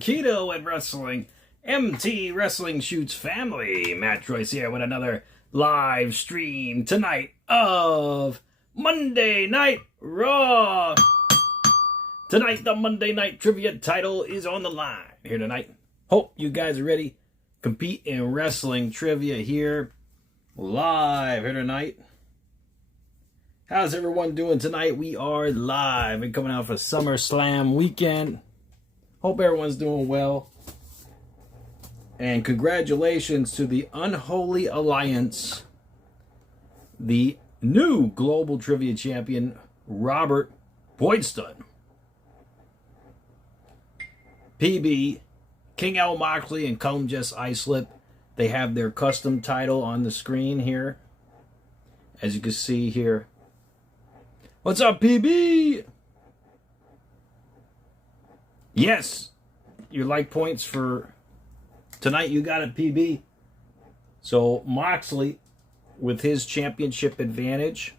Keto and Wrestling. MT Wrestling Shoots family. Mattroise here with another live stream tonight of Monday Night Raw. Tonight, the Monday Night Trivia title is on the line here tonight. Hope you guys are ready. Compete in wrestling trivia here live here tonight. How's everyone doing tonight? We are live and coming out for SummerSlam weekend. Hope everyone's doing well. And congratulations to the Unholy Alliance, the new Global Trivia Champion, Robert Boydston. PB, King Al Moxley, and Come Just Islip. They have their custom title on the screen here. As you can see here. What's up, PB? Yes, you like points for tonight. You got it, PB. So Moxley, with his championship advantage,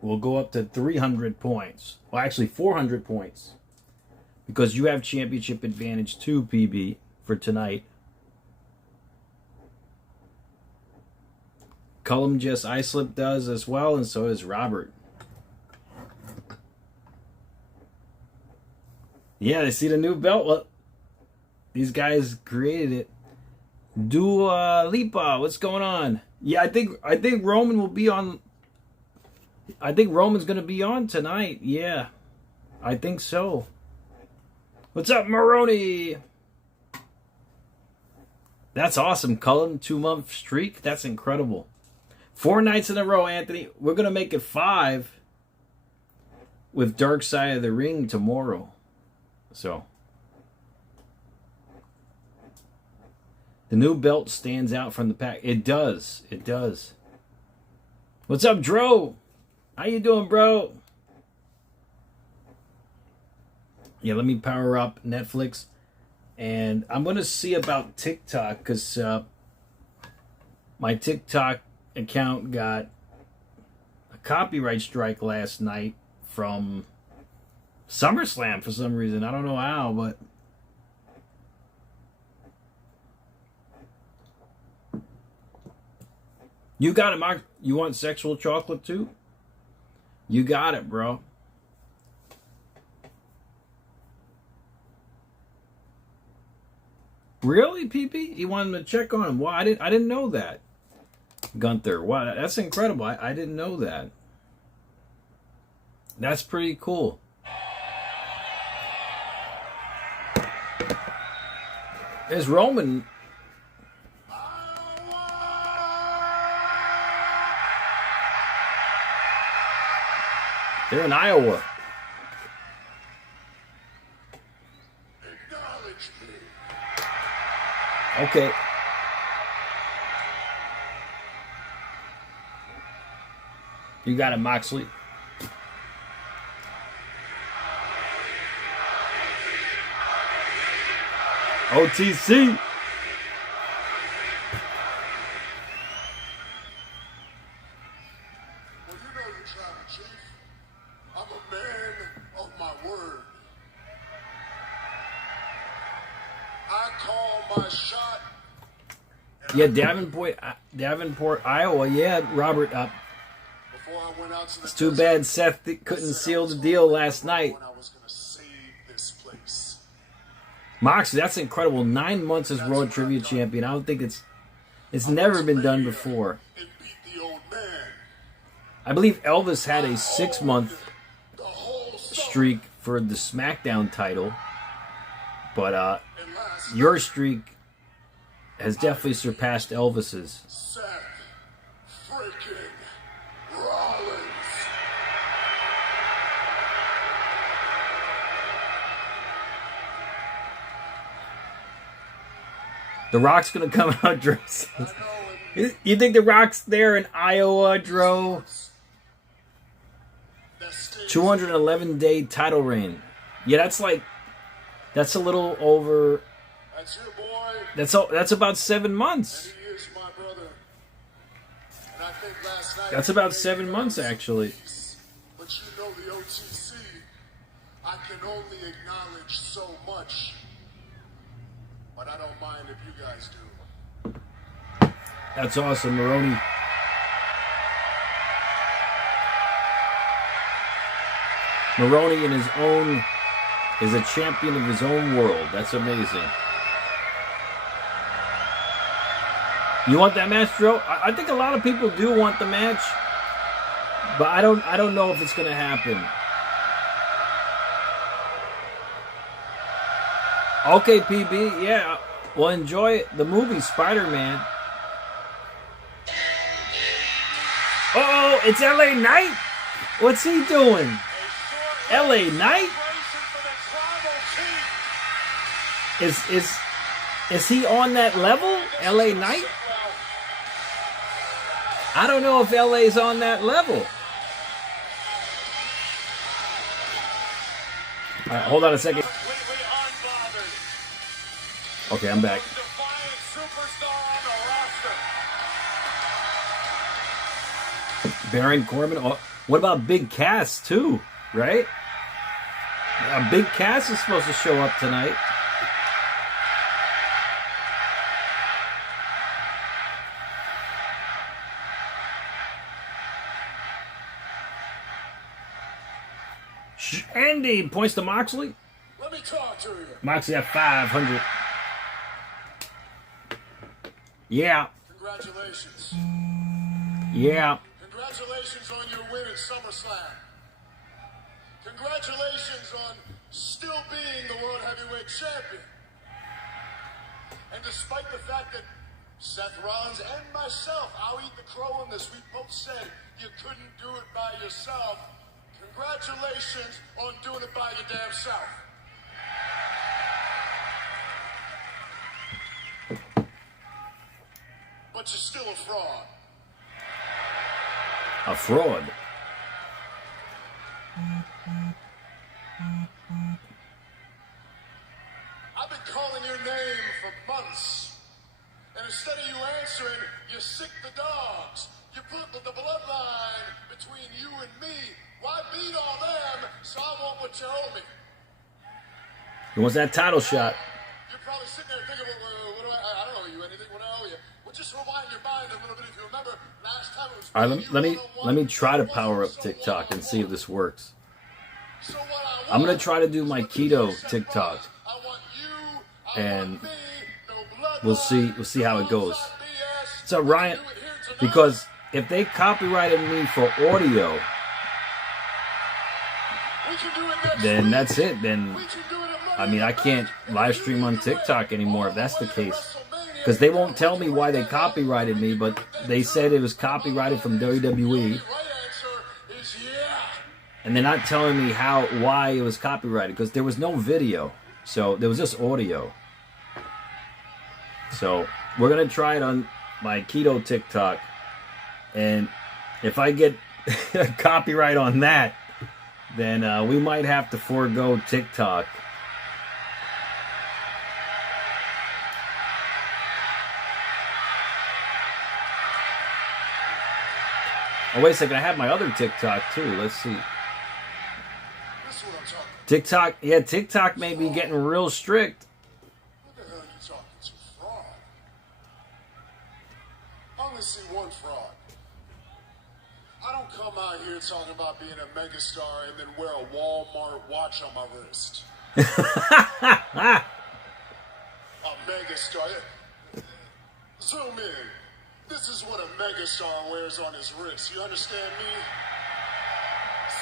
will go up to 300 points. Well, actually 400 points. Because you have championship advantage too, PB, for tonight. Cullum Just Islip does as well, and so does Robert. Yeah, they see the new belt. Well, these guys created it. Dua Lipa, what's going on? Yeah, I think Roman will be on. I think Roman's gonna be on tonight. Yeah, I think so. What's up, Maroney? That's awesome, Cullen. 2-month streak. That's incredible. 4 nights in a row, Anthony. We're gonna make it 5 with Dark Side of the Ring tomorrow. So the new belt stands out from the pack. It does. It does. What's up, Dro? How you doing, bro? Yeah, let me power up Netflix. And I'm going to see about TikTok because my TikTok account got a copyright strike last night from SummerSlam for some reason. I don't know how, but you got it, Mark. You want sexual chocolate too? You got it, bro. Really, PP? You wanted to check on him? Well, I didn't know that. Gunther. Wow, that's incredible. I didn't know that. That's pretty cool. There's Roman. They're in Iowa. Okay. You got it, Moxley. OTC. Well, you know the tribal chief. I'm a man of my word. I call my shot. Yeah, Davenport, Iowa. Yeah, Robert. Before I went out to the It's too bad Seth couldn't seal the deal last night. when I was going to save this place. Moxley, that's incredible. 9 months as World Trivia Champion. I don't think it's never been done before. And beat the old man. I believe Elvis had a 6-month The whole streak for the SmackDown title, but and last your streak has definitely surpassed Elvis's. Seth freaking Rollins. The Rock's gonna come out dressed. I know it. You think The Rock's there in Iowa, Dro? That stinks. 211-day title reign. Yeah, that's a little over. That's your boy. That's about 7 months. And he is my brother. And I think last night. That's about 7 months, actually. But you know the OTC, I can only acknowledge so much but I don't mind if you guys do. That's awesome, Maroney. Maroney in his own is a champion of his own world. That's amazing. You want that match, Joe? I think a lot of people do want the match, but I don't know if it's gonna happen. Okay, PB, yeah. Well, enjoy the movie Spider-Man. Uh-oh, it's LA Knight? What's he doing? LA Knight? Is he on that level? LA Knight? I don't know if LA's on that level. All right, hold on a second. Okay, I'm back. Baron Corbin. Oh, what about Big Cass too? Right? Big Cass is supposed to show up tonight. Andy points to Moxley. Let me talk to you. Moxley at 500. Yeah. Congratulations. Yeah. Congratulations on your win at SummerSlam. Congratulations on still being the World Heavyweight Champion. And despite the fact that Seth Rollins and myself, I'll eat the crow on this, we both said you couldn't do it by yourself. Congratulations on doing it by your damn self. But you're still a fraud. A fraud. I've been calling your name for months. And instead of you answering, you sick the dogs. You put the bloodline between you and me. Why beat all them so I want what you owe me? He wants that title shot. You're probably sitting there thinking, well, what do I don't owe you anything. What do I owe you? Well, just rewind your mind a little bit if you remember last time it was. All right, let me try to power up TikTok and see if this works. So what I want, I'm gonna try to do my keto TikTok, I want you, and me, no blood we'll see how it goes. BS. So Ryan, Do it here tonight. because if they copyrighted me for audio, We can do it next then week. that's it. Then We can do it at I mean I can't live stream on TikTok anymore if that's the case. Because they won't tell me why they copyrighted me, but they said it was copyrighted from WWE, Right answer is yeah. and they're not telling me why it was copyrighted, because there was no video, so there was just audio. So we're gonna try it on my keto TikTok, and if I get copyright on that, then we might have to forego TikTok. Oh, wait a second. I have my other TikTok, too. Let's see. This is what I'm talking. TikTok. Yeah, TikTok may be getting real strict. What the hell are you talking to? Fraud. I only see one fraud. I don't come out here talking about being a megastar and then wear a Walmart watch on my wrist. A megastar. Zoom in. This is what a megastar wears on his wrist. You understand me?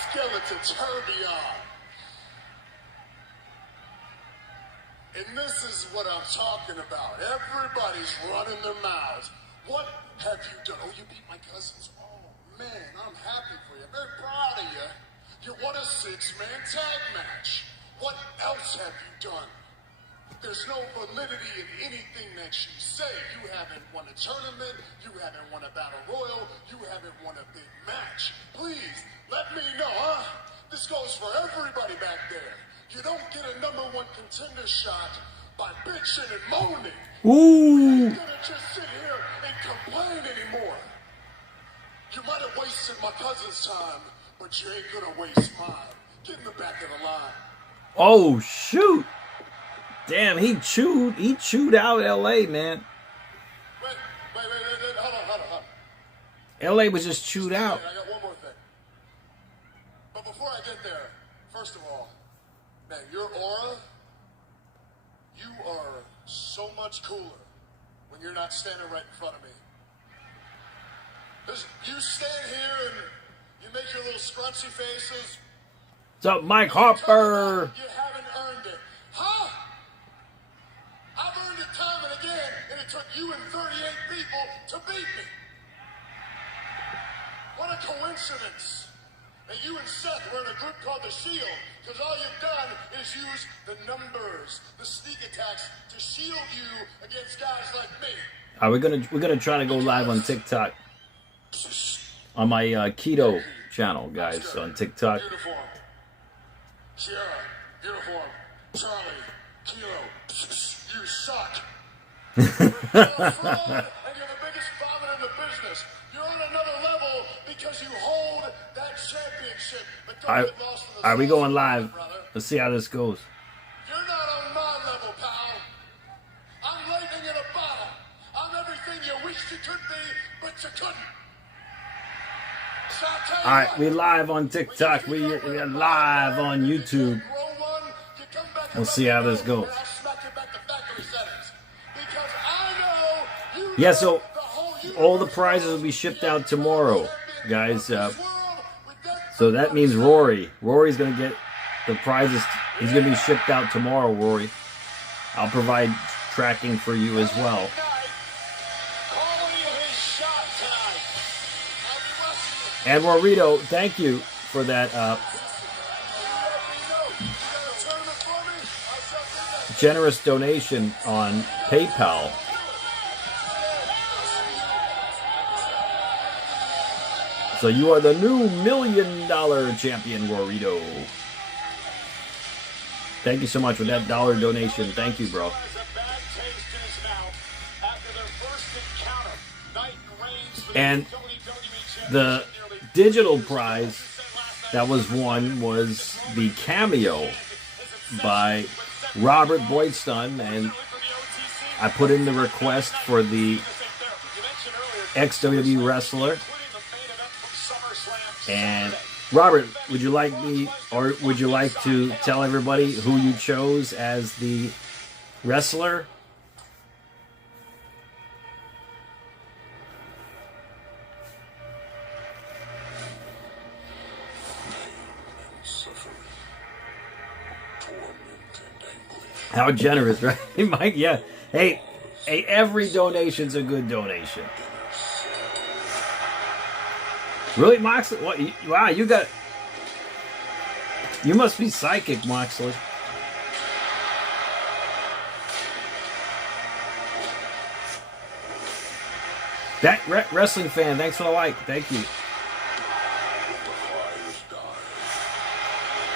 Skeleton tourbillon. And this is what I'm talking about. Everybody's running their mouths. What have you done? Oh, you beat my cousins. Oh, man, I'm happy for you. Very proud of you. You won a 6-man tag match. What else have you done? There's no validity in anything that you say. You haven't won a tournament. You haven't won a battle royal. You haven't won a big match. Please, let me know, huh? This goes for everybody back there. You don't get a #1 contender shot by bitching and moaning. Ooh. You're gonna just sit here and complain anymore. You might have wasted my cousin's time, but you ain't gonna waste mine. Get in the back of the line. Oh, shoot. Damn, he chewed out LA, man. Wait. Hold on. LA was just chewed out. I got one more thing. But before I get there, first of all, man, your aura, you are so much cooler when you're not standing right in front of me. You stand here and you make your little scrunchy faces. What's up, Mike Harper? You haven't earned it. Huh? I've earned it time and again, and it took you and 38 people to beat me. What a coincidence that you and Seth were in a group called The Shield, because all you've done is use the numbers, the sneak attacks, to shield you against guys like me. We're gonna try to go live on TikTok, on my Keto channel, guys, on TikTok. Uniform. Sierra, uniform. Charlie, Kilo, you suck. You're a fraud, and you're the biggest vomit in the business. You're on another level because you hold that championship. But don't get lost in the Are we sauce, going live? brother. Let's see how this goes. You're not on my level, pal. I'm lightning in a bottle. I'm everything you wished you could be, but you couldn't. So I'll tell you All right, what, we live on TikTok. We're live on YouTube. We'll see how this goes. Yeah, so all the prizes will be shipped out tomorrow, guys. So that means Rory's going to get the prizes. He's going to be shipped out tomorrow, Rory. I'll provide tracking for you as well. And Rorito, thank you for that generous donation on PayPal. So you are the new $1 million champion, Rorito. Thank you so much for that dollar donation. Thank you, bro. And the digital prize that was won was the cameo by Robert Boydstun, and I put in the request for the ex-WWE wrestler. And Robert, would you like me, or would you like to tell everybody who you chose as the wrestler? How generous, right, Mike? Yeah. Hey, every donation's a good donation. Really, Moxley? What? Wow, you must be psychic, Moxley. That wrestling fan, thanks for the like. Thank you.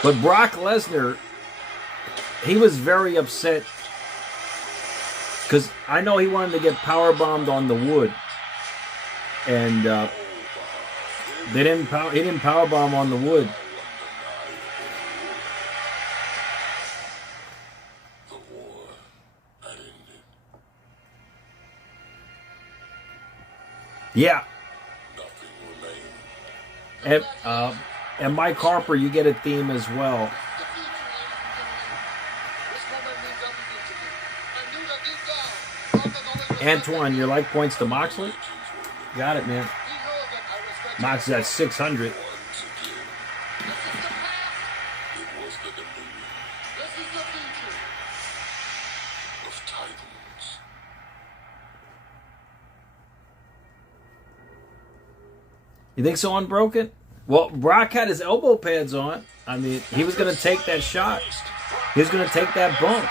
But Brock Lesnar, he was very upset because I know he wanted to get powerbombed on the wood, and he didn't powerbomb on the wood. Yeah. And Mike Harper, you get a theme as well. Antoine, your like points to Moxley? Got it, man. Moxley's at 600. You think so, Unbroken? Well, Brock had his elbow pads on. I mean, he was going to take that shot. He was going to take that bump.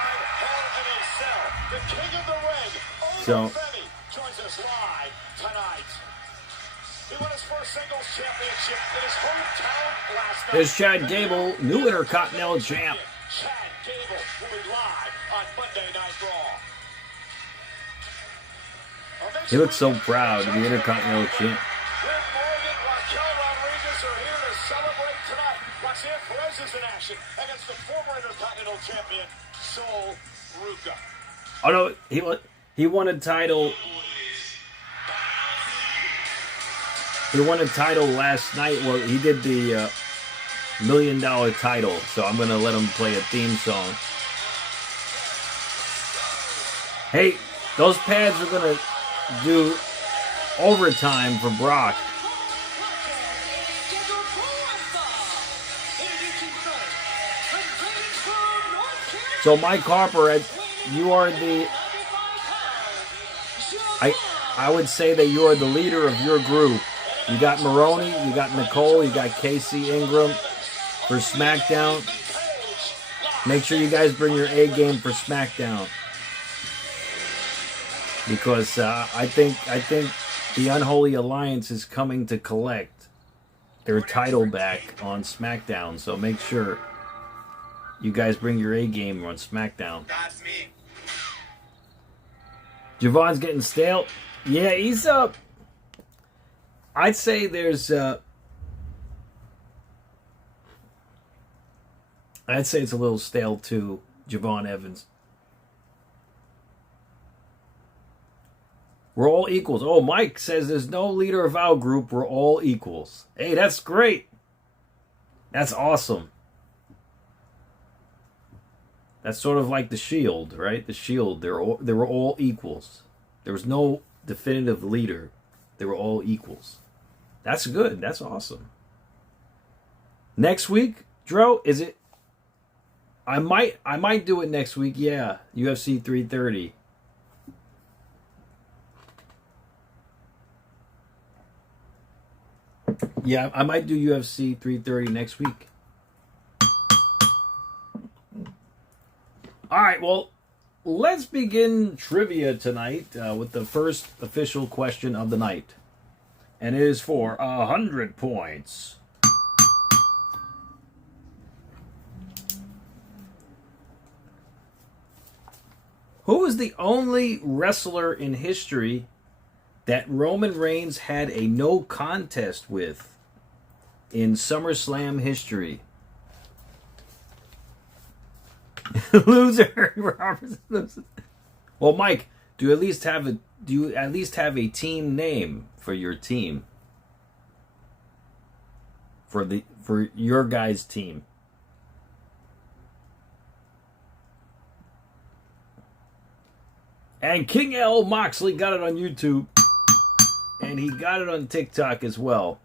So, Femi joins us live tonight. He won his first singles championship in his hometown last night. There's Chad Gable, new Intercontinental champ. Chad Gable will be live on Monday Night Raw. He looks so proud to be Intercontinental champ. Liv Morgan, Raquel Rodriguez are here to celebrate tonight. Roxanne Perez is in action against the former Intercontinental champion, Sol Oh no, he won a title. He won a title last night. Well, he did the $1 million title, so I'm gonna let him play a theme song. Hey, those pads are gonna do overtime for Brock. So Mike Harper, you are the... I would say that you are the leader of your group. You got Maroney, you got Nicole, you got Casey Ingram for SmackDown. Make sure you guys bring your A game for SmackDown. Because I think the Unholy Alliance is coming to collect their title back on SmackDown. So make sure you guys bring your A game on SmackDown. That's me. Javon's getting stale. Yeah, he's up. I'd say there's I'd say it's a little stale too, Javon Evans. We're all equals. Oh, Mike says there's no leader of our group. We're all equals. Hey, that's great. That's awesome. That's sort of like the Shield, right? The Shield, they were all equals. There was no definitive leader. They were all equals. That's good. That's awesome. Next week, Dro, is it? I might do it next week. Yeah, UFC 330. Yeah, I might do UFC 330 next week. All right, well, let's begin trivia tonight with the first official question of the night. And it is for 100 points. Who is the only wrestler in history that Roman Reigns had a no contest with in SummerSlam history? Loser. Well, Mike, do you at least have a team name for your team? For your guys' team. And King L. Moxley got it on YouTube. And he got it on TikTok as well.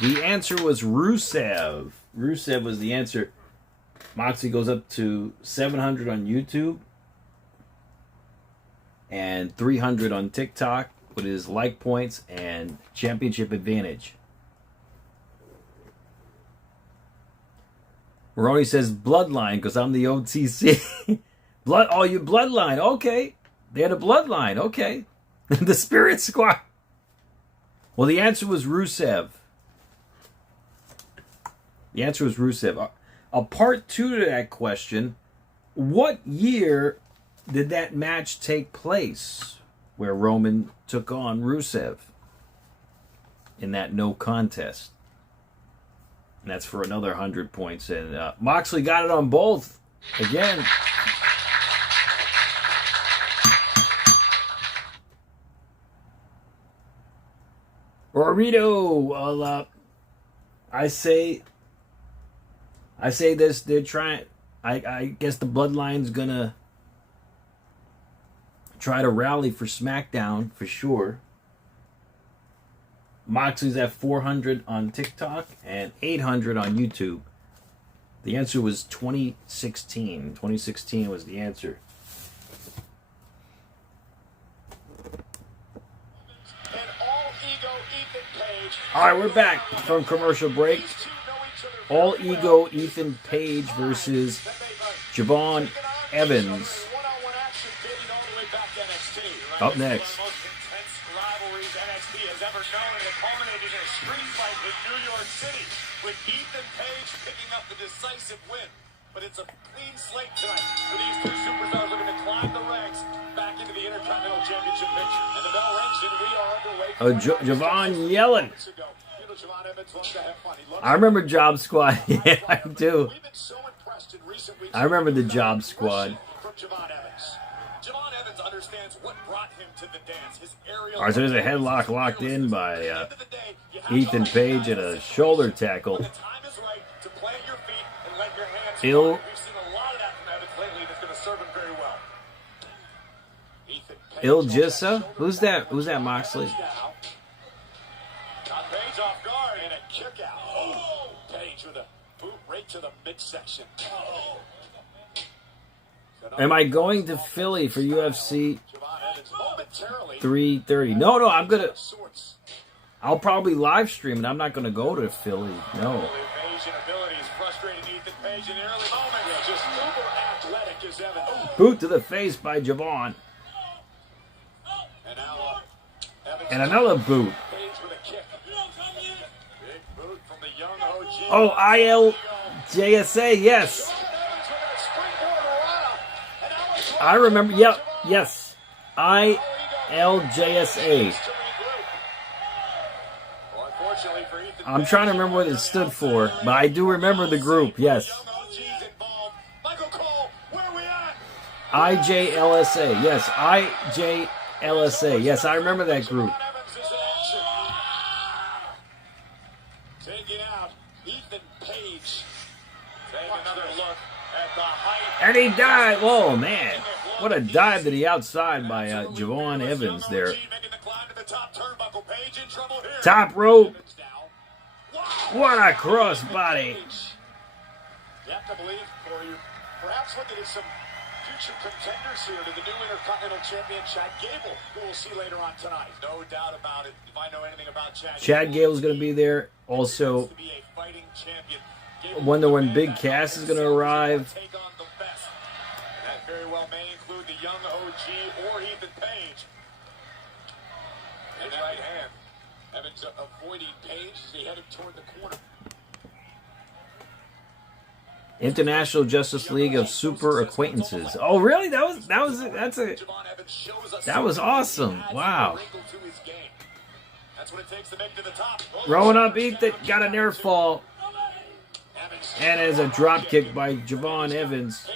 The answer was Rusev. Rusev was the answer. Moxley goes up to 700 on YouTube and 300 on TikTok with his like points and championship advantage. Maroney says Bloodline because I'm the OTC. Oh, you Bloodline. Okay. They had a Bloodline. Okay. The Spirit Squad. Well, the answer was Rusev. The answer was Rusev. A part two to that question, what year did that match take place where Roman took on Rusev in that no contest? And that's for another 100 points. And Moxley got it on both. Again. Rorito, well, I say this, they're trying, I guess the Bloodline's gonna try to rally for SmackDown for sure. Moxley's at 400 on TikTok and 800 on YouTube. The answer was 2016. 2016 was the answer. All right, we're back from commercial break. All Ego Ethan Page versus Javon Evans. Up next. With Ethan Page picking up the decisive win. But it's a clean slate tonight for these two superstars looking to climb the ranks back into the Intercontinental Championship picture. And the bell rings and we are underway. Javon yelling. I remember Job Squad. Yeah, I do. I remember the Job Squad. All right, so there's a headlock locked in by Ethan Page and a shoulder tackle. Il Jissa? Who's that? Who's that, Moxley? Page off guard and a kick out. Oh, Page with a boot right to the midsection. Am I going to Philly for UFC 330? No, I'm gonna. I'll probably live stream it. I'm not gonna go to Philly. No. Boot to the face by Javon. And another boot. Oh, ILJSA, yes. I remember, yep, yes. ILJSA. I'm trying to remember what it stood for, but I do remember the group, yes. IJLSA, yes, IJLSA, yes, I remember that group. And he died. Whoa, man. What a dive to the outside by Javon Evans there. Top rope. What a crossbody. You have to believe, or you perhaps looking at some future contenders here to the new Intercontinental Champion, Chad Gable, who we'll see later on tonight. No doubt about it. If I know anything about Chad Gable's going to be there. Also, wonder when Big Cass is going to arrive. That very well may include the young OG or Ethan Page. And right hand. Evans avoiding Page as he headed toward the corner. International Justice League of Super Acquaintances. Oh, really? That was awesome. Wow. Rolling up, Ethan got a near fall. And as a drop kick by Javon Evans.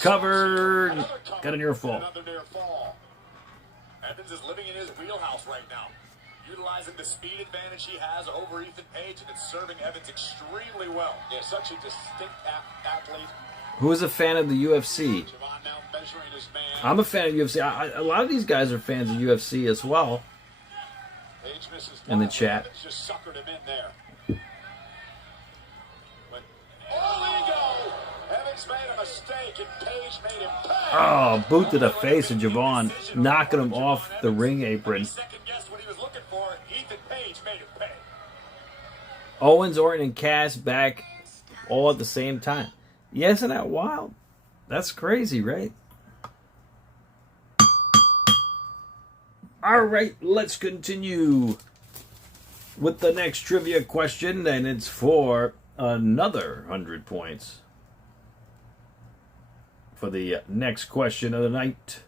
Covered. Got a near fall. Evans is living in his wheelhouse right now. Utilizing the speed advantage he has over Ethan Page, and it's serving Evans extremely well. Yeah, such a distinct athlete. Who is a fan of the UFC? I'm a fan of UFC. A lot of these guys are fans of UFC as well. In the chat. Just suckered him in there. But, Evans made a mistake, and Page made him pay. Oh, boot to the face of Javon, knocking him off the ring apron. Owens, Orton, and Cass back all at the same time. Yeah, isn't that wild? That's crazy, right? All right, let's continue with the next trivia question, and it's for another 100 points for the next question of the night.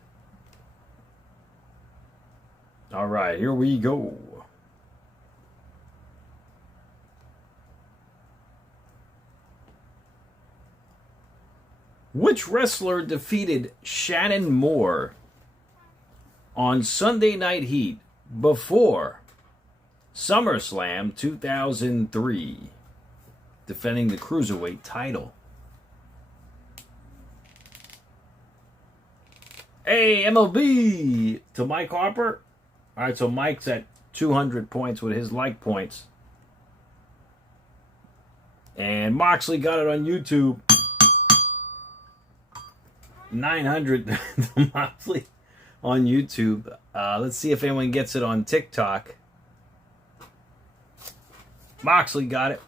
All right, here we go. Which wrestler defeated Shannon Moore on Sunday Night Heat before SummerSlam 2003, defending the Cruiserweight title? Hey, MLB to Mike Harper. All right, so Mike's at 200 points with his like points. And Moxley got it on YouTube. 900 to Moxley on YouTube. Let's see if anyone gets it on TikTok. Moxley got it.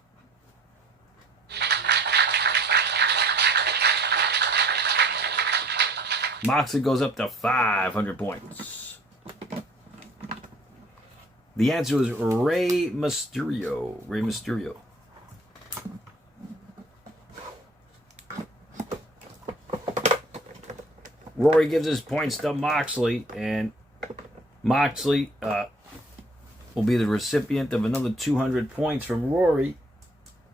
Moxley goes up to 500 points. The answer was Rey Mysterio. Rey Mysterio. Rory gives his points to Moxley, and Moxley will be the recipient of another 200 points from Rory.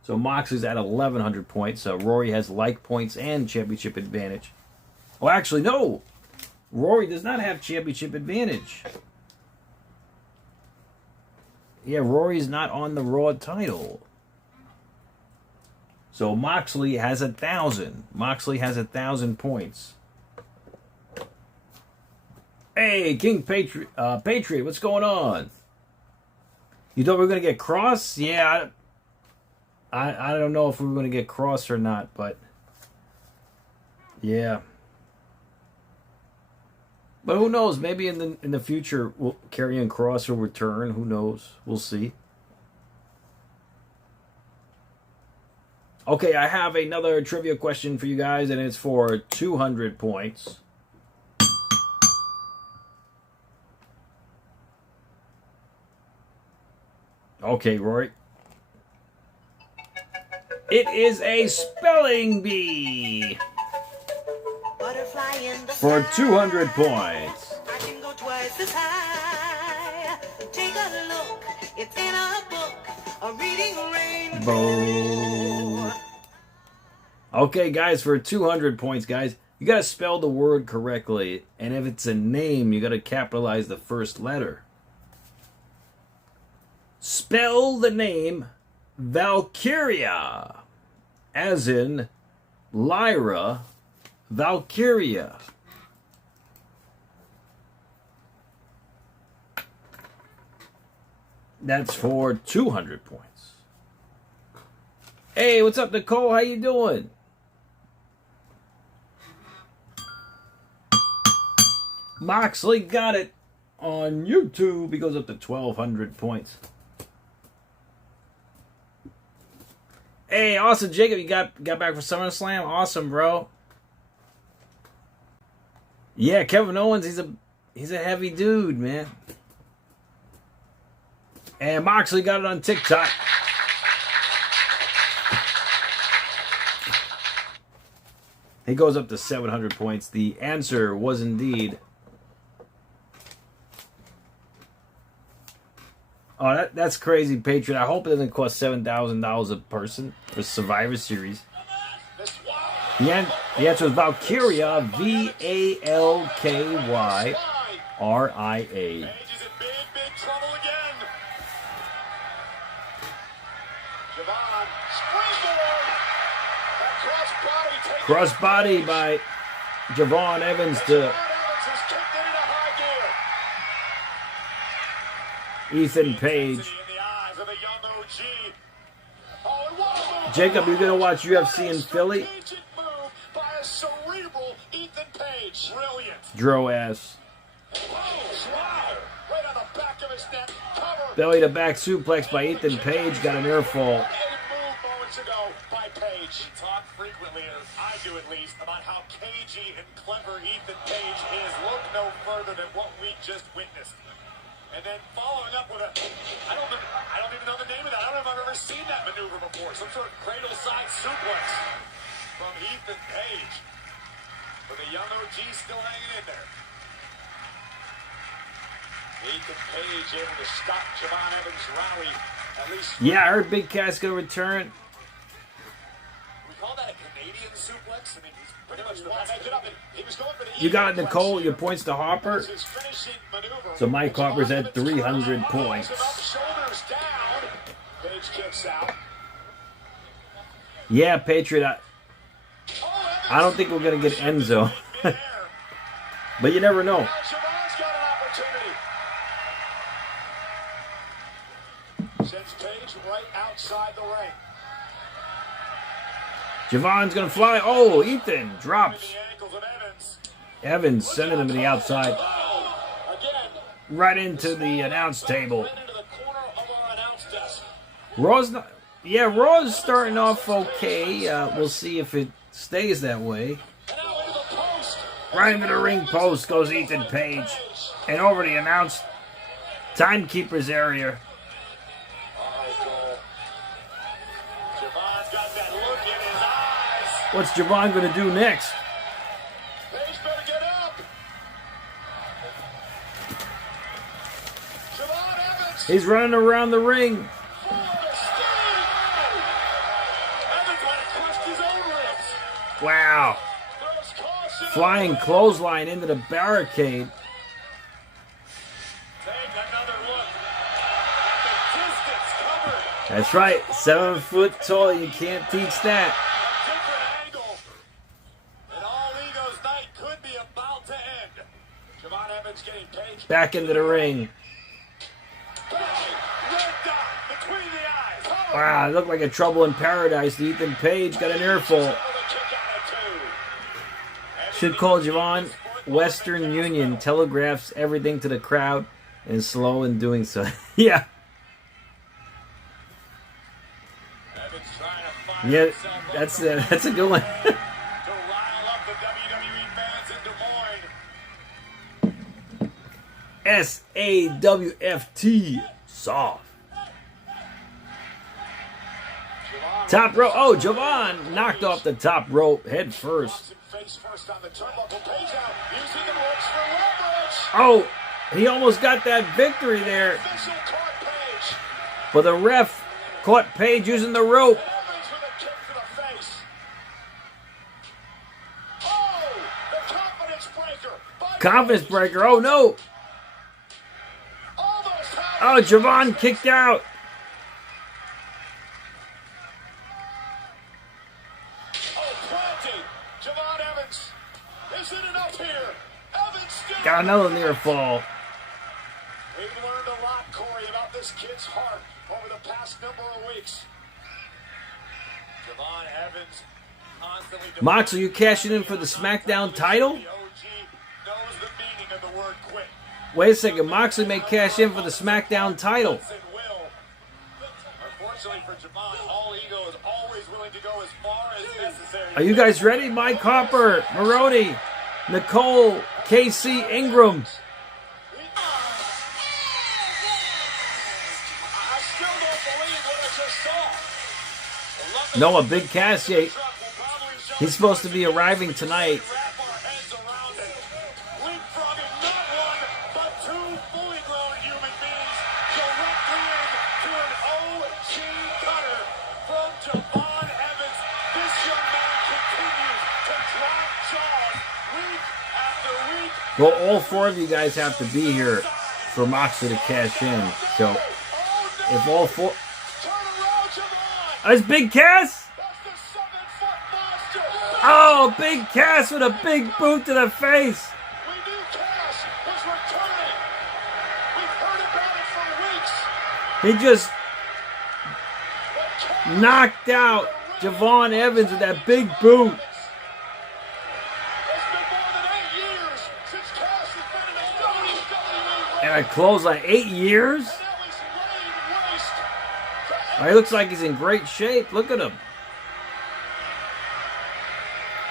So Moxley's at 1,100 points. Rory has like points and championship advantage. Oh, actually, no. Rory does not have championship advantage. Yeah, Rory's not on the Raw title. So Moxley has 1,000. Moxley has 1,000 points. Hey, King Patriot, what's going on? You thought we were going to get Cross? Yeah, I don't know if we were going to get Cross or not, but yeah. But who knows? Maybe in the future, Karrion Kross will return. Who knows? We'll see. Okay, I have another trivia question for you guys, and it's for 200 points. Okay, Rory. It is a spelling bee. For 200 points. I can go twice as high. Take a look. It's in a book. A reading rainbow. Okay, guys, for 200 points, guys, you got to spell the word correctly. And if it's a name, you got to capitalize the first letter. Spell the name Valkyria, as in Lyra Valkyria. That's for 200 points. Hey, what's up, Nicole? How you doing? Moxley got it on YouTube. He goes up to 1,200 points. Hey, awesome, Jacob. You got back for SummerSlam? Awesome, bro. Yeah, Kevin Owens, he's a heavy dude, man. And Moxley got it on TikTok. He goes up to 700 points. The answer was indeed... Oh, that's crazy, Patriot. I hope it doesn't cost $7,000 a person for Survivor Series. The answer is Valkyria, Valkyria. Crossbody by Javon Evans to Ethan Page. Jacob, you gonna watch UFC in Philly? Dro ass. Belly to back suplex by Ethan Page. Got an air fall. Talk frequently, or I do at least, about how cagey and clever Ethan Page is. Look no further than what we just witnessed. And then following up with I don't even know the name of that. I don't know if I've ever seen that maneuver before. Some sort of cradle side suplex from Ethan Page. But the young OG still hanging in there. Ethan Page able to stop Javon Evans' rally. At least. Yeah, I heard Big Cat's gonna return. We call that a Canadian suplex. I mean, he's pretty much the best. He was going for the You got it, Nicole. Your points to Harper. So Mike Harper's at 300 points. Yeah, Patriot. I don't think we're going to get Enzo. But you never know. Sends Page right outside the ring. Javon's going to fly. Oh, Ethan drops. Evans sending him to the outside. Right into the announce table. Raw's not... Yeah, Raw's starting off okay. We'll see if it stays that way. Right into the ring post goes Ethan Page. And over the announce timekeeper's area. What's Javon going to do next? Page better get up. Javon Evans He's running around the ring. Wow. Flying clothesline into the barricade. That's right. 7 foot tall. You can't teach that. Back into the ring. Wow, it looked like a Trouble in Paradise. Ethan Page got an earful. Should call Javon Western Union. Telegraphs everything to the crowd and is slow in doing so. Yeah. Yeah, that's a good one. SAWFT. Soft. Top rope. Oh, Javon knocked off the top rope head first. Oh, he almost got that victory there. But the ref caught Page using the rope. Confidence breaker. Oh, no. Oh, Javon kicked out. Got another near fall. We've learned a lot, Corey, about this kid's heart over the past number of weeks. Javon Evans constantly... Mox, are you cashing in for the SmackDown title? Wait a second, Moxley may cash in for the SmackDown title. Are you guys ready? Mike Harper, Maroney, Nicole, KC Ingram. Noah Big Cass, he's supposed to be arriving tonight. Well, all 4 of you guys have to be here for Moxley to cash in. So, if all 4... That's Big Cass? Oh, Big Cass with a big boot to the face. He just knocked out Javon Evans with that big boot. And a clothesline. 8 years? Oh, he looks like he's in great shape. Look at him.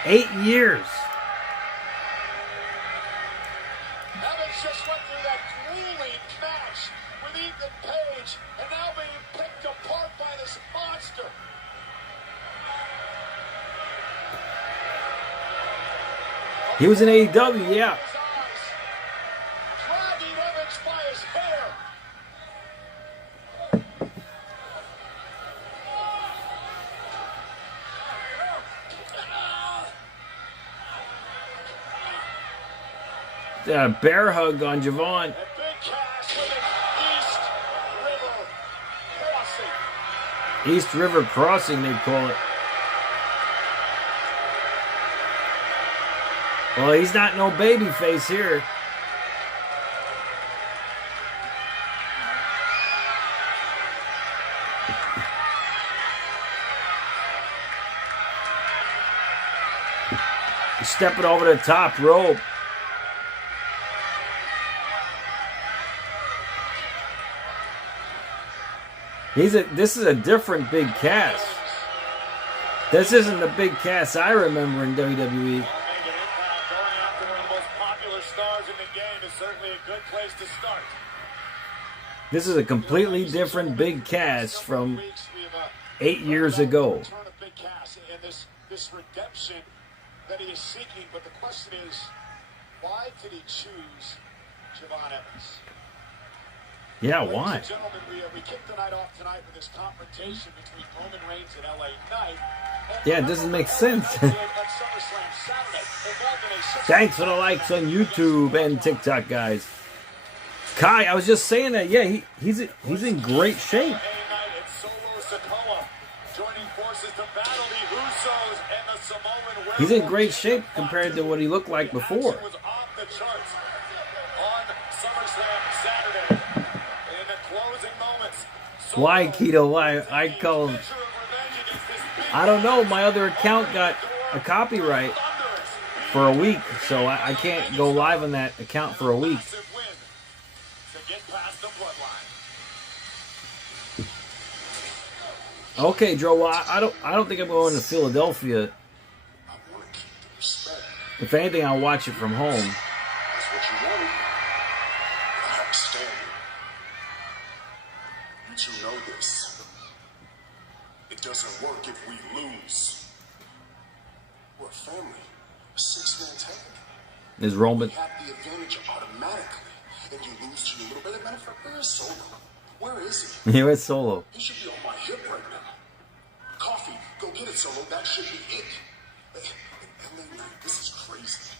8 years. Evans just went through that grueling match with Ethan Page and now being picked apart by this monster. He was in AEW, yeah. Bear hug on Javon. East River Crossing, they call it. Well, he's not no baby face here. He's stepping over the top rope. This is a different Big Cass. This isn't the Big Cass I remember in WWE. This is a completely different Big Cass from 8 years ago. This redemption that he is seeking, but the question is, why did he choose Javon Evans? Yeah, Ladies why? and gentlemen, we kicked the night off tonight with this confrontation between Roman Reigns and LA Knight. Yeah, it doesn't make sense. Thanks for the likes on YouTube and TikTok, guys. Kai, I was just saying that. Yeah, he's in great shape. He's in great shape compared to what he looked like before. Why, Keto? Why? I call him. I don't know. My other account got a copyright for a week, so I can't go live on that account for a week. Okay, Joe. Well, I don't think I'm going to Philadelphia. If anything, I'll watch it from home. That's what you wanted. I understand it. You two know this. It doesn't work if we lose. We're a family. A 6-man tag. Is Roman? We have the advantage automatically. And you lose to your little brother. Matter of fact, where is Solo? Where is he? He was Solo. He should be on my hip right now. Coffee, go get it, Solo. That should be it. LA Knight, this is crazy.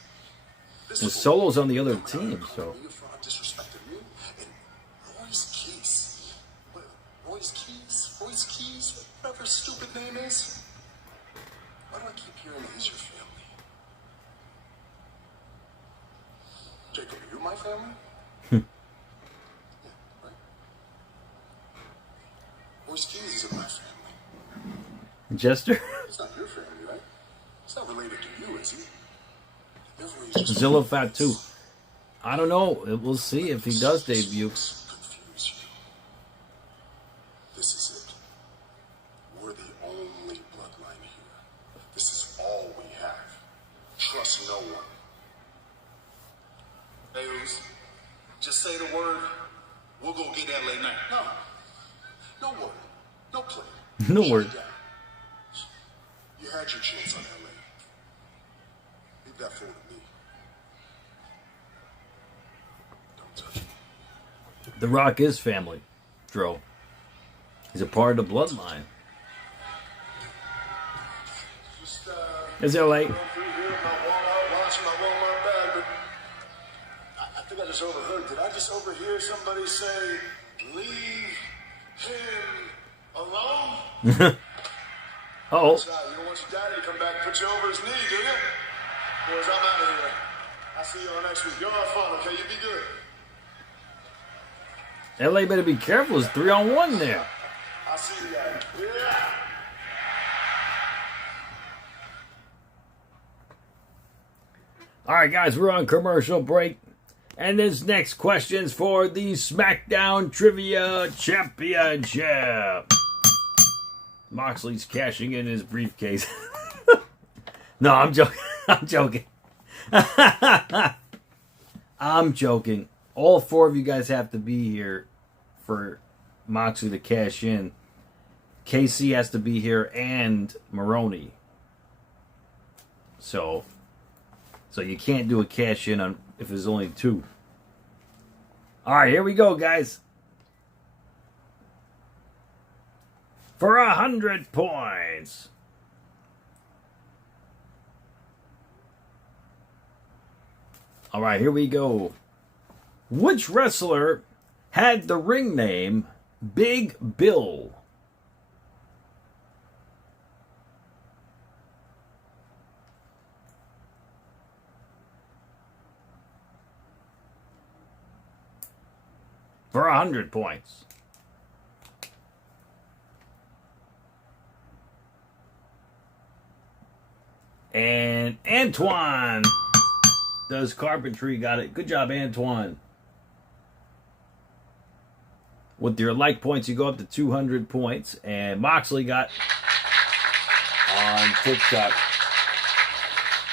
And Solo's on the other team, so. Disrespected me and Royce Keys. What, Royce Keys? Whatever his stupid name is. Why do I keep hearing he's your family? Jacob, are you my family? Yeah, right? Royce Keys isn't my family. Jester? It's not your family, right? It's not related to you, is he? Just Zilla Fat too. I don't know. We'll see if he does debut. confuse you. This is it. We're the only bloodline here. This is all we have. Trust no one. Hey, Uzi, just say the word. We'll go get LA Knight. No word. No play. No Shut word. it down. You had your chance on LA. Leave that fool to me. Don't touch me. The Rock is family, Dro. He's a part of the bloodline. Just, Is it late? going through here, my Walmart, watching my Walmart bag, but I think I just overheard. Did I just overhear somebody say, leave him alone? Oh, You don't want your daddy to come back and put you over his knee, do you? Boys, I'm out of here. I'll see you all next week. Y'all have fun, okay? You be good. LA better be careful. It's 3-on-1 there. I'll see you guys. Yeah. All right, guys, we're on commercial break. And this next question's for the SmackDown Trivia Championship. Moxley's cashing in his briefcase. No, I'm joking. I'm joking. I'm joking. All 4 of you guys have to be here for Moxley to cash in. KC has to be here and Maroney. So you can't do a cash in on if there's only 2. All right, here we go, guys. For 100 points. All right, here we go. Which wrestler had the ring name Big Bill? For 100 points. And Antoine does carpentry. Got it. Good job, Antoine. With your like points, you go up to 200 points. And Moxley got on TikTok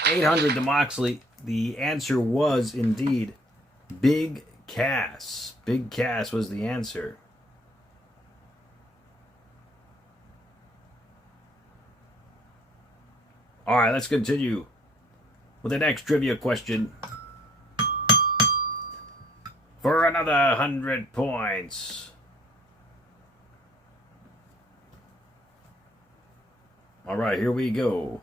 800 to Moxley. The answer was indeed Big Cass. Big Cass was the answer. All right, let's continue with the next trivia question. for another 100 points. All right, here we go.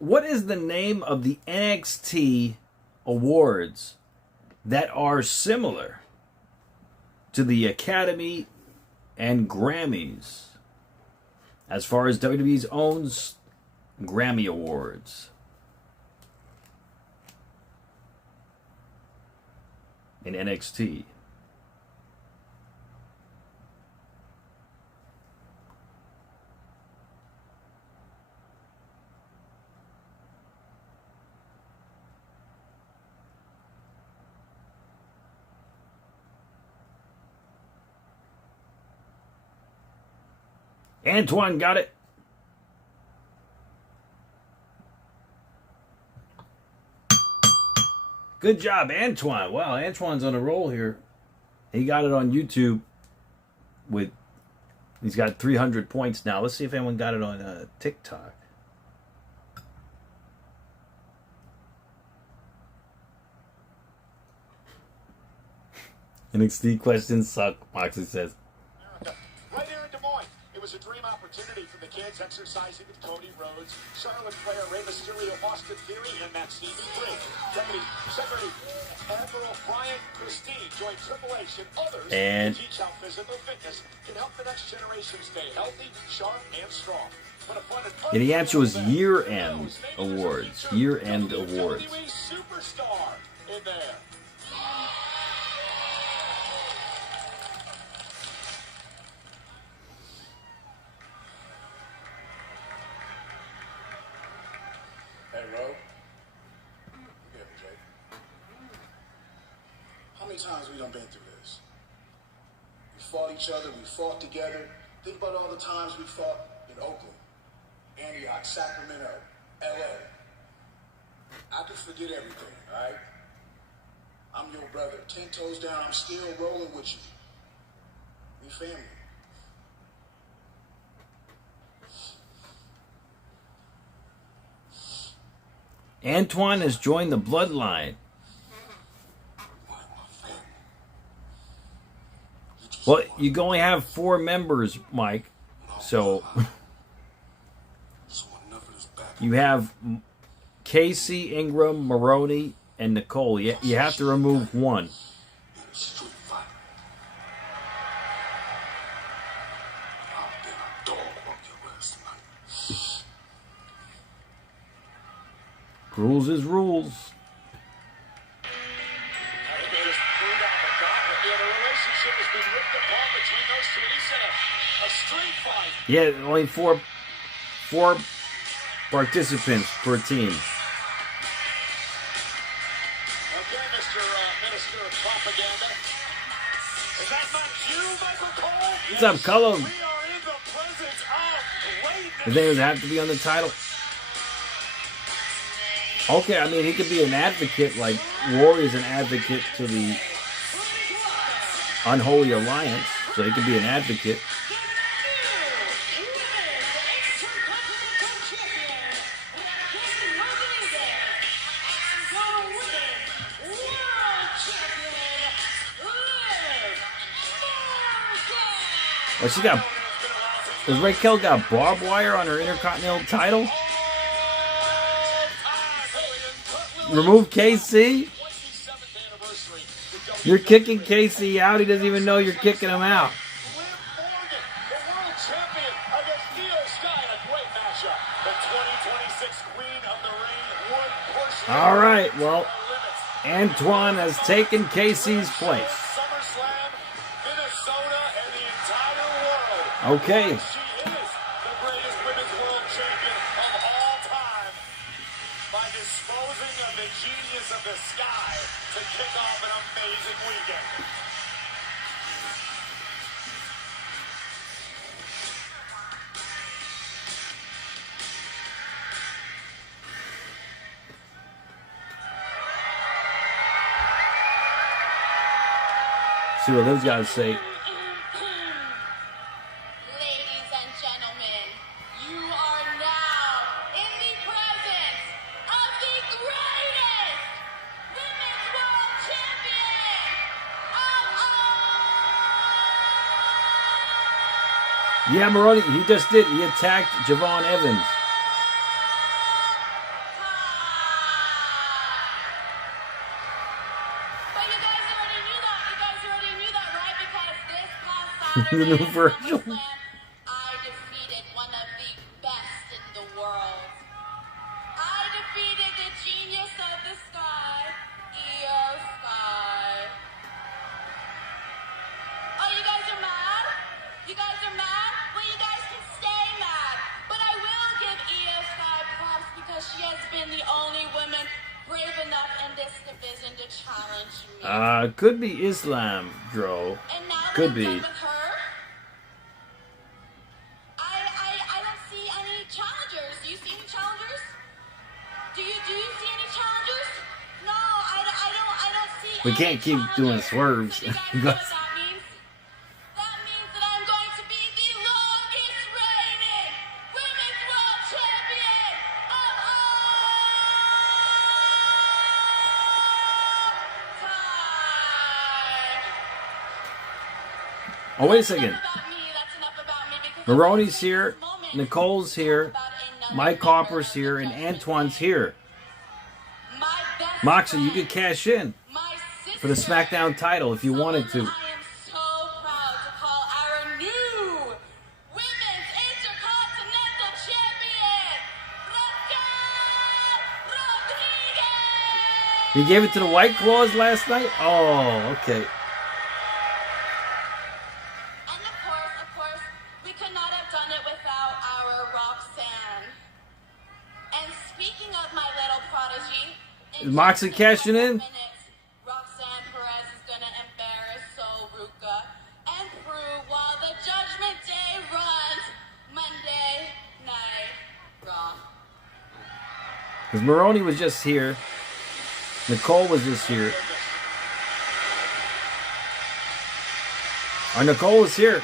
What is the name of the NXT awards that are similar to the Academy and Grammys as far as WWE's owns Grammy Awards in NXT? Antoine got it. Good job, Antoine. Wow, Antoine's on a roll here. He got it on YouTube with, he's got 300 points now. Let's see if anyone got it on TikTok. NXT questions suck, Moxley says. Right here in Des Moines, it was a dream opportunity for the kids exercising with Cody Rhodes, Charlotte Flair, Rey Mysterio, Austin Theory, and Matt Stevens. Deputy Secretary Admiral Brian Christine joined Triple H and others And to teach how physical fitness can help the next generation stay healthy, sharp, and strong. And the answer was year-end awards. Year-end awards. Superstar in there. Hey, Ro. Yeah, Jake. How many times we done been through this? We fought each other, we fought together. Think about all the times we fought in Oakland, Antioch, Sacramento, LA. I can forget everything, all right? I'm your brother. 10 toes down, I'm still rolling with you. We family. Antoine has joined the bloodline. Well, you can only have 4 members, Mike. So you have Casey, Ingram, Maroney, and Nicole. You have to remove one. Rules is rules. Yeah, only four participants per team. Okay, Mr. Minister of Propaganda. Is that not you, Michael Cole? What's up, Cullum? We are in the presence of greatness. Does anyone have to be on the title? Okay, I mean, he could be an advocate, like Rory's an advocate to the Unholy Alliance, so he could be an advocate. Well, she got... Does Raquel got barbed wire on her Intercontinental title? Remove KC? You're kicking KC out. He doesn't even know you're kicking him out. All right, well, Antoine has taken KC's place. Okay. See what those guys say. Ladies and gentlemen, you are now in the Yeah, Maroney, he just did. He attacked Javon Evans. But you guys already knew that. You guys already knew that, right? Because this past Saturday The new at Virgil. SummerSlam, I defeated one of the best in the world. I defeated the genius of the sky, Io Sky. Oh, you guys are mad? You guys are mad? Well, you guys can stay mad. But I will give Io Sky props because she has been the only woman brave enough in this division to challenge me. Could be Islam, Dro. And now that Could I'm be. done with her, I don't see any challengers. Do you see any challengers? Do you see any challengers? No, I don't see We any can't keep doing challengers. swerves. So do you guys know what that means? That means that I'm going to be the longest reigning women's world champion of all time. Oh, wait a second. That's enough about me because Maroney's here, Nicole's here, Mike Hopper's here, and Antoine's here. My best Moxie, you friend, could cash in my for the sister, SmackDown title if you wanted to. I am so proud to call our new Women's Intercontinental Champion, Raquel Rodriguez. He gave it to the White Claws last night? Oh, okay. And of course, we could not have done it without our Roxanne. And speaking of my little prodigy, Is Moxie cashing in? Roxanne Perez is gonna embarrass Sol Ruca and prove while the Judgment Day runs Monday Night Raw. Because Maroney was just here. Nicole was just here. Or Nicole was here.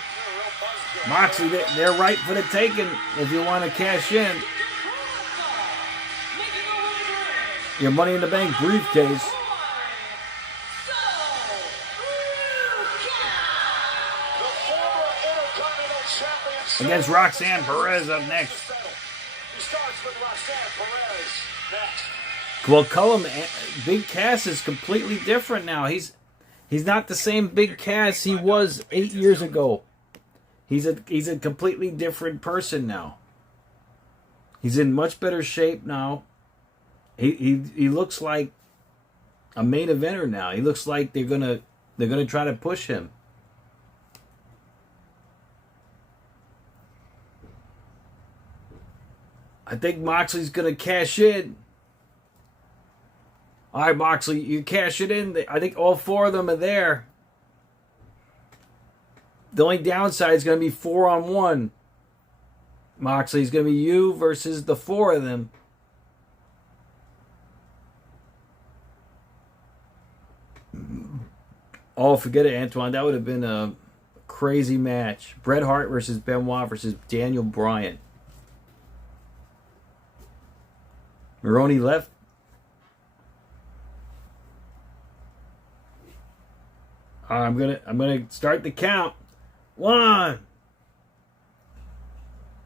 Moxie, they're right for the taking if you want to cash in. Your Money in the Bank briefcase. Against Roxanne Perez up next. He starts with Roxanne Perez next. Well, Cullum, Big Cass is completely different now. He's not the same Big Cass he was 8 years ago. He's a completely different person now. He's in much better shape now. He looks like a main eventer now. He looks like they're gonna try to push him. I think Moxley's gonna cash in. All right, Moxley, you cash it in. I think all four of them are there. The only downside is going to be 4-on-1. Moxley's going to be you versus the four of them. Oh, forget it, Antoine. That would have been a crazy match. Bret Hart versus Benoit versus Daniel Bryan. Maroney left. I'm gonna start the count. 1,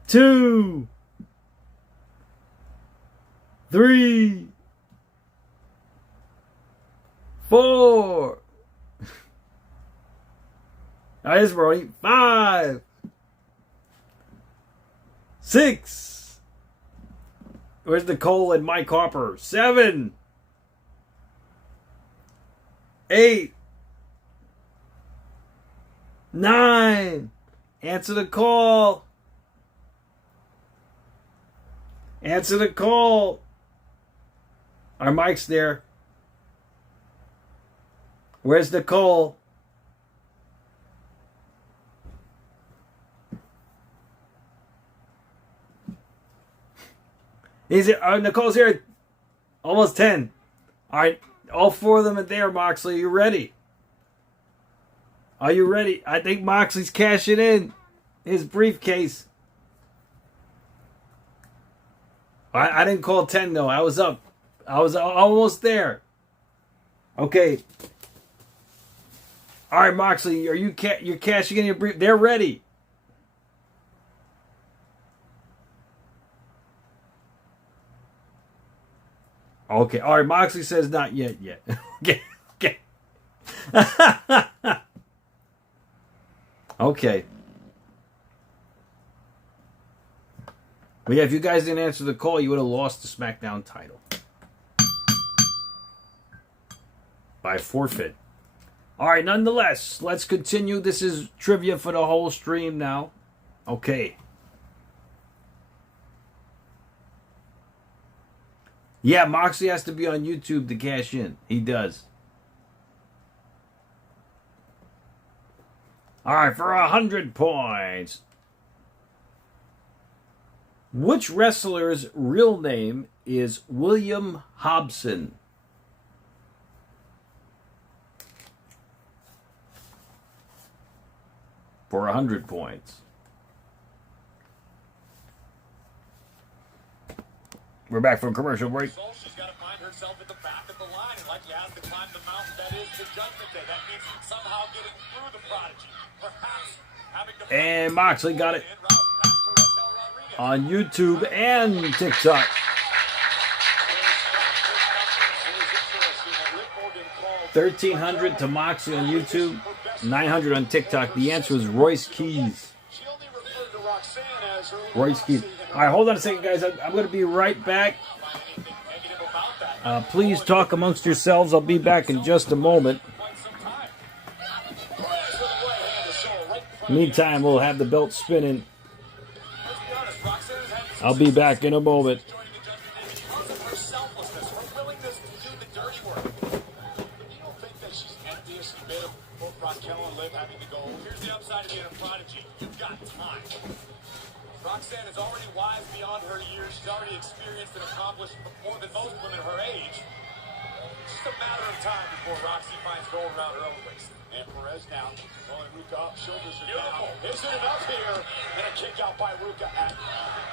2, 3, 4. That is right. 5, 6. Where's Nicole and Mike Harper? 7, 8, 9. Answer the call. Answer the call. Our mic's there. Where's Nicole? Nicole's here. Almost 10. All right. All four of them are there, Moxley. Are you ready? Are you ready? I think Moxley's cashing in his briefcase. I didn't call 10 though. I was up. I was almost there. Okay. All right, Moxley, you're cashing in your brief? They're ready. Okay. All right. Moxley says not yet. Okay. Okay. Okay. Well, yeah, if you guys didn't answer the call, you would have lost the SmackDown title. By forfeit. All right, nonetheless, let's continue. This is trivia for the whole stream now. Okay. Yeah, Moxley has to be on YouTube to cash in. He does. All right, for 100 points. Which wrestler's real name is William Hobson? For 100 points. We're back from commercial break. So she's got to find herself at the back of the line, and like you have to climb the mountain that is the Judgment Day. That means somehow getting through the Prodigy. Perhaps having to... And Moxley got it on YouTube and TikTok. 1,300 to Moxley on YouTube, 900 on TikTok. The answer is Royce Keys. Royce Keys. All right, hold on a second, guys. I'm going to be right back. Please talk amongst yourselves. I'll be back in just a moment. Meantime, we'll have the belt spinning. I'll be back in a moment. Roxanne is already wise beyond her years. She's already experienced and accomplished more than most women her age. It's just a matter of time before Roxy finds gold around her own waist. And Perez now, rolling Ruka up, shoulders are down. Is it enough here? And a kick out by Ruka at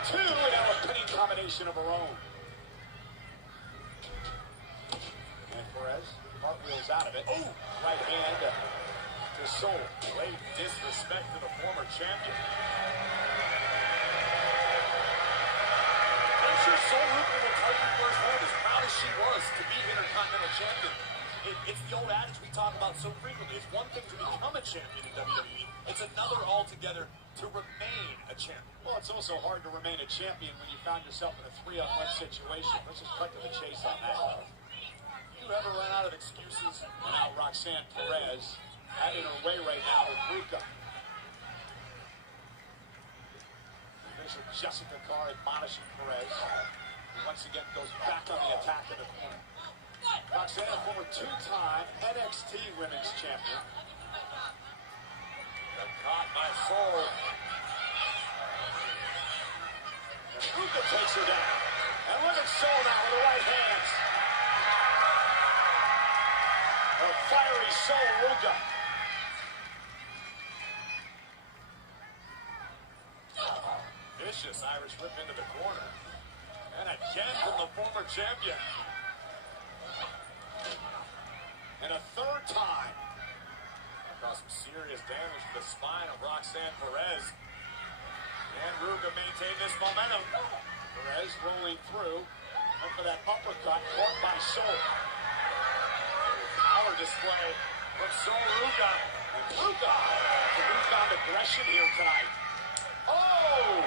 2, and now a pinning combination of her own. And Perez cartwheels out of it. Oh, right hand to Soul. Great disrespect to the former champion. I'm sure Soul Ruka will tell you firsthand, as proud as she was to be Intercontinental Champion. It's the old adage we talk about so frequently. It's one thing to become a champion in WWE. It's another altogether to remain a champion. Well, it's also hard to remain a champion when you found yourself in a 3-on-1 situation. Let's just cut to the chase on that. You ever run out of excuses? Now Roxanne Perez having her way right now with Ruka. Jessica Carr admonishing Perez, who once again goes back on the attack in the corner. Roxanne, a former 2-time NXT Women's Champion. Caught by Soul. And Ruka takes her down. And look at Soul now with the right hands. A fiery Soul Ruka. Vicious Irish whip into the corner. And again from the former champion. And a third time. Caused some serious damage to the spine of Roxanne Perez. And Ruka maintained this momentum. Perez rolling through. And for that uppercut, caught by Soul. Power display from Soul Ruka. And Ruka, the newfound aggression here tonight. Oh!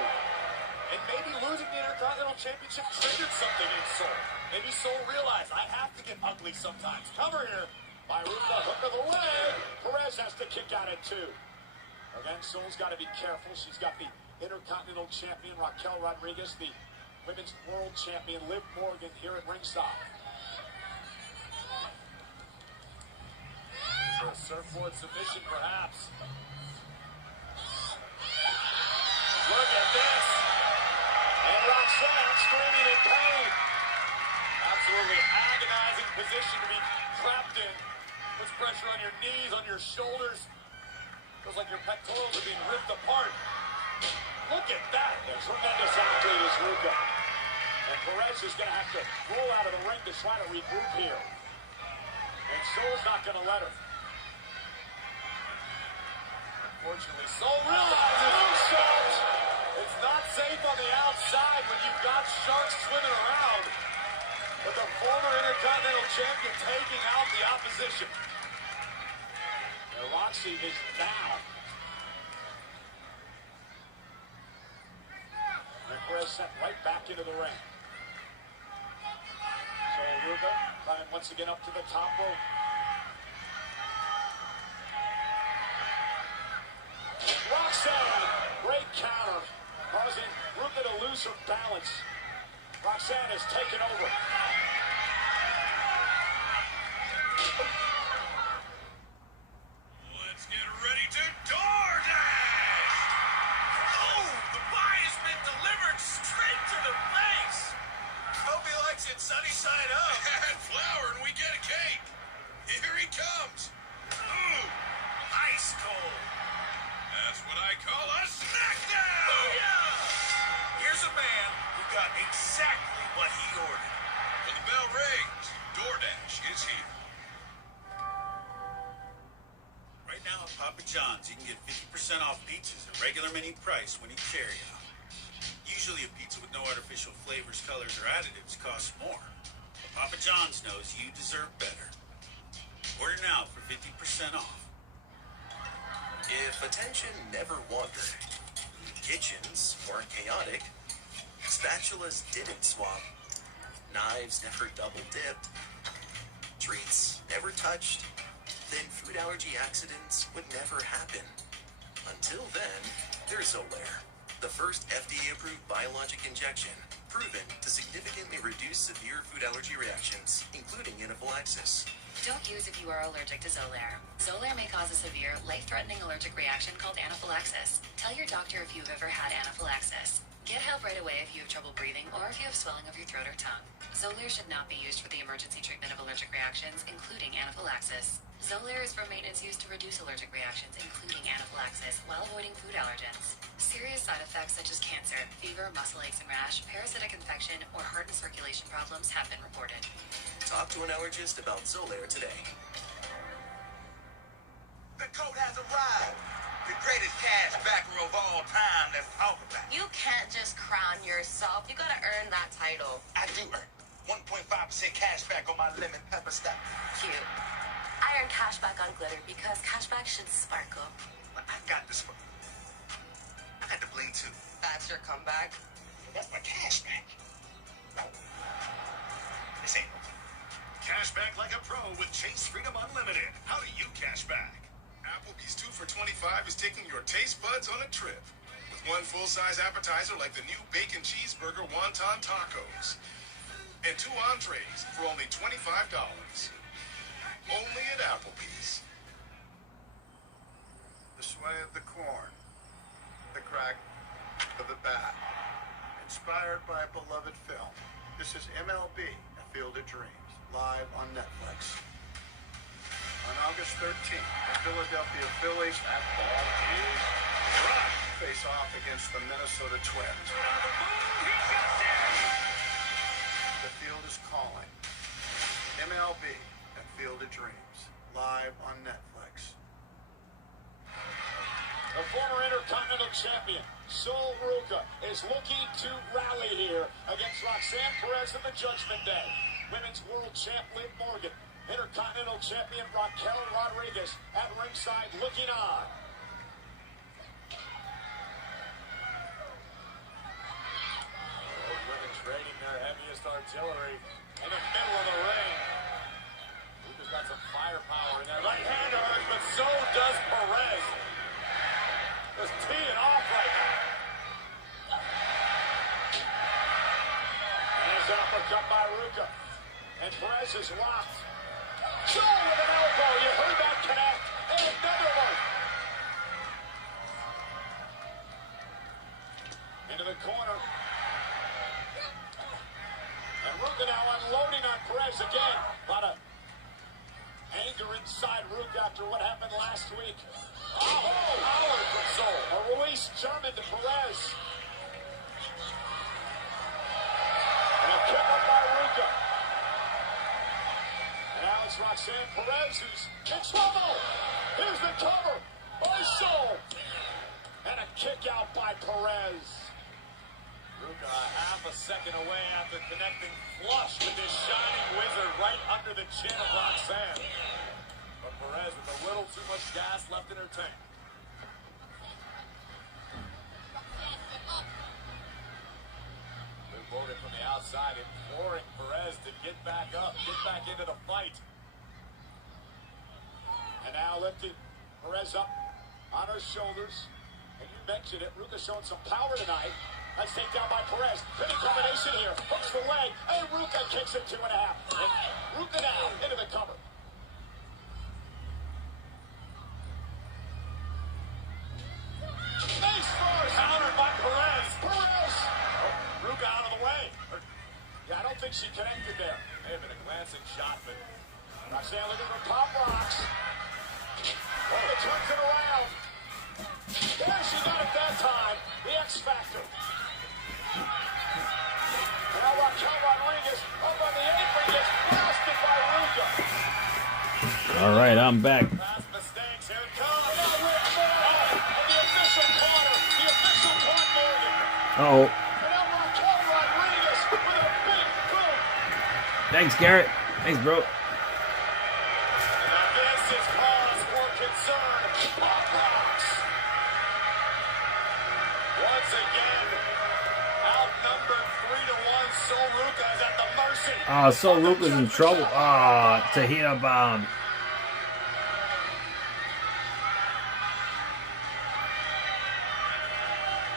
And maybe losing the Intercontinental Championship triggered something in Soul. Maybe Soul realized, I have to get ugly sometimes. Cover here by Ruka, hook of the leg. Perez has to kick out at 2. Again, Soul's got to be careful. She's got the Intercontinental Champion, Raquel Rodriguez, the Women's World Champion, Liv Morgan, here at ringside. For a surfboard submission, perhaps. Look at this. And Roxanne screaming in pain. Absolutely agonizing position to be trapped in. Puts pressure on your knees, on your shoulders. Feels like your pectorals are being ripped apart. Look at that. A tremendous athlete is Ruka. And Perez is going to have to roll out of the ring to try to regroup here. And Soul's not going to let her. Unfortunately, Soul realizes it's not safe on the outside when you've got sharks swimming around. But the former champion taking out the opposition. And Roxy is down. And Perez sent right back into the ring. So Ruga climbing once again up to the top rope. Roxanne, great counter, causing Ruga to lose her balance. Roxanne has taken over. Let's get ready to DoorDash! Oh, the pie has been delivered straight to the face! Hope he likes it sunny side up. Add flour and we get a cake. Here he comes. Ooh, ice cold. That's what I call a snackdown! Booyah! Here's a man who got exactly what he ordered. When the bell rings, DoorDash is here. Right now at Papa John's, you can get 50% off pizzas at regular menu price when you carry out. Usually a pizza with no artificial flavors, colors, or additives costs more. But Papa John's knows you deserve better. Order now for 50% off. If attention never wandered, kitchens weren't chaotic, spatulas didn't swap, knives never double dipped, treats never touched, then food allergy accidents would never happen. Until then, there's Xolair, the first FDA-approved biologic injection proven to significantly reduce severe food allergy reactions, including anaphylaxis. Don't use if you are allergic to Xolair. Xolair may cause a severe, life-threatening allergic reaction called anaphylaxis. Tell your doctor if you've ever had anaphylaxis. Get help right away if you have trouble breathing or if you have swelling of your throat or tongue. Xolair should not be used for the emergency treatment of allergic reactions, including anaphylaxis. Xolair is for maintenance use to reduce allergic reactions, including anaphylaxis, while avoiding food allergens. Serious side effects such as cancer, fever, muscle aches and rash, parasitic infection, or heart and circulation problems have been reported. Talk to an allergist about Xolair today. The coat has arrived. The greatest cash backer of all time. Let's talk about it. You can't just crown yourself. You gotta earn that title. I do earn 1.5% cash back on my lemon pepper stuff. Cute. I earn cashback on glitter because cashback should sparkle. But I got this one. I got the bling too. That's your comeback? That's my cash back. This ain't no cash back like a pro with Chase Freedom Unlimited. How do you cash back? Applebee's 2 for $25 is taking your taste buds on a trip. With one full-size appetizer like the new bacon cheeseburger wonton tacos. And 2 entrees for only $25. Only at Applebee's. The sway of the corn, the crack of the bat. Inspired by a beloved film. This is MLB, A Field of Dreams, live on Netflix. On August 13th, the Philadelphia Phillies at ball is Rush face off against the Minnesota Twins. The field is calling. MLB, A Field of Dreams, live on Netflix. The former Intercontinental Champion, Sol Ruca, is looking to rally here against Roxanne Perez in the Judgment Day. Women's World Champ Liv Morgan, Intercontinental Champion Raquel Rodriguez at ringside looking on. Both women trading their heaviest artillery in the middle of the ring. Ruca's got some firepower in that right hand of hers, but so does Perez. Just teeing off right now. And there's an uppercut by Ruca. And Perez is locked. Joe with an elbow. You heard that connect. And another one. Into the corner. And Ruca now unloading on Perez again. A lot of anger inside Ruca after what happened last week. Oh, power from Sol. A release German to Perez. And a kick up by Ruca. And now it's Roxanne Perez who's in trouble. Here's the cover by Sol. And a kick out by Perez. Ruca a half a second away after connecting flush with this shining wizard right right under the chin of Roxanne. But Perez with a little too much gas left in her tank. They're voted from the outside, imploring Perez to get back up, get back into the fight. And now lifting Perez up on her shoulders. And you mentioned it, Ruka showing some power tonight. That's taken down by Perez. Pretty combination here. Hooks the leg. And Ruka kicks it 2.5. And Ruka now into the cover. Nice force. Countered by Perez. Perez. Oh, Ruka out of the way. Yeah, I don't think she connected there. May have been a glancing shot, but Roxanne looking for pop rocks. Oh, it turns it around. There she got it that time. The X Factor. Now Raquel Rodriguez up on the apron gets blasted by Ruka. All right, I'm back. Past mistakes, here it comes. And now Rick Flair. And the official caught her. The official caught Morgan. Uh-oh. And now Raquel Rodriguez with a big boom. Thanks, Garrett. Thanks, bro. And now this is cause for concern. Pop rocks. Once again, outnumbered 3-1. Sol Ruka is at the mercy. Sol Ruka's in trouble. Tahina bomb.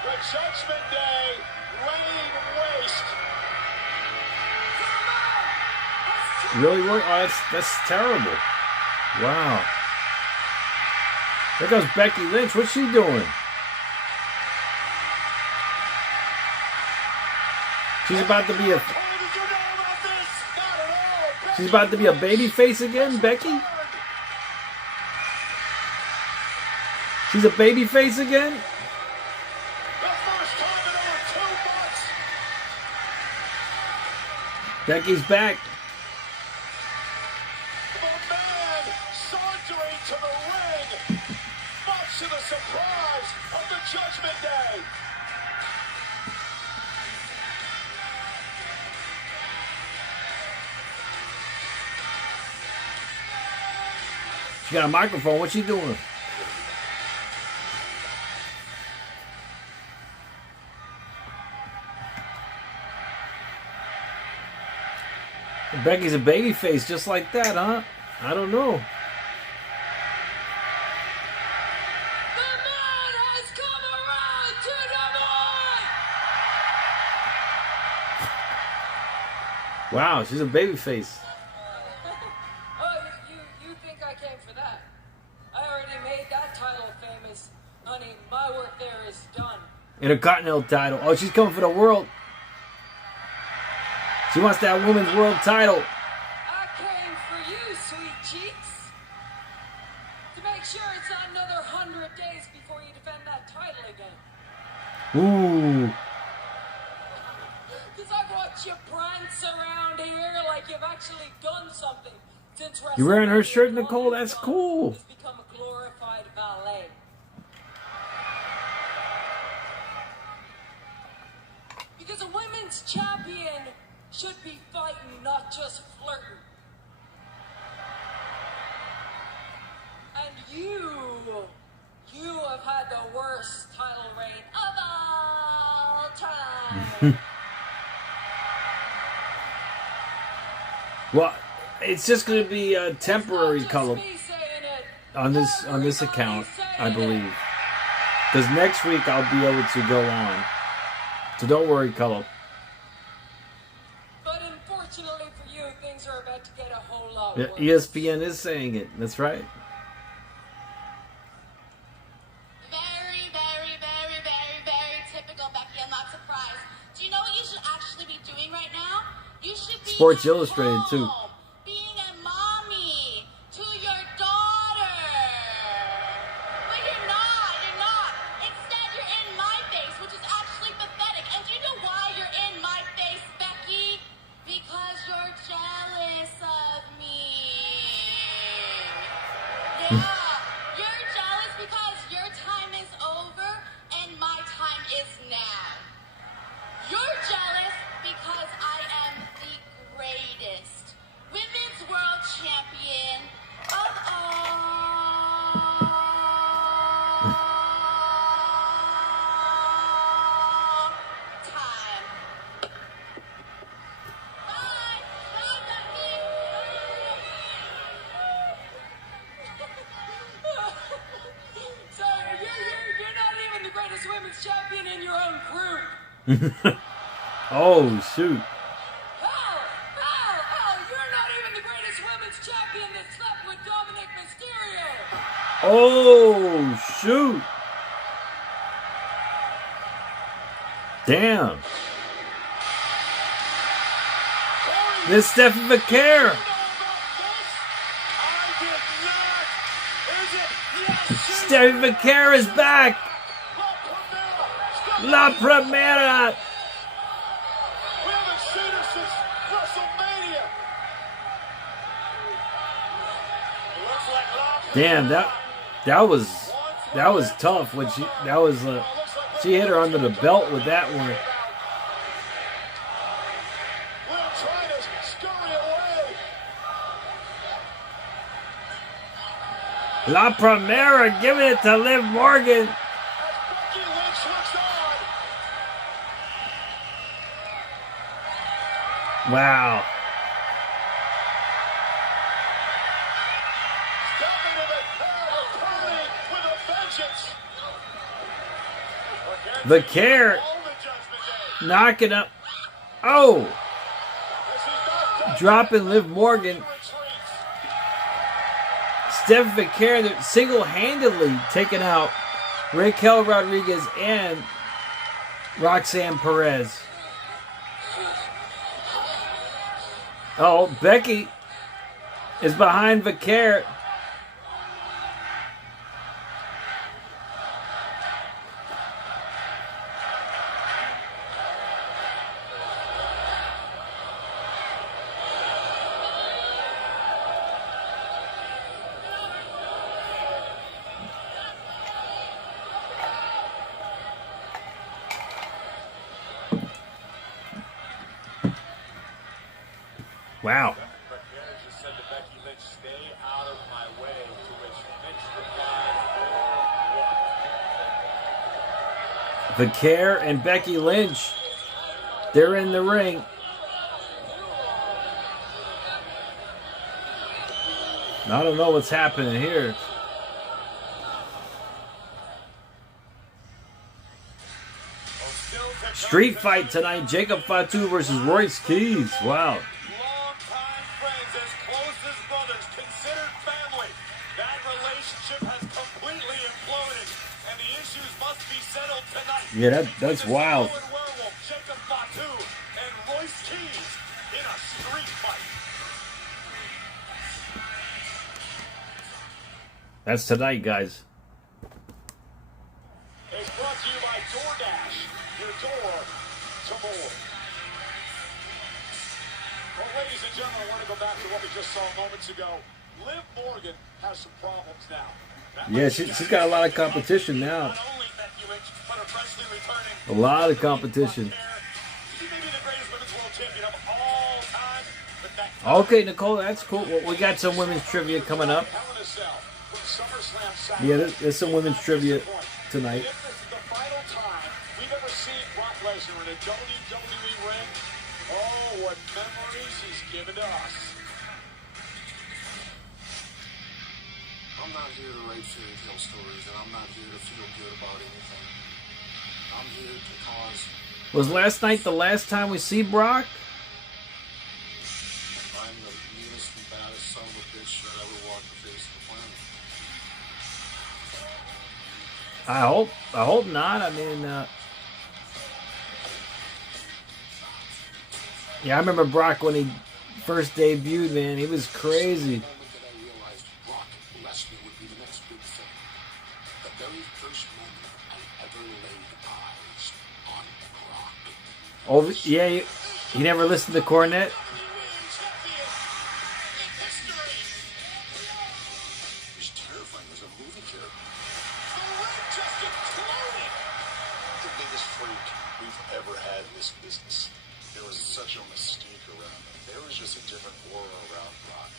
The Judgment Day laying waste. Really? Oh, that's terrible. Wow. There goes Becky Lynch. What's she doing? She's about to be a. She's about to be a baby face again, Becky. She's a baby face again. Becky's back. The man sauntering to the ring, much to the surprise of the Judgment Day. She got a microphone. What's she doing? Becky's a baby face just like that, huh? I don't know. The man has come around to the boy! Wow, she's a baby face. Oh, you think I came for that? I already made that title famous. Honey, my work there is done. Intercontinental title. Oh, she's coming for the world. She wants that women's world title. I came for you, sweet cheeks. To make sure it's not another 100 days before you defend that title again. Ooh. Because I've watched you prance around here like you've actually done something since wrestling. You wearing her shirt, Nicole? That's cool. It's become a glorified ballet. Because a women's champion should be fighting, not just flirting. And you have had the worst title reign of all time. Well, it's just going to be a temporary Not just color me saying it. on this account, I believe. Because next week I'll be able to go on. So don't worry, color. But unfortunately for you, things are about to get a whole lot Yeah, worse. ESPN is saying it. That's right. Very, very, very, very, very typical, Becky. I'm not surprised. Do you know what you should actually be doing right now? You should be Sports at Illustrated, too. home, being a mommy to your daughter. But you're not. You're not. Instead, you're in my face, which is actually pathetic. And do you know why you're in my face, Becky? Because you're jealous of me. Yeah, you're jealous because your time is over and my time is now. You're jealous because I am the greatest. Women's Oh, shoot. You're not even the greatest women's champion that slept with Dominic Mysterio. Oh, shoot. Damn. This Stephanie McCare. Stephanie McCare is back. La Primera. We haven't seen her since WrestleMania. Damn, that was tough when she hit her under the belt with that one. Trying to scurry away. La Primera giving it to Liv Morgan. Becky Lynch looks on. Wow. Stepping to the head of Purdy with a vengeance. The care knocking up. Oh. Dropping Liv Morgan. Stephanie McCare single-handedly taking out Raquel Rodriguez and Roxanne Perez. Oh, Becky is behind Vaquer. Wow. Just said to Becky Lynch, stay out of my way, to which Lynch replied, Vaquer and Becky Lynch, they're in the ring. I don't know what's happening here. Street fight tonight. Jacob Fatu versus Royce Keys. Wow. long-time friends, as close as brothers, considered family. That relationship has completely imploded, and the issues must be settled tonight. Yeah, that's wild. Werewolf, Jacob Fatu, and Royce Keys in a street fight. That's tonight, guys. It's brought to you by DoorDash, your door to more. Well, ladies and gentlemen, I want to go back to what we just saw moments ago. Liv Morgan has some problems now. Yeah, she's got a lot of competition now. Not only Becky Lynch, but her freshly returning. A lot of competition. She may be the greatest women's world champion of all time, but that Okay, Nicole, that's cool. Well, we got some women's trivia coming up. Hell in a Cell from SummerSlam Saturday. Yeah, there's some women's trivia tonight. If this is the final time we've ever seen Brock Lesnar in a WWE ring, oh, what memories he's given to us. I'm not here to write fairy tale stories, and I'm not here to feel good about anything. I'm here to cause. Was last night the last time we see Brock? I'm the meanest and baddest son of a bitch that ever walked the face of the planet. I hope not. I mean, yeah, I remember Brock when he first debuted, man. He was crazy. The moment that I realized Brock Lesnar would be the next big thing. The very first moment I ever laid eyes on Brock. Oh, yeah, he never listened to Cornette. He's terrifying as a movie character. The biggest freak we've ever had in this business. There was such a mystique around him. There was just a different aura around Brock.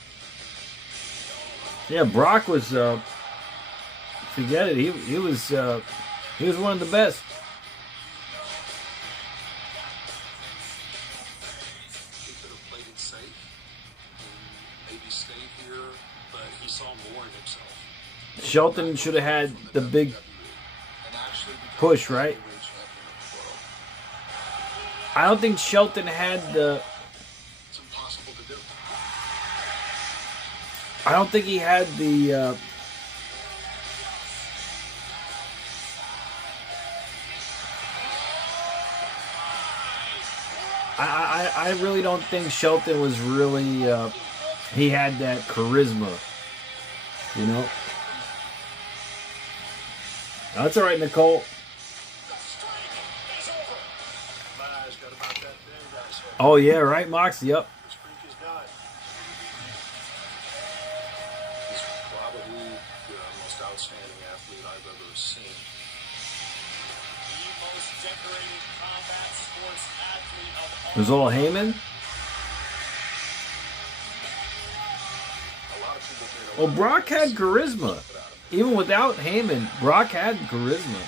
Yeah, Brock was. Forget it. He was one of the best. He could have played it safe and maybe stayed here, but he saw more in himself. Shelton should have had the big And actually become push, right? the champion of the world. I don't think Shelton had the. It's impossible to do. I don't think he had the. I really don't think Shelton was really. He had that charisma. You know? That's alright, Nicole. Oh, yeah, right, Mox? Yep. He's probably the most outstanding athlete I've ever seen. The most decorated combat sports athlete of all. It was all Heyman? Well, Brock had charisma. Even without Heyman, Brock had charisma.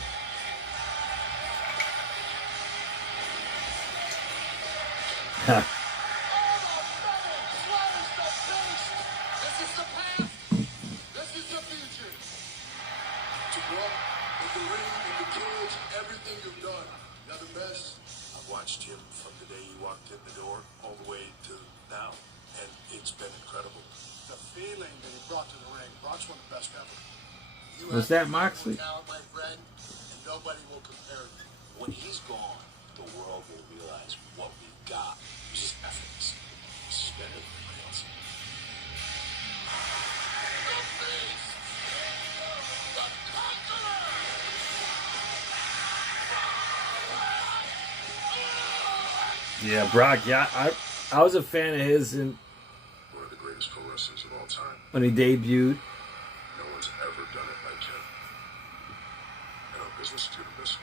This is the past. This is the future. To Brock, in the ring, in the cage, everything you've done. You're the best. I've watched him from the day he walked in the door all the way to now, and it's been incredible. The feeling that he brought to the ring. Brock's one of the best ever. You Was have that Moxley? talent, my friend, and nobody will compare you. When he's gone, the world will realize what we've got. It's just effortless. This is better than anything else. Yeah, Brock, yeah, I was a fan of his One of the greatest pro wrestlers of all time. when he debuted. No one's ever done it like him. And our business is going to miss him.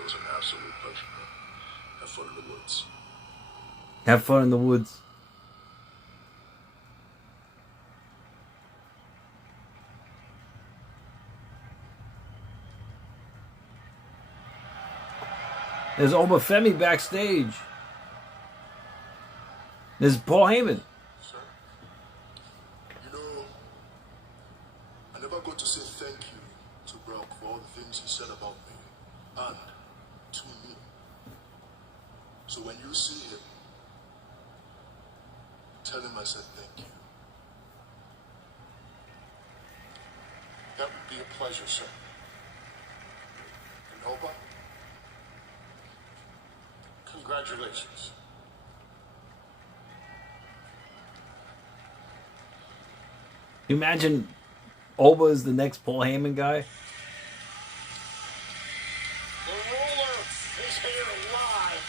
It was an absolute pleasure, man. Have fun in the woods. Have fun in the woods. There's Oba Femi backstage. There's Paul Heyman. Sir, you know, I never got to say thank you to Brock for all the things he said about me and to me. So when you see him, tell him I said thank you. That would be a pleasure, sir. And Oba, congratulations. You imagine Oba is the next Paul Heyman guy? The ruler is here live.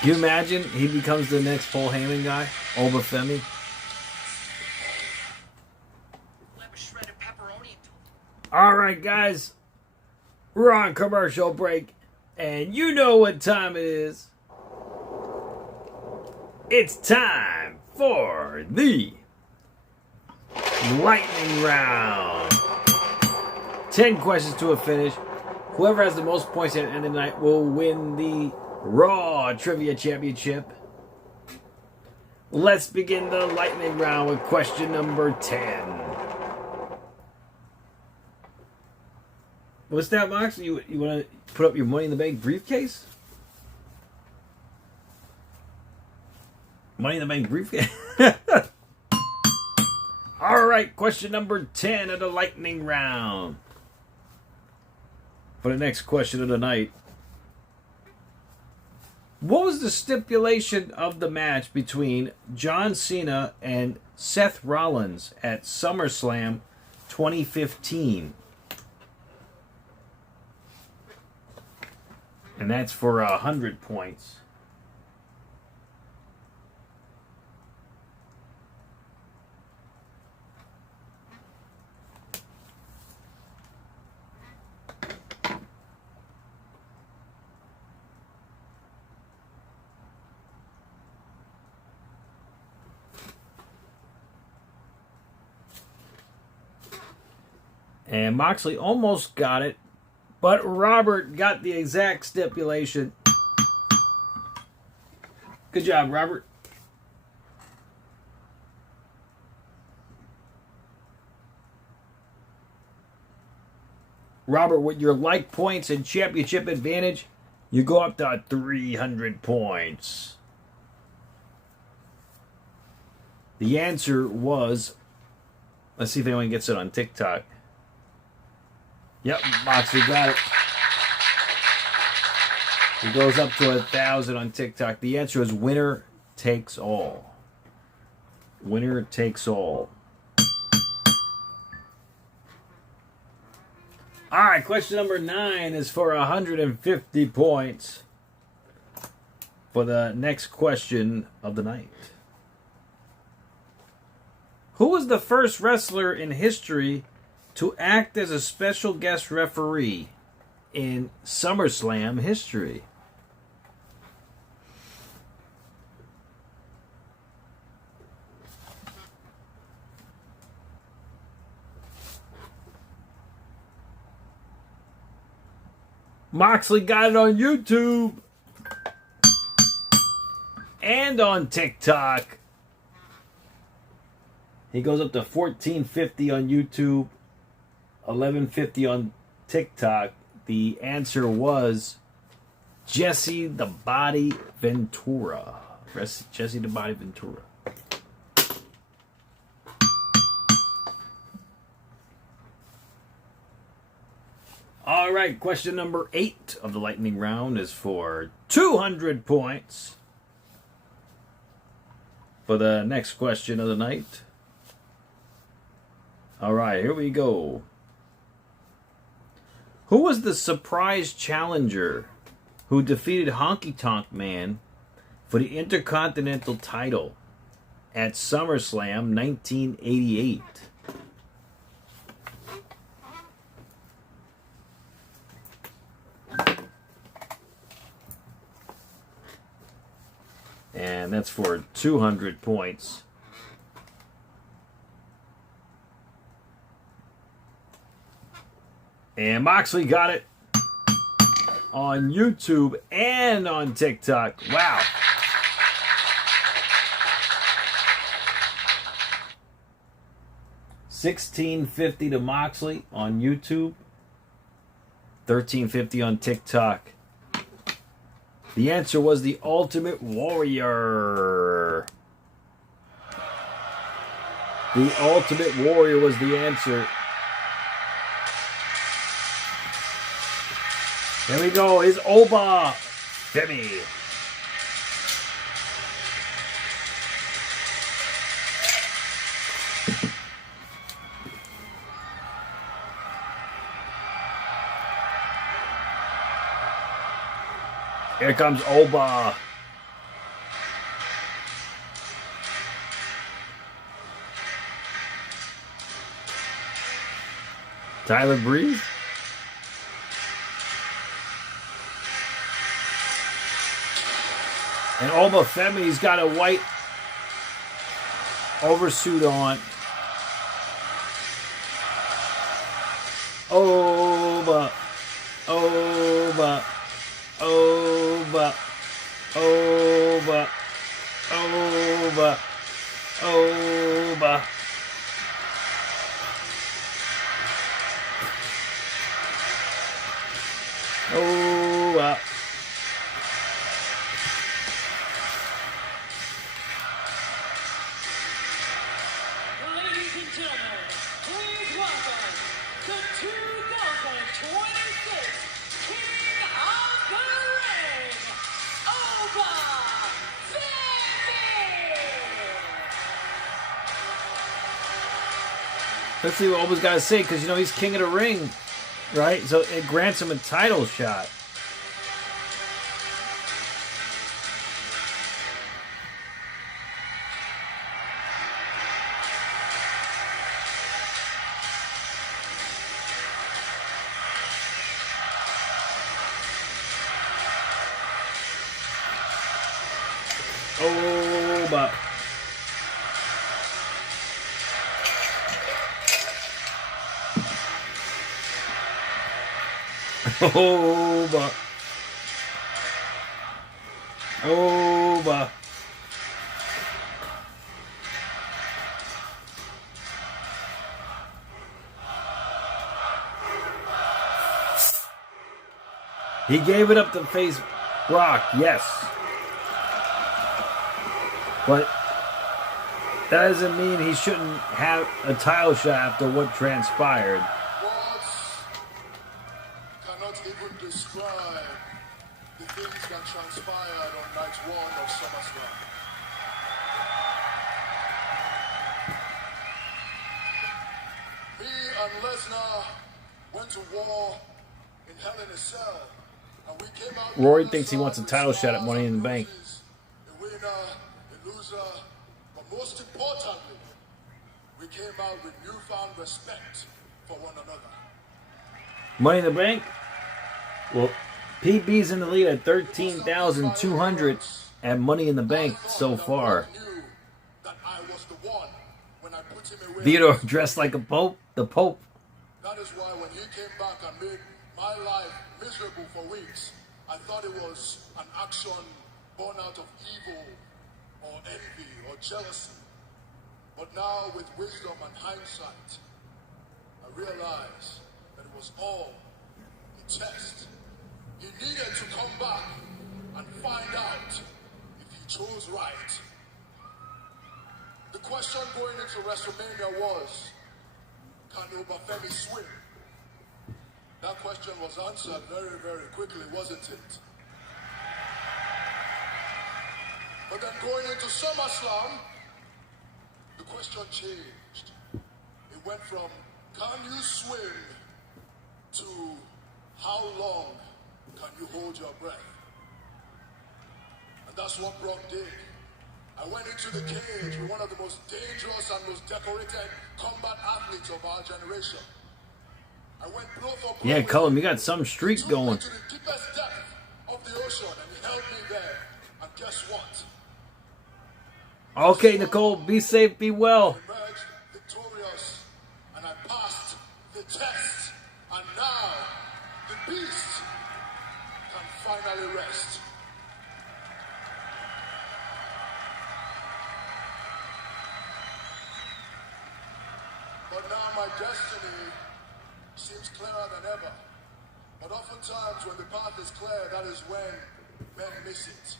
Can you imagine he becomes the next Paul Heyman guy? Oba Femi? Alright, guys. We're on commercial break. And you know what time it is. It's time for the lightning round. 10 questions to a finish. Whoever has the most points at the end of the night will win the Raw Trivia Championship. Let's begin the lightning round with question number 10. What's that, Mox? You want to put up your Money in the Bank briefcase? Money in the Bank briefcase? Alright, question number 10 of the lightning round. For the next question of the night. What was the stipulation of the match between John Cena and Seth Rollins at SummerSlam 2015? And that's for 100 points. And Moxley almost got it, but Robert got the exact stipulation. Good job, Robert. Robert, with your like points and championship advantage, You go up to 300 points. The answer was, let's see if anyone gets it on TikTok. Yep, Moxley got it. He goes up to 1,000 on TikTok. The answer is winner takes all. Winner takes all. All right, question number 9 is for 150 points for the next question of the night. Who was the first wrestler in history to act as a special guest referee in SummerSlam history? Moxley got it on YouTube and on TikTok. He goes up to 1450 on YouTube, 1150 on TikTok. The answer was Jesse the Body Ventura. Jesse the Body Ventura. All right, question number 8 of the lightning round is for 200 points. For the next question of the night. All right, here we go. Who was the surprise challenger who defeated Honky Tonk Man for the Intercontinental title at SummerSlam 1988? And that's for 200 points. And Moxley got it on YouTube and on TikTok. Wow. $16.50 to Moxley on YouTube. $13.50 on TikTok. The answer was the Ultimate Warrior. The Ultimate Warrior was the answer. There we go. Is Oba Femi. Here comes Oba. Tyler Breeze. And Oba Femi's got a white oversuit on. Oba. Oba. Oba. Oba. Oba. Oba. Oba. Ladies and gentlemen, please welcome the 2026 King of the Ring, Oba Femi! Let's see what Oba's got to say, because, you know, he's King of the Ring, right? So it grants him a title shot. Oba. Oba. Oba. He gave it up to face Brock, yes. But that doesn't mean he shouldn't have a title shot after what transpired. Words cannot even describe the things that transpired on night 1 of SummerSlam. Me and Lesnar went to war in Hell in a Cell, and we came out. Rory thinks he wants a title shot at Money in the Bank. A winner, a loser, but most importantly, we came out with newfound respect for one another. Money in the Bank? Well, PB's in the lead at 13,200 at Money in the Bank so far. Theodore dressed like a pope, the Pope. That is why when he came back and made my life miserable for weeks, I thought it was an action born out of evil or envy or jealousy. But now with wisdom and hindsight, I realize that it was all a test. He needed to come back and find out if he chose right. The question going into WrestleMania was, can Femi swim? That question was answered very, very quickly, wasn't it? But then going into SummerSlam, the question changed. It went from, can you swim, to how long can you hold your breath? And that's what Brock did. I went into the cage with one of the most dangerous and most decorated combat athletes of our generation. I went blow for blow. Yeah, Cullum, you got some streak going. To the deepest depth of the ocean, and he held me there. And guess what? Okay, Nicole, be safe, be well. I emerged victorious, and I passed the test. And now, the beast can finally rest. But now my destiny seems clearer than ever. But oftentimes when the path is clear, that is when men miss it.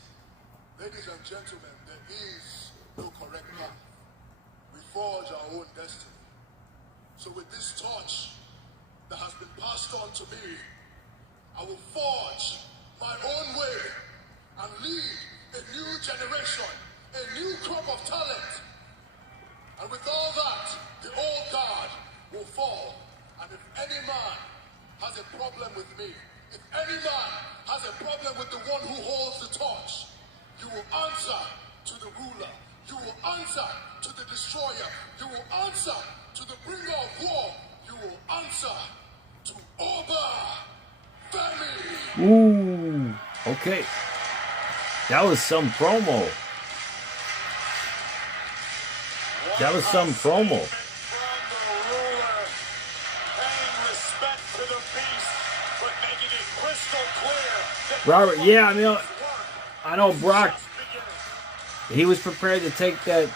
Ladies and gentlemen, there is no correct path. We forge our own destiny. So with this torch that has been passed on to me, I will forge my own way and lead a new generation, a new crop of talent. And with all that, the old guard will fall. And if any man has a problem with me, if any man has a problem with the one who holds the torch, you will answer to the ruler. You will answer to the destroyer. You will answer to the bringer of war. You will answer to Oba Femi. Ooh, okay. That was some promo. That was some promo. Robert, yeah, I know Brock. He was prepared to take that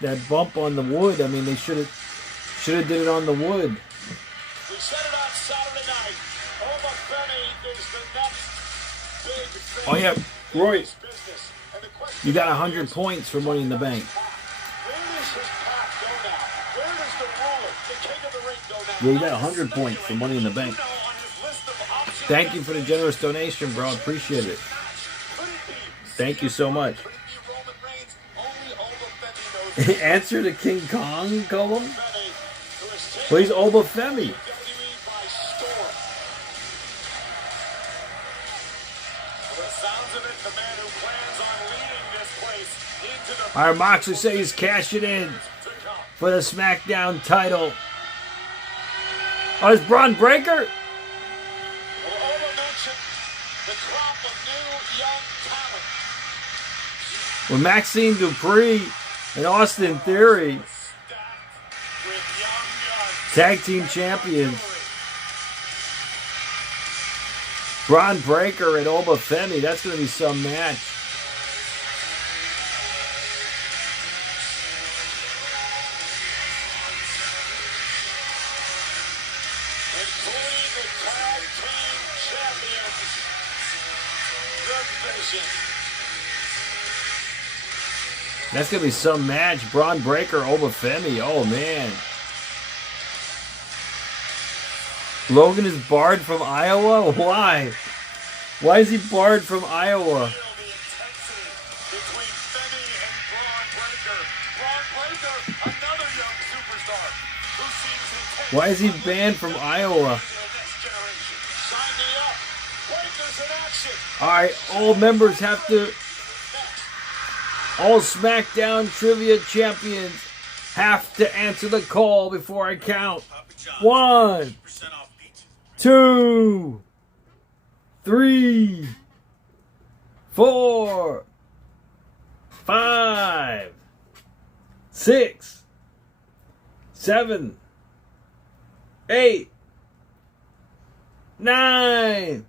that bump on the wood. I mean, they should have did it on the wood. We said it on Saturday night. Oba Femi is the next big thing. Oh yeah, Roy, you got 100 points for Money in the Bank. Yeah, you got 100 points for Money in the Bank. Thank you for the generous donation, bro. Appreciate it. Thank you so much. Answer to King Kong, Colum? Please, Oba Femi. All right, Moxley says he's cashing in for the SmackDown title. Oh, it's Braun Breaker? With Maxine Dupree and Austin Theory, tag team champions. Braun Breaker and Oba Femi, that's going to be some match. division. That's going to be some match. Braun Breaker over Femi. Oh, man. Logan is barred from Iowa? Why? Why is he barred from Iowa? Why is he banned from Iowa? Alright, all members have to... All SmackDown Trivia Champions have to answer the call before I count. 1, 2, 3, 4, 5, 6, 7, 8, 9,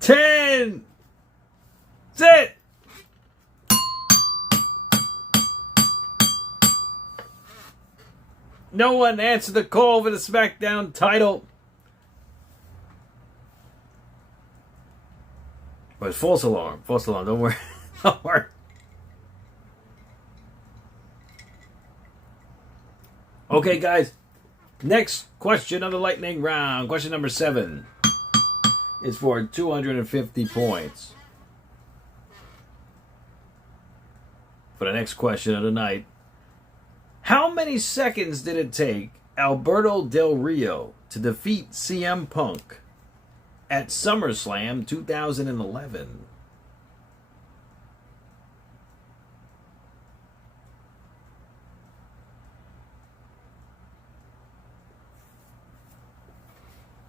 10. Sit. No one answered the call for the SmackDown title. But it's false alarm. False alarm. Don't worry. Don't worry. Okay, guys. Next question of the lightning round. Question number 7 is for 250 points. For the next question of the night. How many seconds did it take Alberto Del Rio to defeat CM Punk at SummerSlam 2011?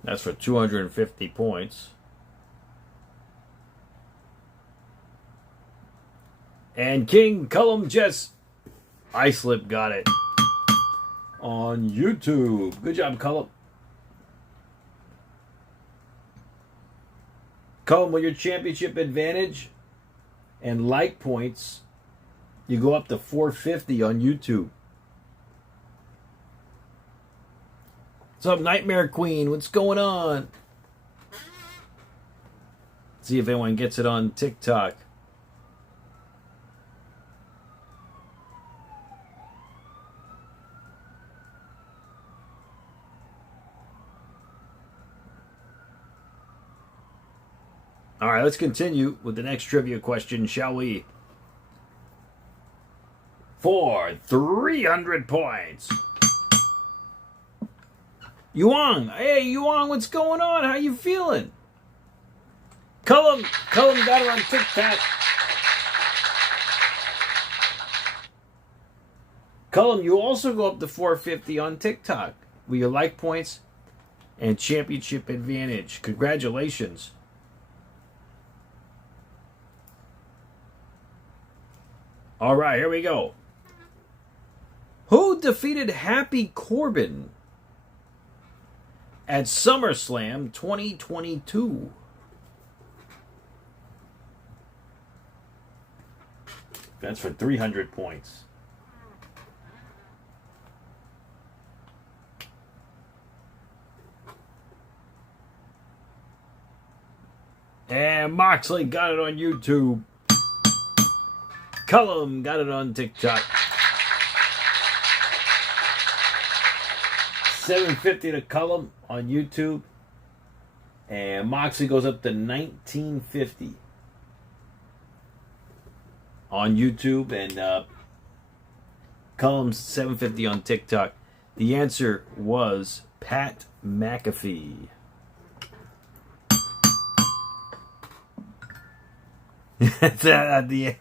That's for 250 points. And King Cullum Jess Islip got it on YouTube. Good job, Cullum. Cullum, with your championship advantage and like points, you go up to 450 on YouTube. What's up, Nightmare Queen? What's going on? See if anyone gets it on TikTok. All right, let's continue with the next trivia question, shall we? For 300 points. Yuang, hey Yuang, what's going on? How you feeling? Cullum got it on TikTok. Cullum, you also go up to 450 on TikTok with your like points and championship advantage. Congratulations. All right, here we go. Who defeated Happy Corbin at SummerSlam 2022? That's for 300 points. And Moxley got it on YouTube. Cullum got it on TikTok. 750 to Cullum on YouTube. And Moxley goes up to 1950 on YouTube. And Cullum's 750 on TikTok. The answer was Pat McAfee. That's at the end.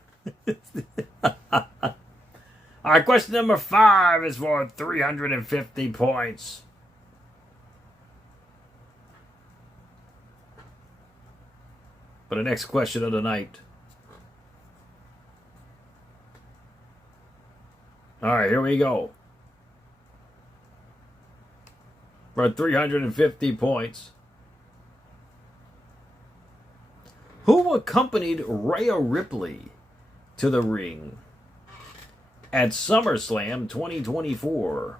All right, question number 5 is for 350 points. For the next question of the night. All right, here we go. For 350 points. Who accompanied Rhea Ripley to the ring at SummerSlam 2024?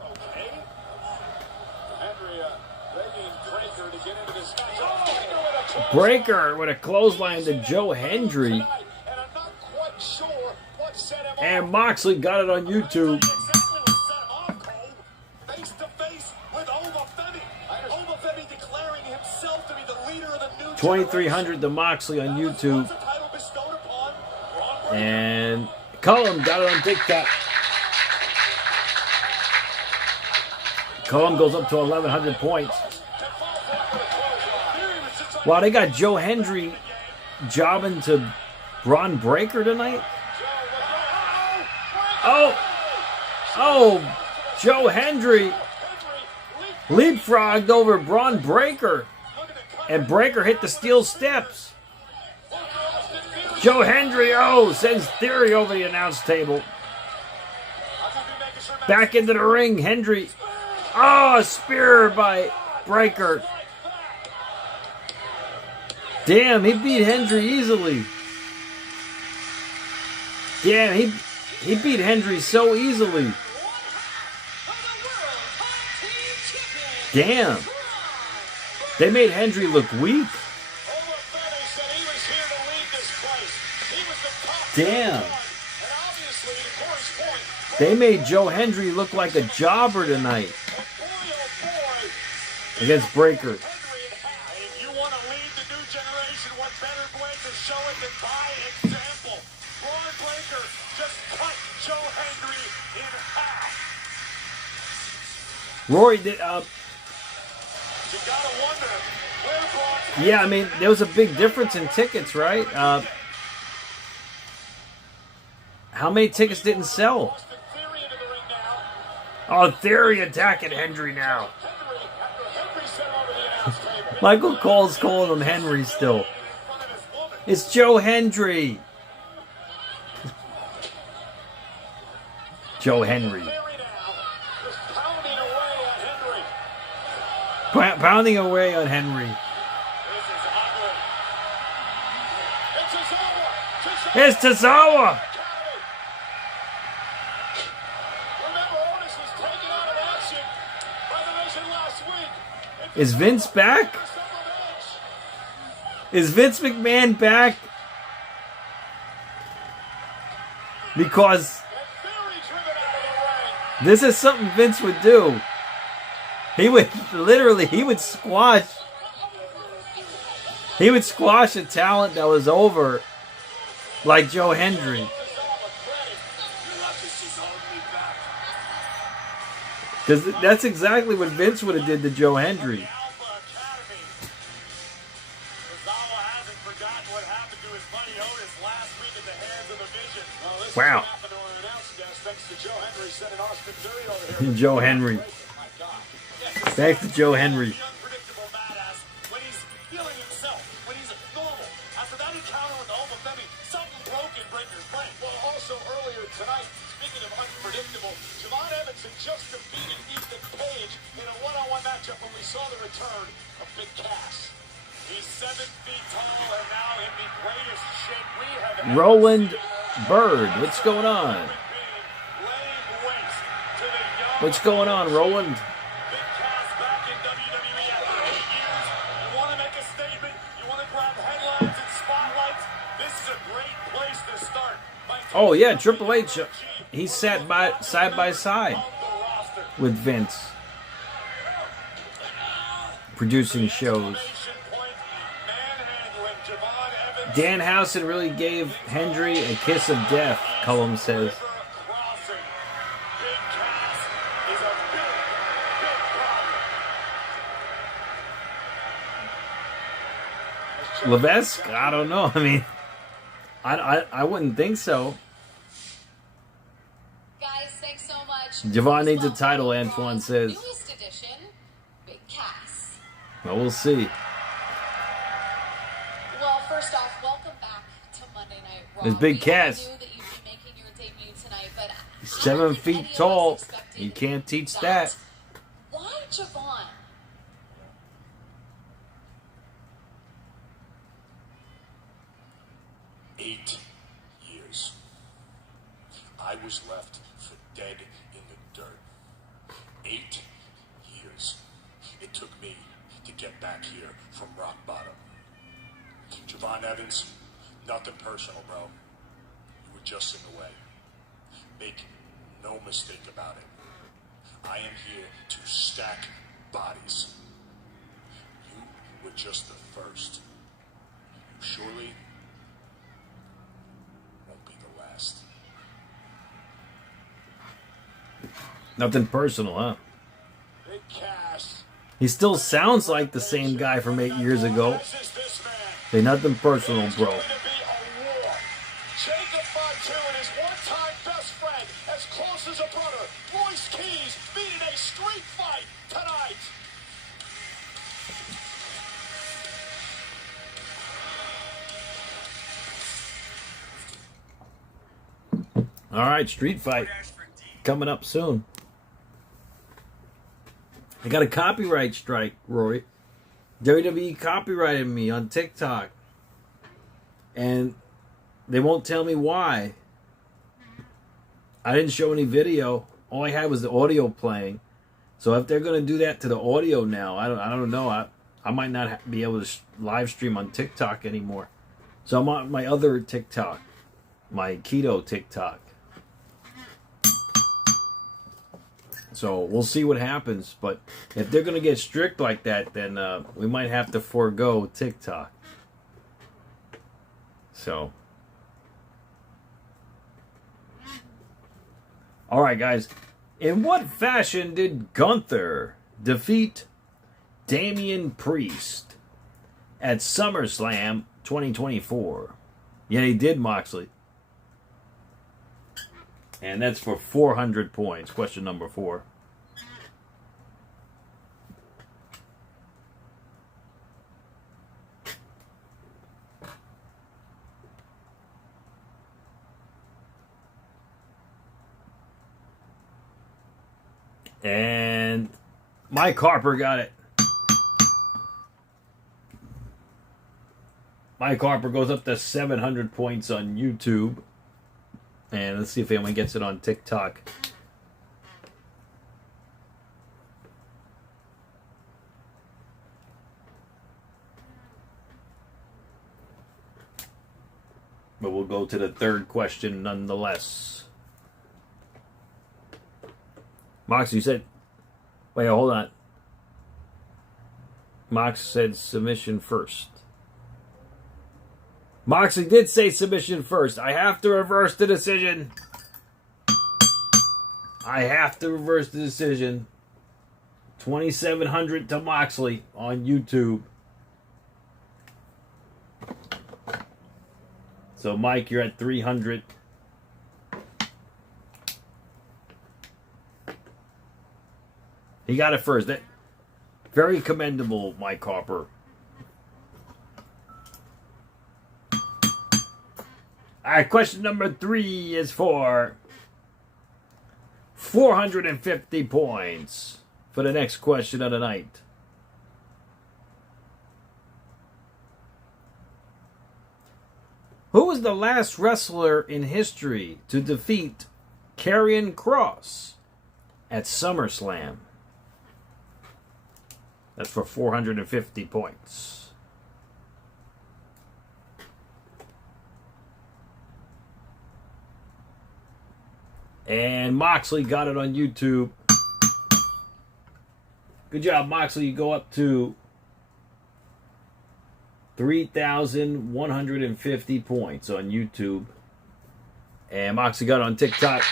Okay. Andrea Breaker with a clothesline to Joe Hendry. And Moxley got it on YouTube. 2,300 to Moxley on YouTube. And Cullum got it on TikTok. Cullum goes up to 1,100 points. Wow, they got Joe Hendry jobbing to Braun Breaker tonight. Oh, Joe Hendry leapfrogged over Braun Breaker. And Breaker hit the steel steps. Joe Hendry, sends Theory over the announce table. Back into the ring, Hendry. A spear by Breaker. Damn, he beat Hendry easily. Damn, he beat Hendry so easily. Damn. They made Hendry look weak. Damn. They made Joe Hendry look like a jobber tonight against Breaker. Rory did. Yeah, I mean, there was a big difference in tickets, right? How many tickets didn't sell? Oh, Theory attacking Hendry now. Michael Cole's calling him Henry still. It's Joe Hendry. Joe Hendry. Pounding away on Henry. It's Tozawa. Is Vince back? Is Vince McMahon back? Because this is something Vince would do. He would squash a talent that was over like Joe Hendry. Because that's exactly what Vince would have did to Joe Hendry. Wow. Joe Henry. Thanks to Joe Henry. Roland Bird, what's going on? What's going on, Roland? Oh yeah, Triple H. He sat side by side with Vince, producing shows. Danhausen really gave Hendry a kiss of death, Cullum says. Levesque? I don't know. I mean, I wouldn't think so. Guys, thanks so much. Javon needs a title, Antoine says. Newest edition, Big Cass. Well, we'll see. Well, first off, welcome back to Monday Night Raw. There's Big Cass. We knew that you'd be making your debut tonight, but He's 7 feet tall. You can't teach that. Why Javon? 8 years. I was left for dead in the dirt. 8 years. It took me to get back here from rock bottom. on, Evans. Nothing personal, bro. You were just in the way. Make no mistake about it. I am here to stack bodies. You were just the first. You surely won't be the last. Nothing personal, huh? Big Cass. He still sounds like the same guy from 8 years ago. Say nothing personal, bro. Jacob Fatu and his one-time best friend, as close as a brother, Royce Keys, meeting a street fight tonight. All right, street fight coming up soon. I got a copyright strike, Roy. WWE copyrighted me on TikTok. And they won't tell me why. I didn't show any video. All I had was the audio playing. So if they're going to do that to the audio now, I don't know. I might not be able to live stream on TikTok anymore. So I'm on my other TikTok. My Keto TikTok. So we'll see what happens. But if they're going to get strict like that, then we might have to forego TikTok. So. Alright, guys. In what fashion did Gunther defeat Damian Priest at SummerSlam 2024? Yeah, he did, Moxley. And that's for 400 points. Question number 4. And Mike Harper got it. Mike Harper goes up to 700 points on YouTube. And let's see if anyone gets it on TikTok. But we'll go to the third question nonetheless. Mox, you said... Wait, hold on. Mox said submission first. Moxley did say submission first. I have to reverse the decision. I have to reverse the decision. 2,700 to Moxley on YouTube. So, Mike, you're at 300. He got it first. That, very commendable, Mike Harper. Alright, question number 3 is for 450 points for the next question of the night. Who was the last wrestler in history to defeat Karrion Kross at SummerSlam? That's for 450 points. And Moxley got it on YouTube. Good job, Moxley. You go up to 3,150 points on YouTube. And Moxley got it on TikTok.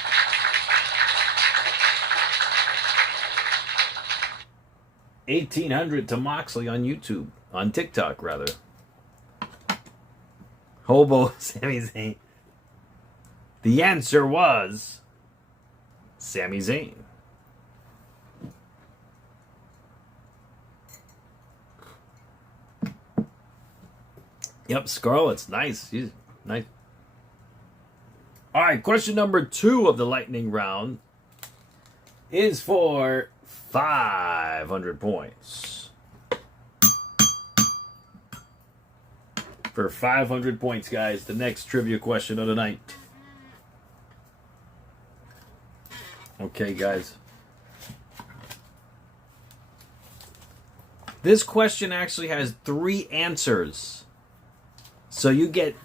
1,800 to Moxley on YouTube. On TikTok, rather. Hobo Sami Zayn. The answer was... Sami Zayn. Yep, Scarlett's nice. She's nice. All right, question number 2 of the lightning round is for 500 points. For 500 points, guys, the next trivia question of the night. Okay, guys. This question actually has 3 answers. So you get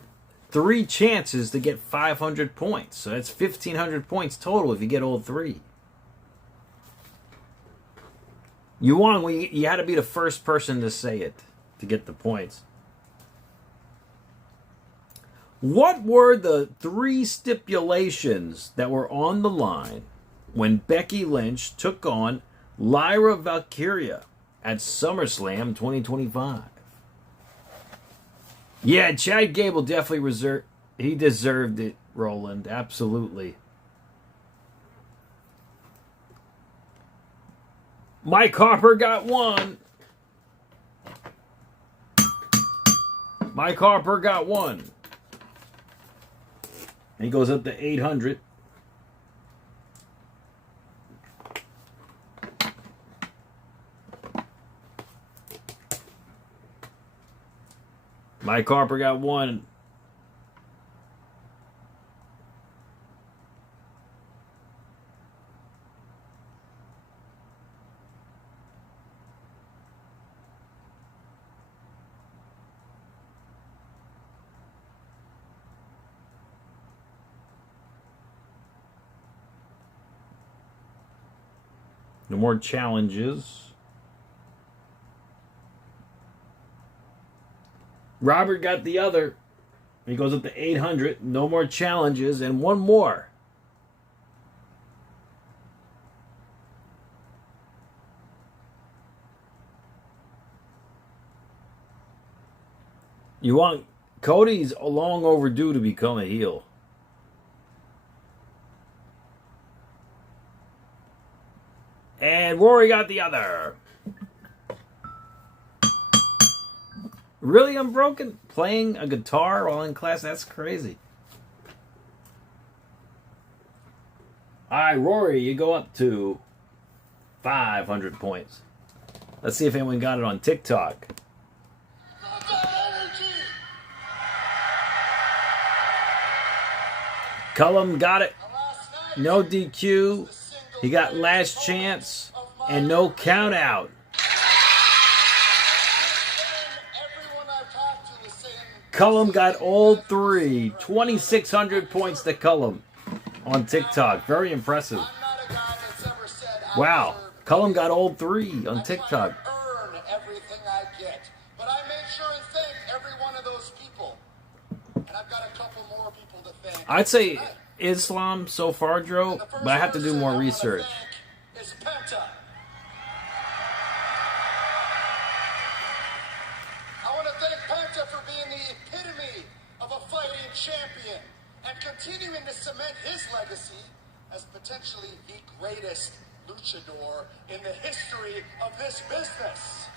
3 chances to get 500 points. So that's 1,500 points total if you get all 3. You had to be the first person to say it to get the points. What were the 3 stipulations that were on the line when Becky Lynch took on Lyra Valkyria at SummerSlam 2025? Yeah, Chad Gable definitely deserved it, Roland. Absolutely. Mike Harper got 1. Mike Harper got 1. He goes up to 800. Mike Harper got 1. No more challenges. Robert got the other. He goes up to 800. No more challenges. And 1 more. You want... Cody's long overdue to become a heel. And Rory got the other. Really unbroken? Playing a guitar while in class? That's crazy. Alright, Rory, you go up to 500 points. Let's see if anyone got it on TikTok. Cullum got it. No DQ. He got last chance and no count out. Cullum got all 3. 2,600 points to Cullum on TikTok. Very impressive. Wow. Cullum got all 3 on TikTok. I'd say Islam so far, Joe, but I have to do more research. I want to thank Penta for being the epitome of a fighting champion and continuing to cement his legacy as potentially the greatest luchador in the history of this business.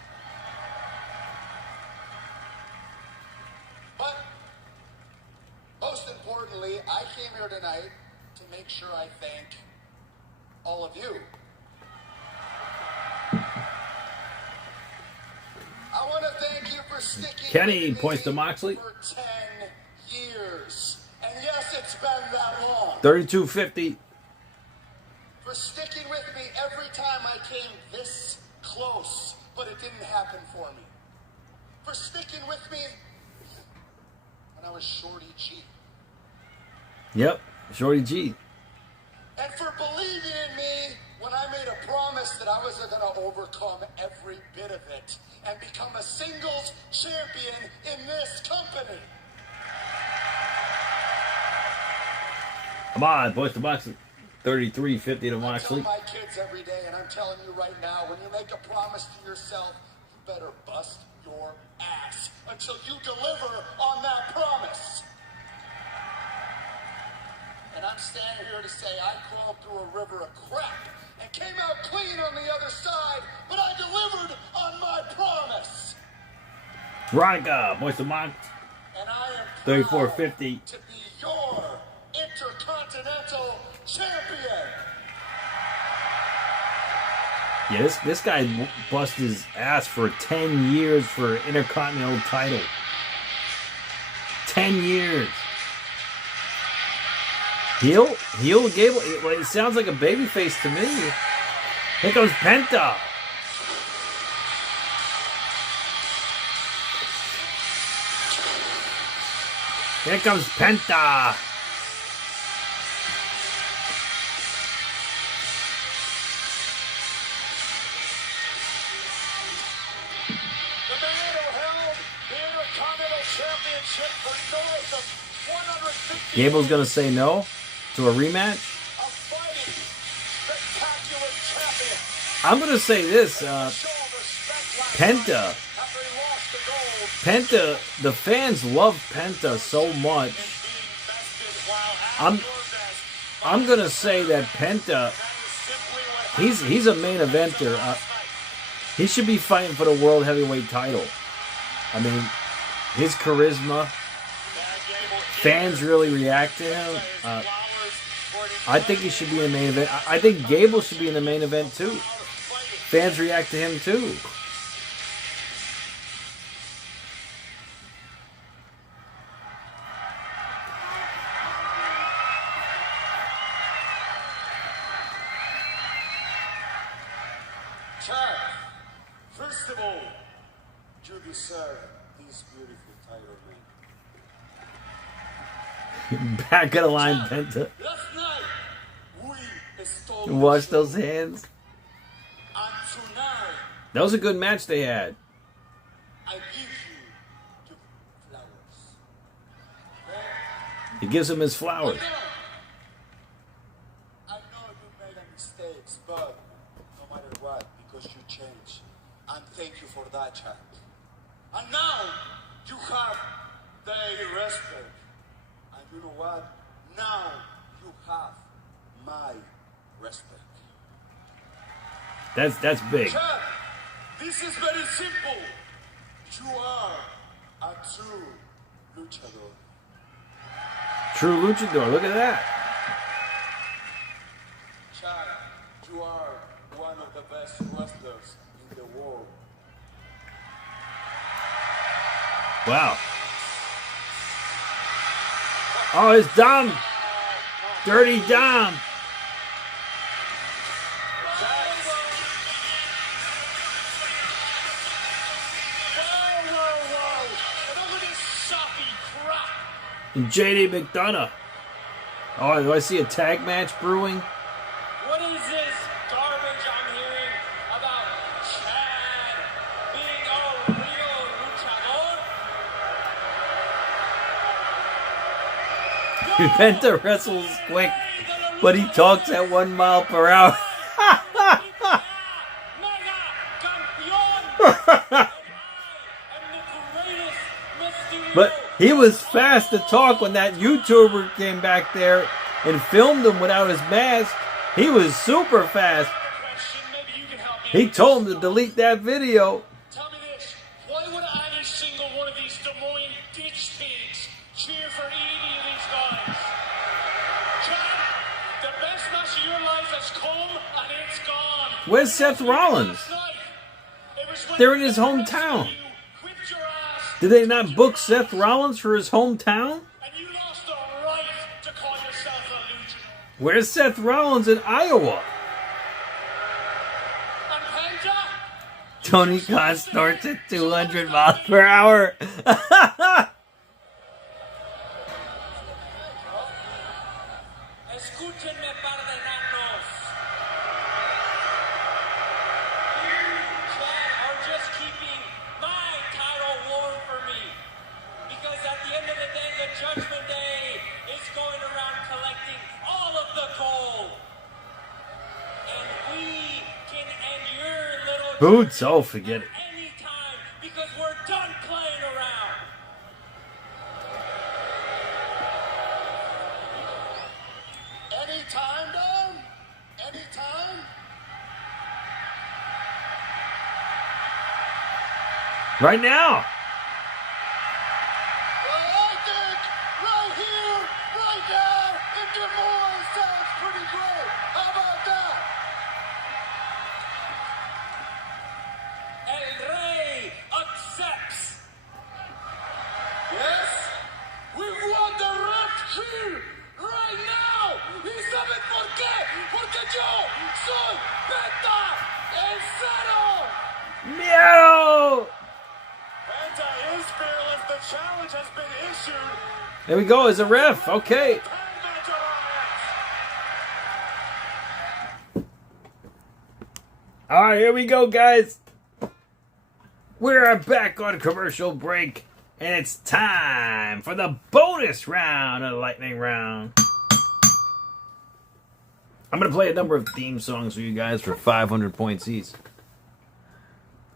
But most importantly, I came here tonight to make sure I thank all of you. I want to thank you for sticking Kenny with points me to Moxley. for 10 years. And yes, it's been that long. 32.50. For sticking with me every time I came this close, but it didn't happen for me. For sticking with me when I was Shorty G. Yep, Shorty G. And for believing in me when I made a promise that I was going to overcome every bit of it and become a singles champion in this company. Come on, boys to Moxley. 33.50 to Moxley. I tell my kids every day, and I'm telling you right now, when you make a promise to yourself, you better bust your ass until you deliver on that promise. And I'm standing here to say I crawled through a river of crap and came out clean on the other side, but I delivered on my promise. Veronica, boys to Moxley. And I am proud 34.50. to be your Intercontinental Champion. Yeah, this guy busted his ass for 10 years for an Intercontinental title. 10 years. Heel Gable. It sounds like a babyface to me. Here comes Penta. Here comes Penta. The man who held the Intercontinental Championship for north of 150 Gable's gonna say no to a rematch. a fighting, spectacular champion. I'm gonna say this. Penta. Penta. The fans love Penta so much. I'm gonna say that Penta. He's a main eventer. He should be fighting for the world heavyweight title. I mean, his charisma. Fans really react to him. I think he should be in the main event. I think Gable should be in the main event too. Fans react to him too. Chad, first of all, you deserve this beautiful title, man. Back of the line, Penta. Last night, we stole Wash those hands. and tonight, That was a good match they had. I give you the flowers. He gives him his flowers. I know you made a mistakes, but no matter what, because you changed. And thank you for that, Chad. And now, you have the respect. And you know what? Now, you have my respect. That's big. Chad, this is very simple. You are a true luchador. True luchador. Look at that. Chad, you are one of the best wrestlers in the world. Wow. Oh, it's Dom. Dirty Dom. And JD McDonough. Oh, do I see a tag match brewing? What is this garbage I'm hearing about Chad being a real luchador? Penta wrestles quick, but he talks at 1 mile per hour. But he was fast to talk when that YouTuber came back there and filmed him without his mask. He was super fast. He told him to delete that video. Tell me this, why would any single one of these Des Moines ditch pigs cheer for any of these guys? Chad, the best match of your life has come and it's gone. Where's Seth Rollins? They're in his hometown. Did they not book Seth Rollins for his hometown? Where's Seth Rollins in Iowa? Tony Khan starts at 200 miles per hour. Escúchenme, par de nanos. You, Chad, are just keeping my title warm for me. Because at the end of the day, the Judgment Day is going around collecting all of the gold. And we can end your little Boots, oh, forget it. anytime because we're done playing around. Anytime, Dom? Anytime? Right now. Well, I think right here, right now, in Des Moines sounds pretty great. How about that? El Rey accepts. Yes? We want the ref here, right now. ¿Y saben por qué? Porque yo soy Penta el Cero. Meow! Penta is fearless. The the challenge has been issued. There we go, as a ref. Okay. All right, here we go, guys. We're back on commercial break, and it's time for the bonus round of the lightning round. I'm going to play a number of theme songs for you guys for 500 points each.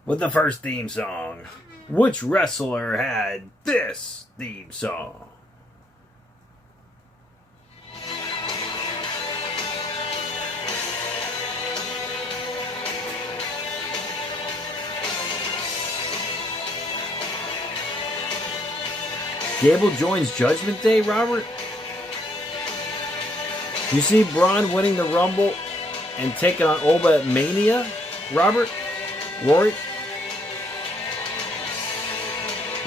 With the first theme song, which wrestler had this theme song? Gable joins Judgment Day, Robert? You see Braun winning the Rumble and taking on Oba at Mania, Robert? Rory?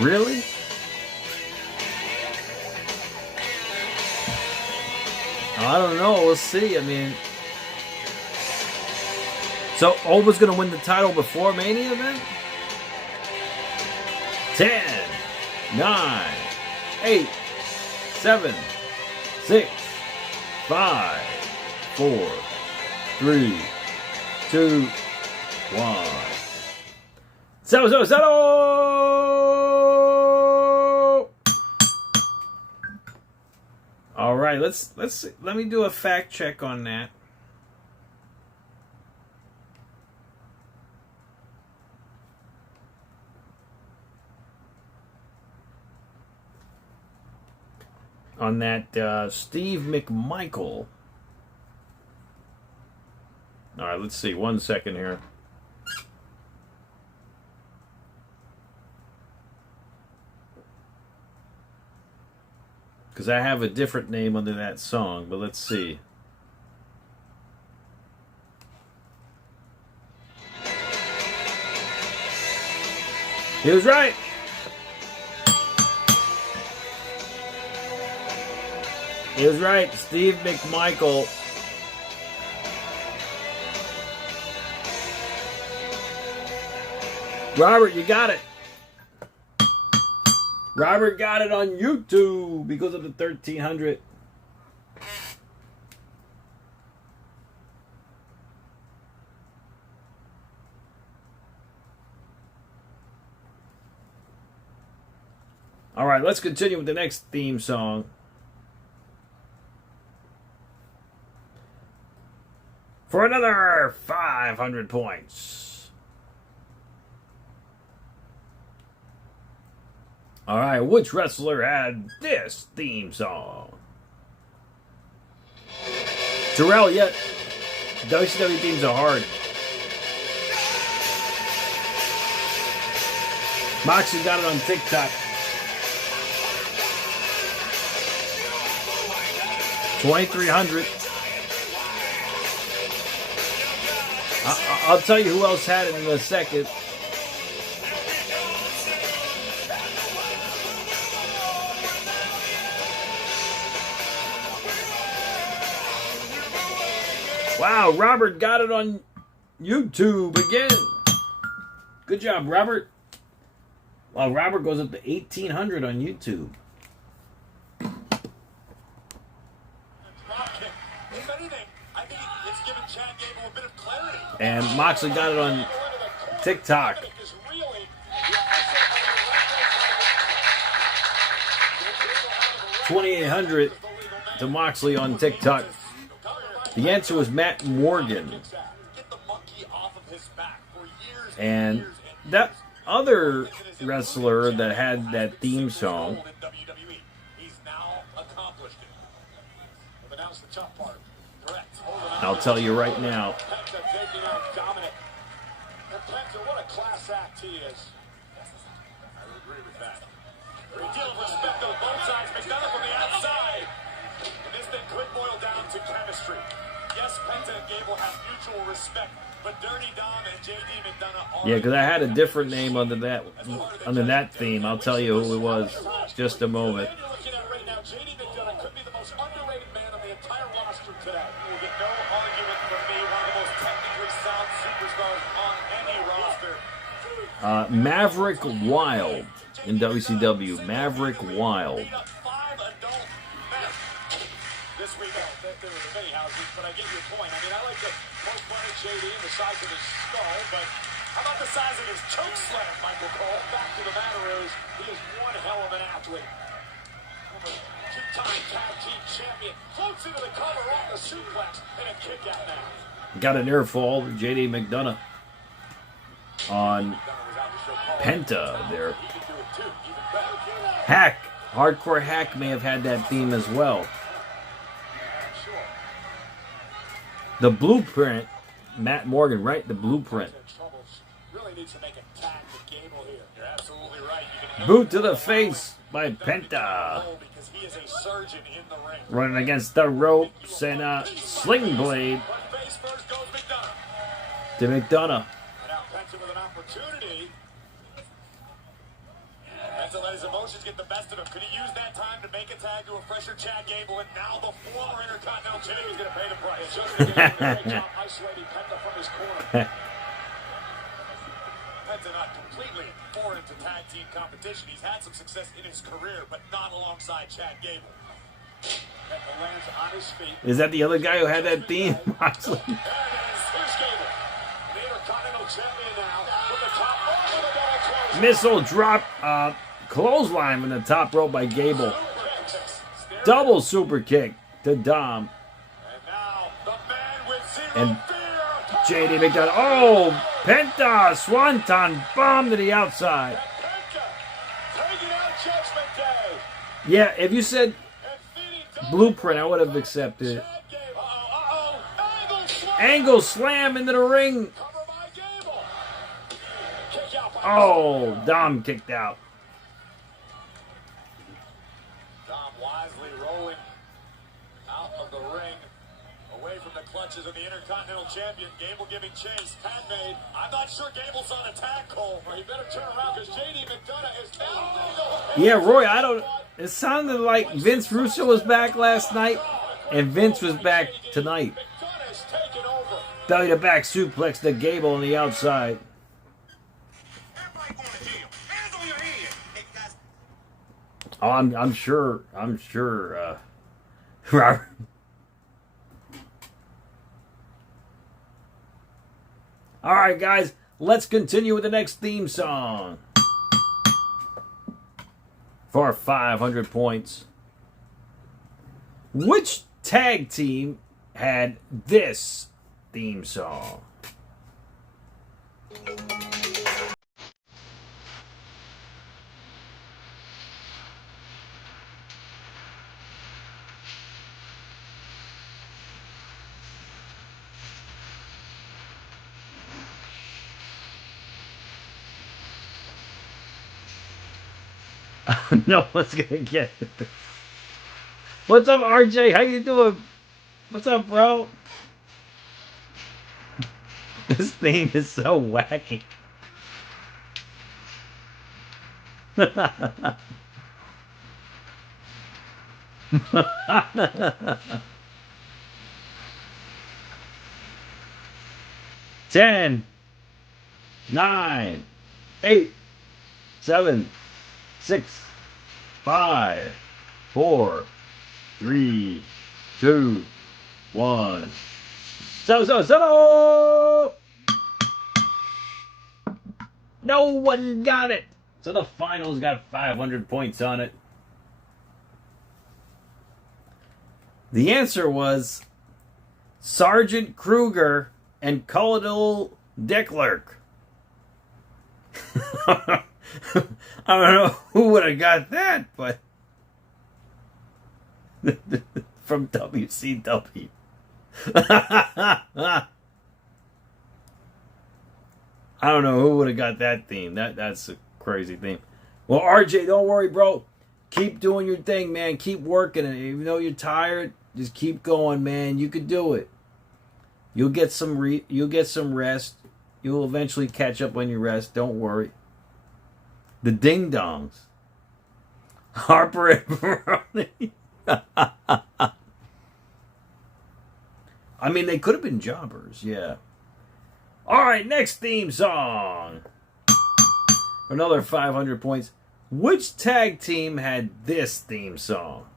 Really? I don't know. We'll see. I mean, so Oba's going to win the title before Mania then? 10, 9, 8, 7, 6, 5, 4, 3, 2, 1. Settle! All right, let me do a fact check on that. On that Steve McMichael. All right, let's see. 1 second here. Because I have a different name under that song, but let's see. He was right. He was right. Steve McMichael. Robert, you got it. Robert got it on YouTube because of the 1300. All right, let's continue with the next theme song. For another 500 points. All right, which wrestler had this theme song? Terrell, yet WCW themes are hard. Moxie got it on TikTok. 2300. I'll tell you who else had it in a second. Wow, Robert got it on YouTube again. Good job, Robert. Wow, Robert goes up to 1800 on YouTube. And Moxley got it on TikTok. 2800 to Moxley on TikTok. The answer was Matt Morgan. And that other wrestler that had that theme song, I'll tell you right now. What a class act he is. I would agree with that. Great deal of respect on both sides. McDonough from the outside. And this thing could boil down to chemistry. Yes, Penta and Gable have mutual respect, but Dirty Dom and JD McDonough are... Yeah, because I had a different name under that theme. I'll tell you who it was. Just a moment. The man you're looking at right now, JD McDonough, could be the most underrated man on the entire roster today. You will get no argument from me. One of the most technically sound superstars on any roster. Maverick Wild. in WCW, Maverick Wild. This week, there were many houses, but I get your point. I mean, I like the most JD and the size of his skull, but how about the size of his choke slam, Michael Cole? Back to the matter is, he is one hell of an athlete. Two-time tag team champion, floats into the cover off the suplex, and a kick out now. Got an air fall, JD McDonough on Penta there. Hack, Hardcore Hack may have had that theme as well. The Blueprint, Matt Morgan, right? The Blueprint. Boot to the face by Penta. Running against the ropes and a sling blade to McDonough. To let his emotions get the best of him. Could he use that time to make a tag to a fresher Chad Gable, and now the former Intercontinental Champion is going to pay the price. Just to get a great job isolating Penta from his corner. Penta not completely foreign to tag team competition. He's had some success in his career, but not alongside Chad Gable. Penta lands on his feet. Is that the other guy who had that theme? There it is. Here's Gable. The Intercontinental Champion now with the top rope with a double close. Missile drop, clothesline from the top rope by Gable. Double super kick to Dom. And JD McDonough. Oh, Penta Swanton bomb to the outside. Yeah, if you said Blueprint, I would have accepted it. Angle slam into the ring. Oh, Dom kicked out. Dom wisely rolling out of the ring, away from the clutches of the Intercontinental Champion. Gable giving chase. Handmade. I'm not sure Gable's on attack, Cole. Or he better turn around because JD McDonough is now. Yeah, Roy, I don't. It sounded like Vince Russo was back last night, and Vince was back tonight. Belly to back suplex to Gable on the outside. Oh, I'm sure. Robert. All right, guys, let's continue with the next theme song for 500 points. Which tag team had this theme song? No one's gonna get it. What's up, RJ? How you doing? What's up, bro? This theme is so wacky. 10, 9, 8, 7, 6, 5, 4, 3, 2, 1. So. No one got it. So the finals got 500 points on it. The answer was Sergeant Kruger and Colonel Declerc. I don't know who would have got that, but from WCW. I don't know who would have got that theme. That's a crazy theme. Well, RJ, don't worry, bro. Keep doing your thing, man. Keep working it. Even though you're tired, just keep going, man. You can do it. You'll get some rest. You'll eventually catch up on your rest. Don't worry. The Ding Dongs. Harper and Brody. I mean, they could have been jobbers, yeah. All right, next theme song. Another 500 points. Which tag team had this theme song?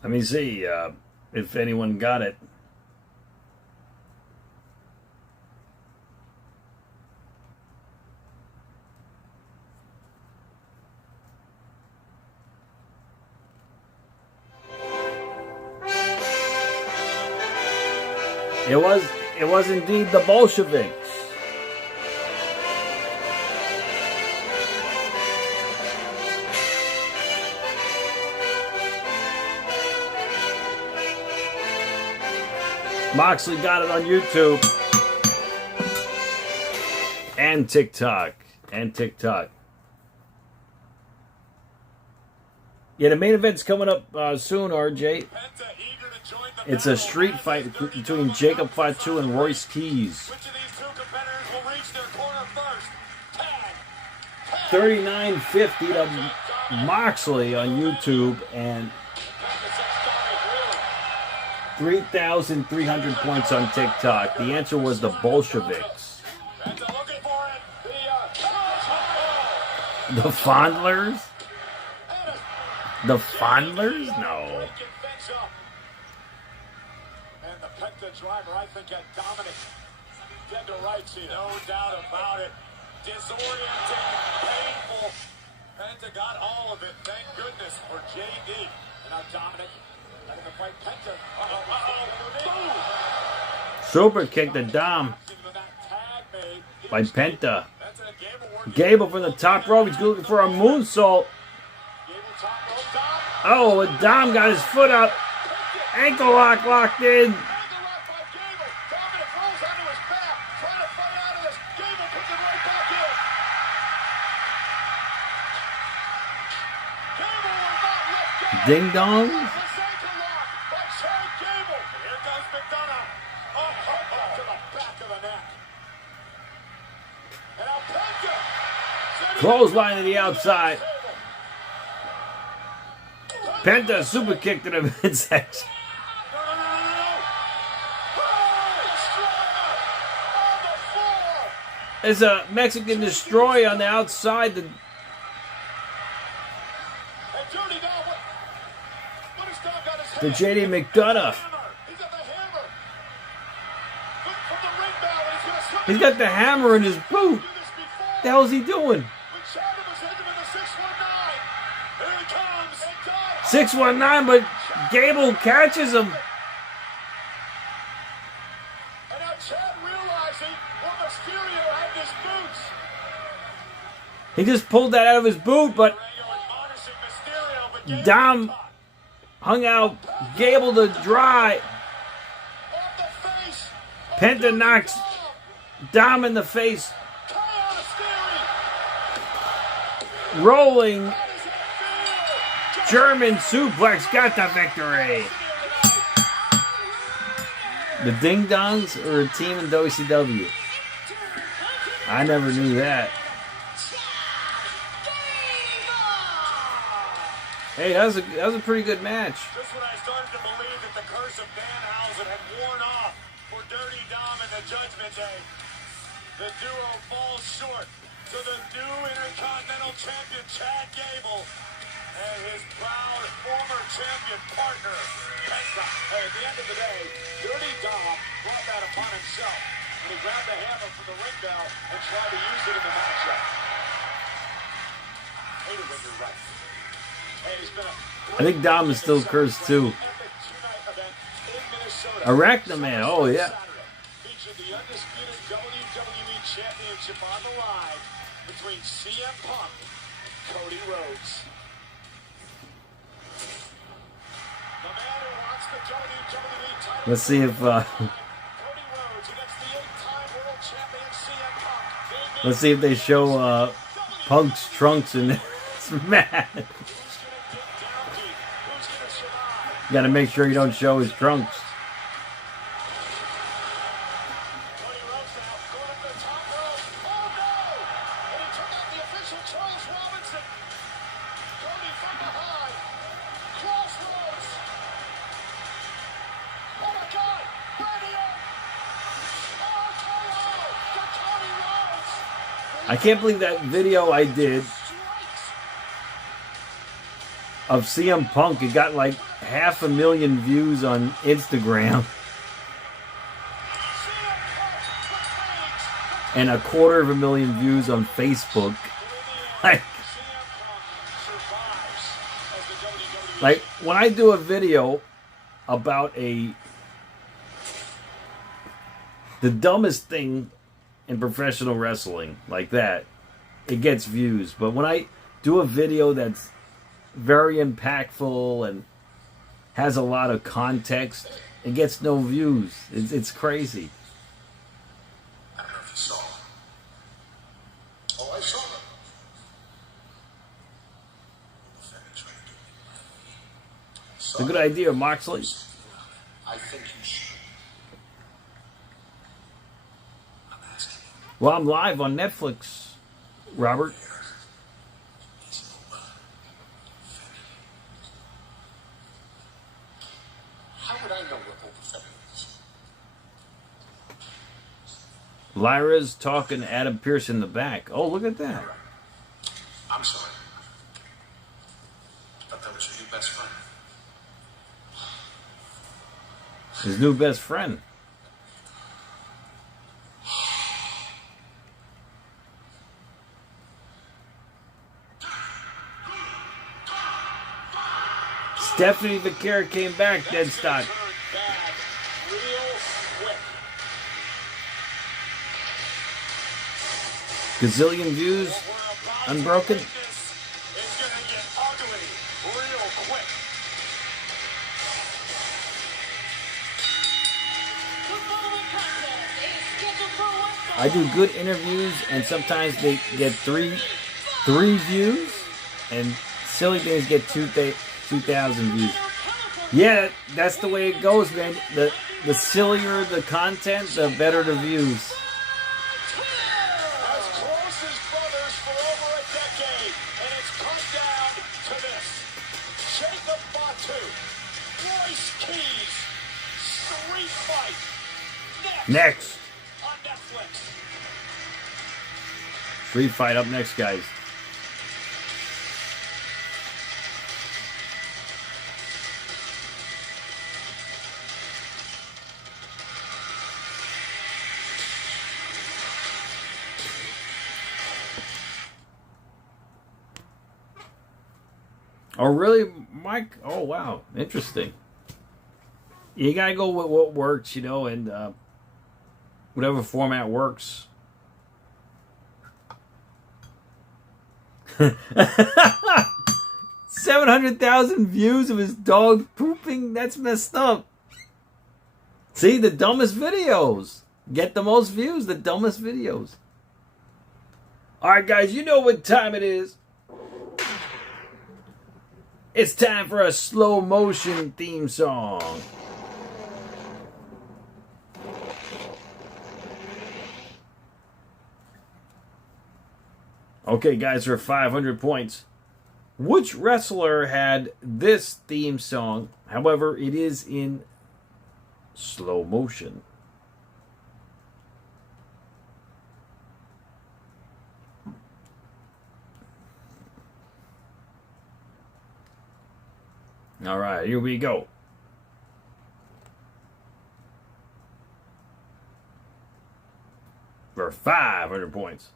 Let me see if anyone got it. It was indeed the Bolsheviks. Moxley got it on YouTube and TikTok. Yeah, the main event's coming up soon, RJ. It's a street fight between Jacob Fatu and Royce Keys. 39.50 to Moxley on YouTube and 3,300 points on TikTok. The answer was the Bolsheviks. The Fondlers? The Fondlers? No. And the Penta driver, I think, got Dominic dead to rights here. No doubt about it. Disorienting, painful. Penta got all of it. Thank goodness for JD. And now Dominic. Super kick to Dom by Penta. Gable from the top rope. He's looking for a moonsault. Oh, and Dom got his foot up. Ankle lock locked in. Ding dong. Clothesline to the outside. Penta super kick to the midsection. There's a Mexican destroy on the outside. The JD McDonough. He's got the hammer in his boot. What the hell is he doing? 619, but Gable catches him. He just pulled that out of his boot, but Dom hung out Gable to dry. Penta knocks Dom in the face. Rolling German suplex got the victory. The Ding Dongs are a team in WCW. I never knew that. Hey, that was a pretty good match. Just when I started to believe that the curse of Danhausen had worn off for Dirty Dom and the Judgment Day, the duo falls short to the new Intercontinental Champion Chad Gable and his proud former champion partner, Penta. Hey, at the end of the day, Dirty Dom brought that upon himself when he grabbed the hammer from the ring bell and tried to use it in the matchup. Hated when you're right. I think Dom is still cursed too. Arachnaman, oh yeah. Featured the undisputed WWE Championship on the line between CM Punk and Cody Rhodes. Let's see if let's see if they show Punk's trunks in this match. Got to make sure you don't show his trunks. I can't believe that video I did of CM Punk, it got like 500,000 views on Instagram and 250,000 views on Facebook. Like when I do a video about the dumbest thing in professional wrestling, like that, it gets views. But when I do a video that's very impactful and has a lot of context, it gets no views. It's crazy. I don't know if you saw. Oh, I saw them. It's a good idea, Moxley. I think you should. I'm asking you. Well, I'm live on Netflix, Robert. How would I know what Open Femi is? Lyra's talking to Adam Pearce in the back. Oh, look at that. I'm sorry. I thought that was your new best friend. His new best friend. Stephanie Vaquera came back, dead stock. Gazillion views, unbroken. I do good interviews, and sometimes they get three views, and silly things get 2,000 views. Yeah, that's the way it goes, man. The sillier the content, the better the views. As close as brothers for over a decade, and it's come down to this. Jacob Fatu, Royce Keys, Street Fight. Next. On Netflix. Street Fight up next, guys. Oh, really, Mike? Oh, wow. Interesting. You got to go with what works, you know, and whatever format works. 700,000 views of his dog pooping? That's messed up. See, the dumbest videos get the most views, the dumbest videos. All right, guys, you know what time it is. It's time for a slow motion theme song. Okay, guys, for 500 points. Which wrestler had this theme song? However, it is in slow motion. All right, here we go. For 500 points.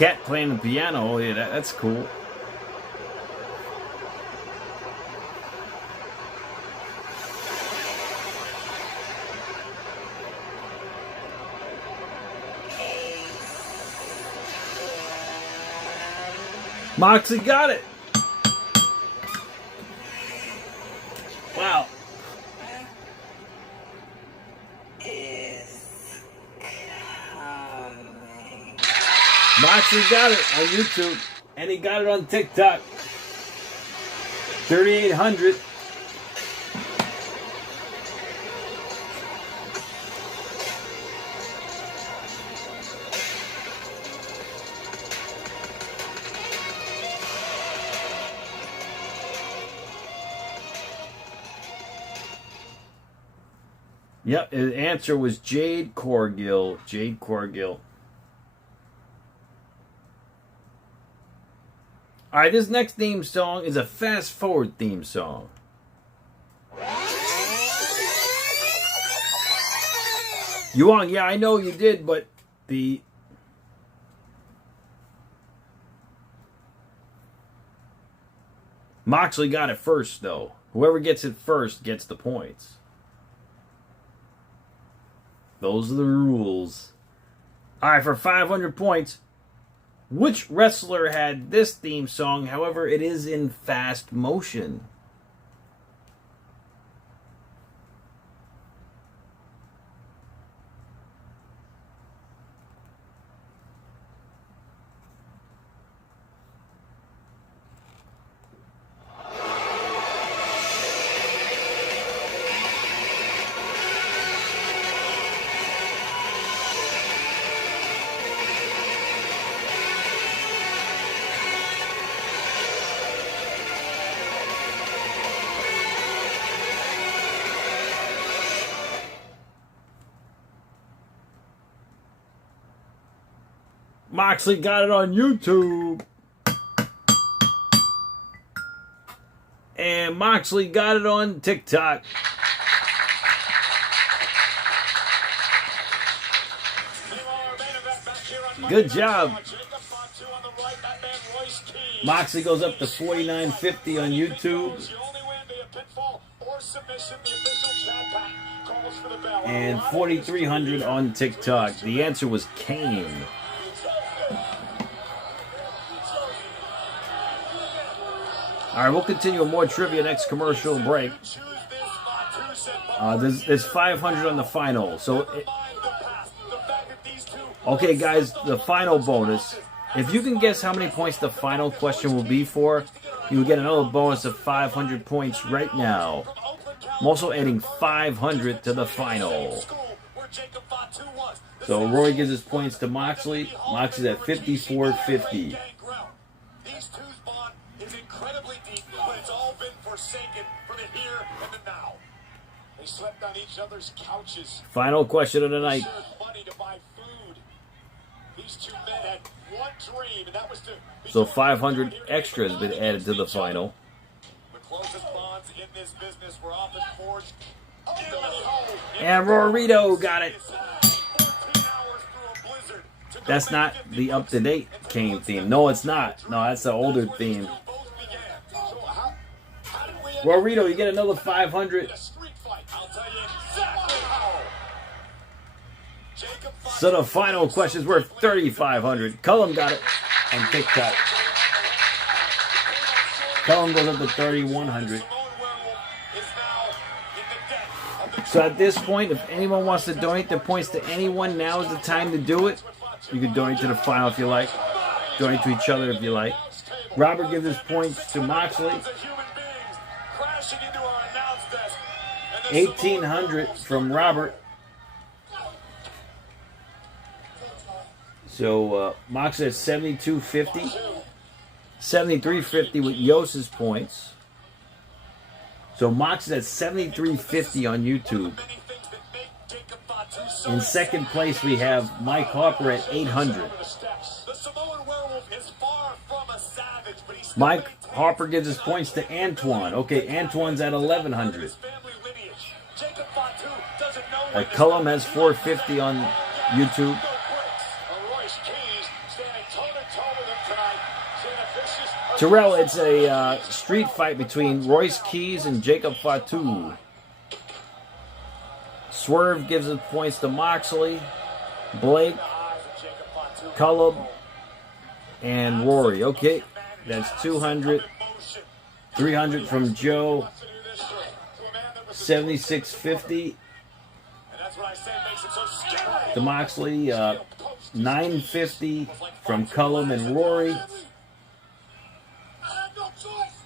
cat playing the piano. Yeah, that's cool. Moxley got it. Wow. Moxley got it on YouTube, and he got it on TikTok. 3,800. Yep, the answer was Jade Corgill. Jade Corgill. Alright, this next theme song is a fast forward theme song. Yuan, yeah, I know you did, but the... Moxley got it first, though. Whoever gets it first gets the points. Those are the rules. Alright, for 500 points, which wrestler had this theme song? However, it is in fast motion. Moxley got it on YouTube. And Moxley got it on TikTok. Good job. Moxley goes up to 49.50 on YouTube. And 4,300 on TikTok. The answer was Kane. Alright, we'll continue with more trivia next commercial break. There's 500 on the final. So, okay, guys, the final bonus. If you can guess how many points the final question will be for, you will get another bonus of 500 points right now. I'm also adding 500 to the final. So Roy gives his points to Moxley. Moxley's at 54.50. They slept on each other's couches. Final question of the night. Money to buy food. These two men had one dream, and that was to so 500 extra has been added to the final. The closest bonds in this business were often forged. And Rorito got it. That's not the up-to-date Kane theme. No, it's not. No, that's the older theme. Rorito, you get another 500. So the final question is worth 3,500. Cullum got it on TikTok. Cullum goes up to 3,100. So at this point, if anyone wants to donate their points to anyone, now is the time to do it. You can donate to the final if you like. Donate to each other if you like. Robert gives his points to Moxley. 1,800 from Robert. So Moxley at 72.50. 73.50 with Yos's points. So Moxley at 73.50 on YouTube. In second place we have Mike Harper at 800. Mike Harper gives his points to Antoine. Okay, Antoine's at 1,100. Cullum has 450 on YouTube. Royce Keys standing toe-to-toe with him tonight. Terrell, it's a street fight between Royce Keys and Jacob Fatu. Swerve gives his points to Moxley, Blake, Cullum, and Rory. Okay, that's 200. 300 from Joe. 76.50 to Moxley. 950 from Cullum and Rory. I have no choice.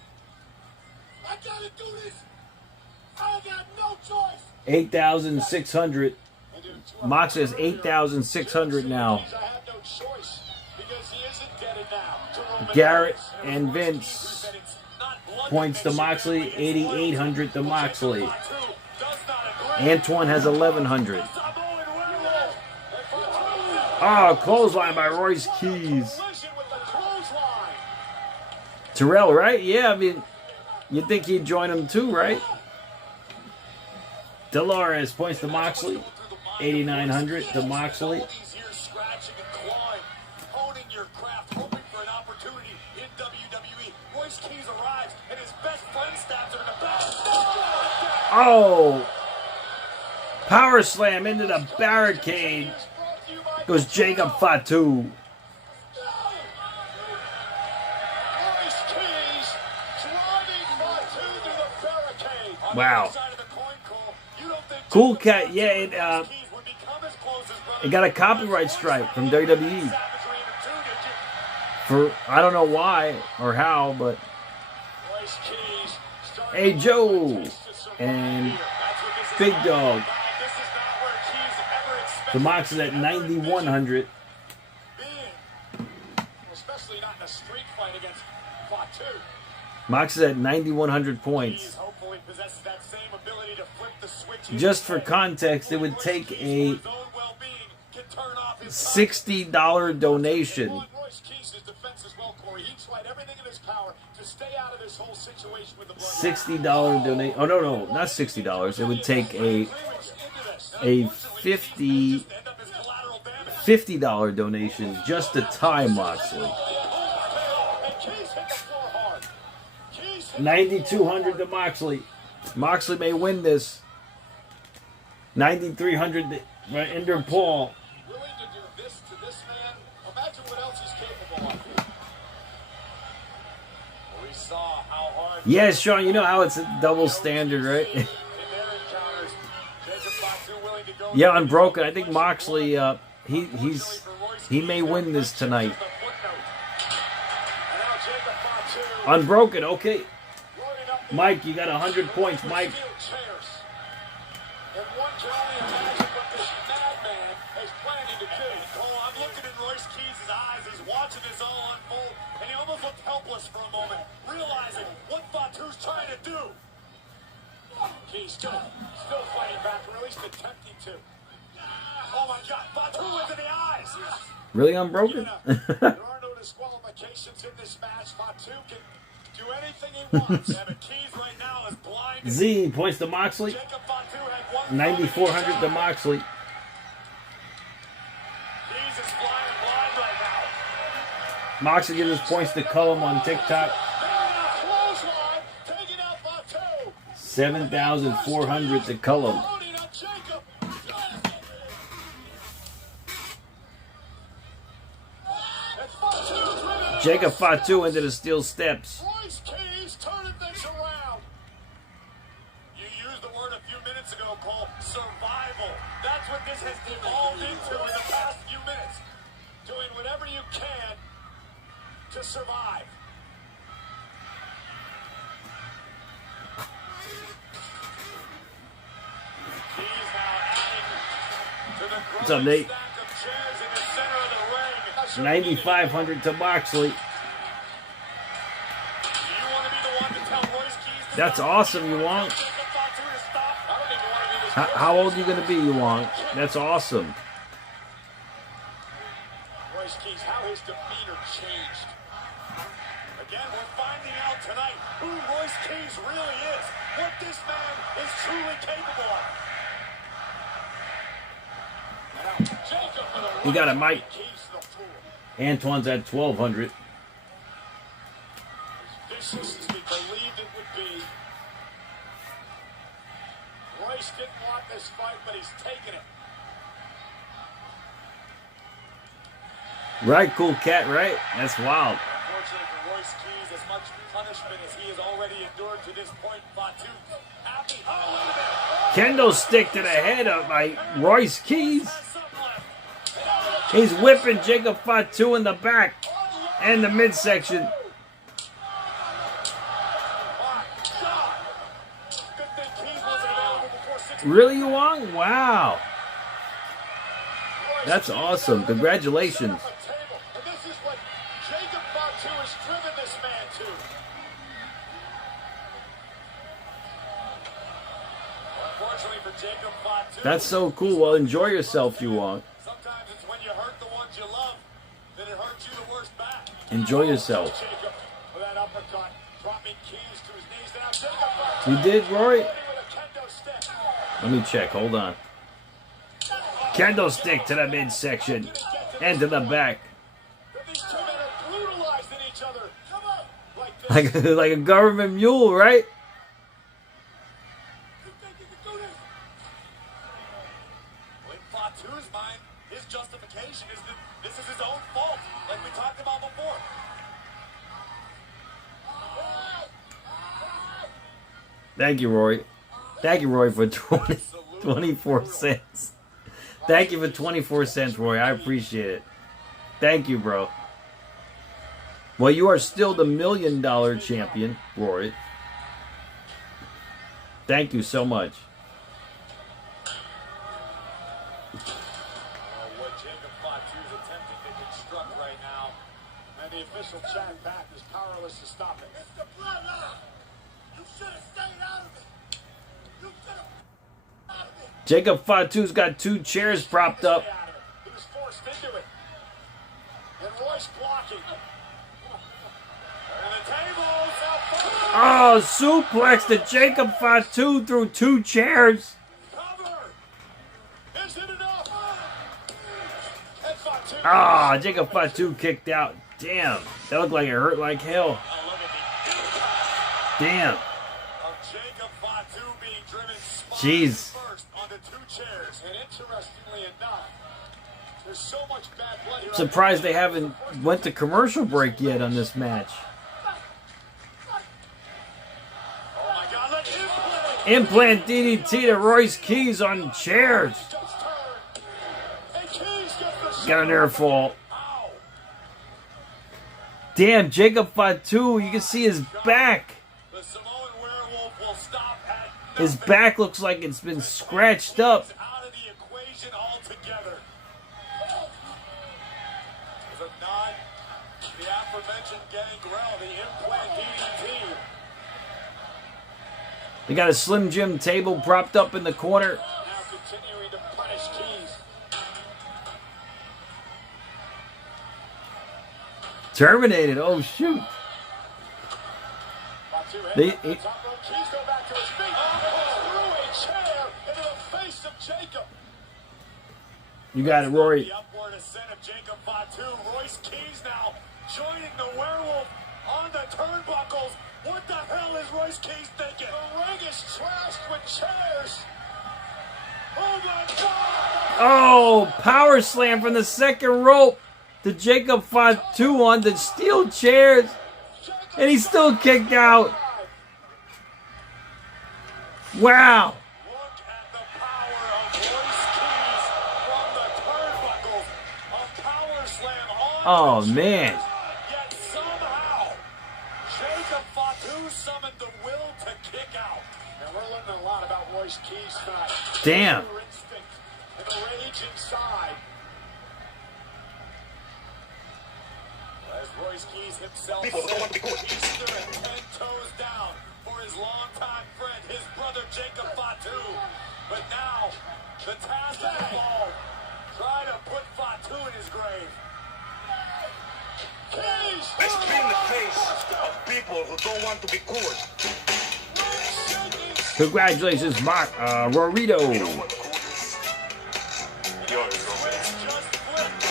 I gotta do this. I got no choice. 8,600. Moxley has 8,600 now. Garrett and Vince points to Moxley. 8,800 to Moxley. Antoine has 1,100. Oh, clothesline by Royce Keys. Terrell, right? Yeah, I mean, you'd think he'd join him too, right? Dolores points to Moxley. 8,900 to Moxley. Oh! Power slam into the barricade. Goes Jacob Fatu. Wow. Cool cat. Yeah, it got a copyright strike from WWE. For, I don't know why or how, but. Hey, Joe. And Big Dog. The Mox is at 9,100. Mox is at 9,100 points. Just for context, it would take a $60 donation. $60 donation. Oh no, not $60. It would take a $50 donation just to tie Moxley. 9,200 to Moxley. Moxley may win this. 9,300 to Ender Paul. Yes, Sean, you know how it's a double standard, right? Yeah, Unbroken. I think Moxley, he may win this tonight. Unbroken, okay. Mike, you got 100 points, Mike. For a moment, realizing what Fatu's trying to do. He's still fighting back, or at least attempting to. Oh my God, Fatu wins in the eyes. Really Unbroken? There are no disqualifications in this match. Fatu can do anything he wants. But Keys right now is blind. Z points to Moxley. 9,400 to Moxley. Moxley gives his points to Cullum on TikTok. 7,400 to Cullum. Jacob Fatu into the steel steps. Royce Keys turning things around. You used the word a few minutes ago, Cole. Survival. That's what this has evolved into in the past few minutes. Doing whatever you can to survive. He's now adding to the What's up, Nate? stack of chairs in the center of the ring. 9,500 to Moxley. That's awesome, you want? How old are you going to be, you want? That's awesome. Royce Keys, how his demeanor changed. Again, we're finding out tonight who Royce Keys really is. What this man is truly capable of. You got it, Mike. Antoine's at 1,200. As vicious as we believed it would be. Royce didn't want this fight, but he's taking it. Right, cool cat, right? That's wild. Unfortunately for Royce Keys, as much punishment as he has already endured to this point, Fatu happy. Oh, wait a minute. Kendo stick to the head of Royce Keys. He's whipping Jacob Fatu in the back and the midsection. Really, Wong? Wow. That's awesome. Congratulations. This is what Jacob Fatu has driven this man to. Unfortunately for Jacob Fatu. That's so cool. Well, enjoy yourself, you Wong. Sometimes it's when you hurt the ones you love that it hurts you the worst back. Enjoy yourself. Jacob with that uppercut, dropping Keys to his knees. Now Jacob Fatu. You did, Roy? With a kendo stick. Let me check. Hold on. Kendo stick to the midsection and to the back. These two men are brutalizing each other. Come on. Like this. Like a government mule, right? In Fatu's mind, his justification is that this is his own fault, like we talked about before. Thank you, Roy. Thank you, Roy, for 24 cents. Thank you for 24 cents, Roy. I appreciate it. Thank you, bro. Well, you are still the $1 million champion, Roy. Thank you so much. What Jacob Fatu is attempting to construct right now, and the official chat back is powerless to stop it. It's the bloodline. You should have stayed out of it. You should have out of it. Jacob Fatu's got 2 chairs propped up. He was forced into it. And Royce blocking. And the tables out. Oh, suplex to Jacob Fatu through 2 chairs. Cover. Is it enough? And Fatu. Ah, Jacob Fatu kicked out. Damn, that looked like it hurt like hell. Damn. Jacob Fatu being driven Jeez. first onto 2 chairs. And interestingly enough, there's so much bad blood here. Surprised they haven't went to commercial break yet on this match. Oh my God, look, Implant DDT to Royce Keys on chairs. And Keys gets the Got a near fall. Damn, Jacob Fatu, you can see his back. The Samoan werewolf will stop at His back looks like it's been scratched up. out of the equation altogether. As a nod to the aforementioned Gangrel, the implant DDT. They got a Slim Jim table propped up in the corner. Now continuing to punish Keys. Terminated. Oh, shoot. Fatu They- head up, top rope. Keys go back to his feet. Threw a chair into the face of Jacob. You got it, Rory. The upward ascent of Jacob Fatu. Royce Keys now joining the werewolf on the turnbuckles. What the hell is Royce Keys thinking? The ring is trashed with chairs. Oh my God! Oh, power slam from the second rope to Jacob Fatu on the steel chairs. And he's still kicked out. Wow. Look at the power of Royce Keys from the turnbuckles. A power slam on Oh, the man. chairs. Yet somehow, Jacob Fatu summoned the will to kick out. And we're learning a lot about Royce Keys tonight. Damn. Pure instinct and the rage inside. As Royce Keys himself said, he stood 10 toes down for his longtime friend, his brother Jacob Fatu. But now, the task is involved. Try to put Fatu in his grave. Keys! I spin the face of people who don't want to be cool. Congratulations, Mark Rorito. You know what cool is? Yo, Just flipped.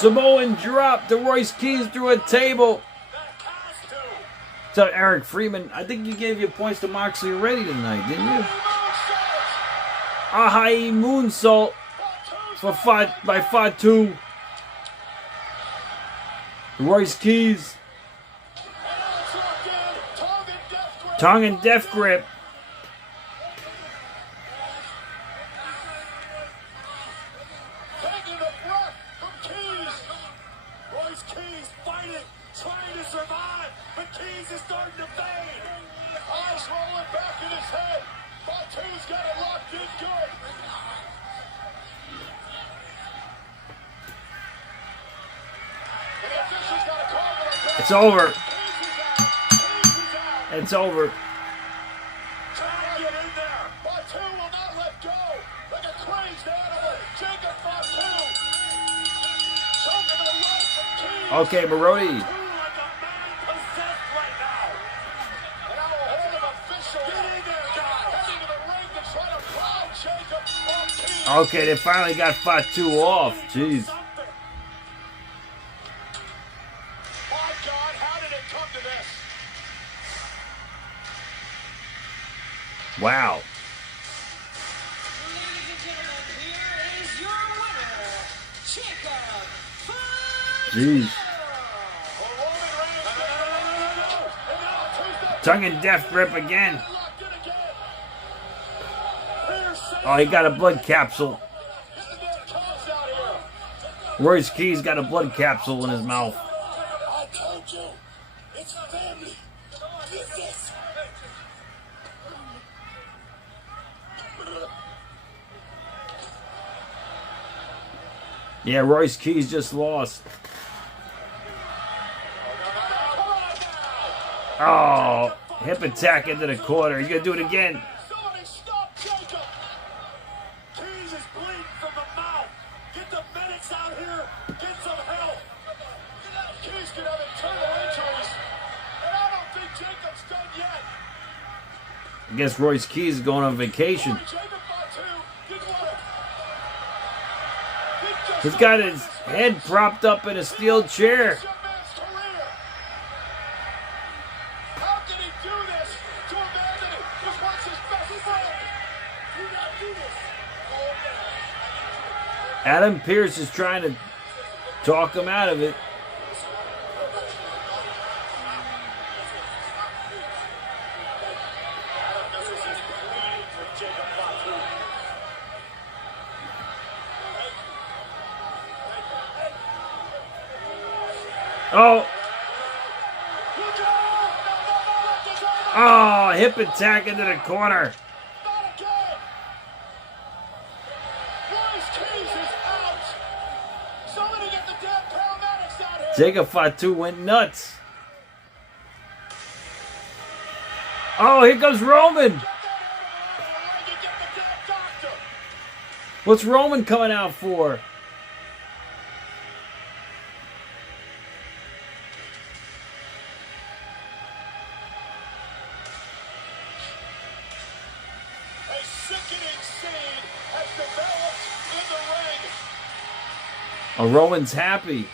Samoan drop to Royce Keys through a table. So Eric Freeman, I think you gave your points to Moxley already tonight, didn't you? Ahai moonsault for by Fatu. Royce Keys. Tongue and death grip. Taking a breath from Keys. Royce Keys fighting, trying to survive, but Keys is starting to fade. Eyes rolling back in his head. Fatu's got it locked in good. The official's got a call for a It's over. Keys is out. It's over. Trying to get in there. Fatu will not let go. Like a crazed animal. Jacob Fatu. Choking to the right from Keys. Okay, Marody. Fatu like a man possessed right now. And now a hold of official. Get in there, guys. Heading to the ring to try to proud Jacob off Keys. Okay, they finally got Fatu off. Jeez. Something. My God, how did it come to this? Wow. Ladies and gentlemen, here is your winner, Jacob Fatu. Jeez. Well, Roman Reigns. And now Tuesday. Tongue and death grip again. Locked in again. Here's Satan. Oh, he got a blood capsule. Isn't there cops out here? Royce Keys got a blood capsule in his mouth. I told you, it's family business. Yeah, Royce Keys just lost. Oh, hip attack into the corner. He's going to do it again. Somebody stop Jacob. Keys is bleeding from the mouth. Get the medics out here. Get some help. Keys could have internal injuries. And I don't think Jacob's done yet. I guess Royce Keys is going on vacation. Jacob Fatu didn't want to. He's got his head propped up in a steel chair. This young man's career. How can he do this to a man that was once his best friend? Do not do this. Adam Pearce is trying to talk him out of it. This is his bleeding for Jacob Fatu. Oh, Look out! oh, hip attack into the corner. Not again! Royce Keys is out! Somebody get the damn paramedics out here! Jacob Fatu went nuts. Oh, here comes Roman. Get that animal out of the ring and get the damn doctor! What's Roman coming out for? A sickening scene has developed in the ring. Oh, Roman's happy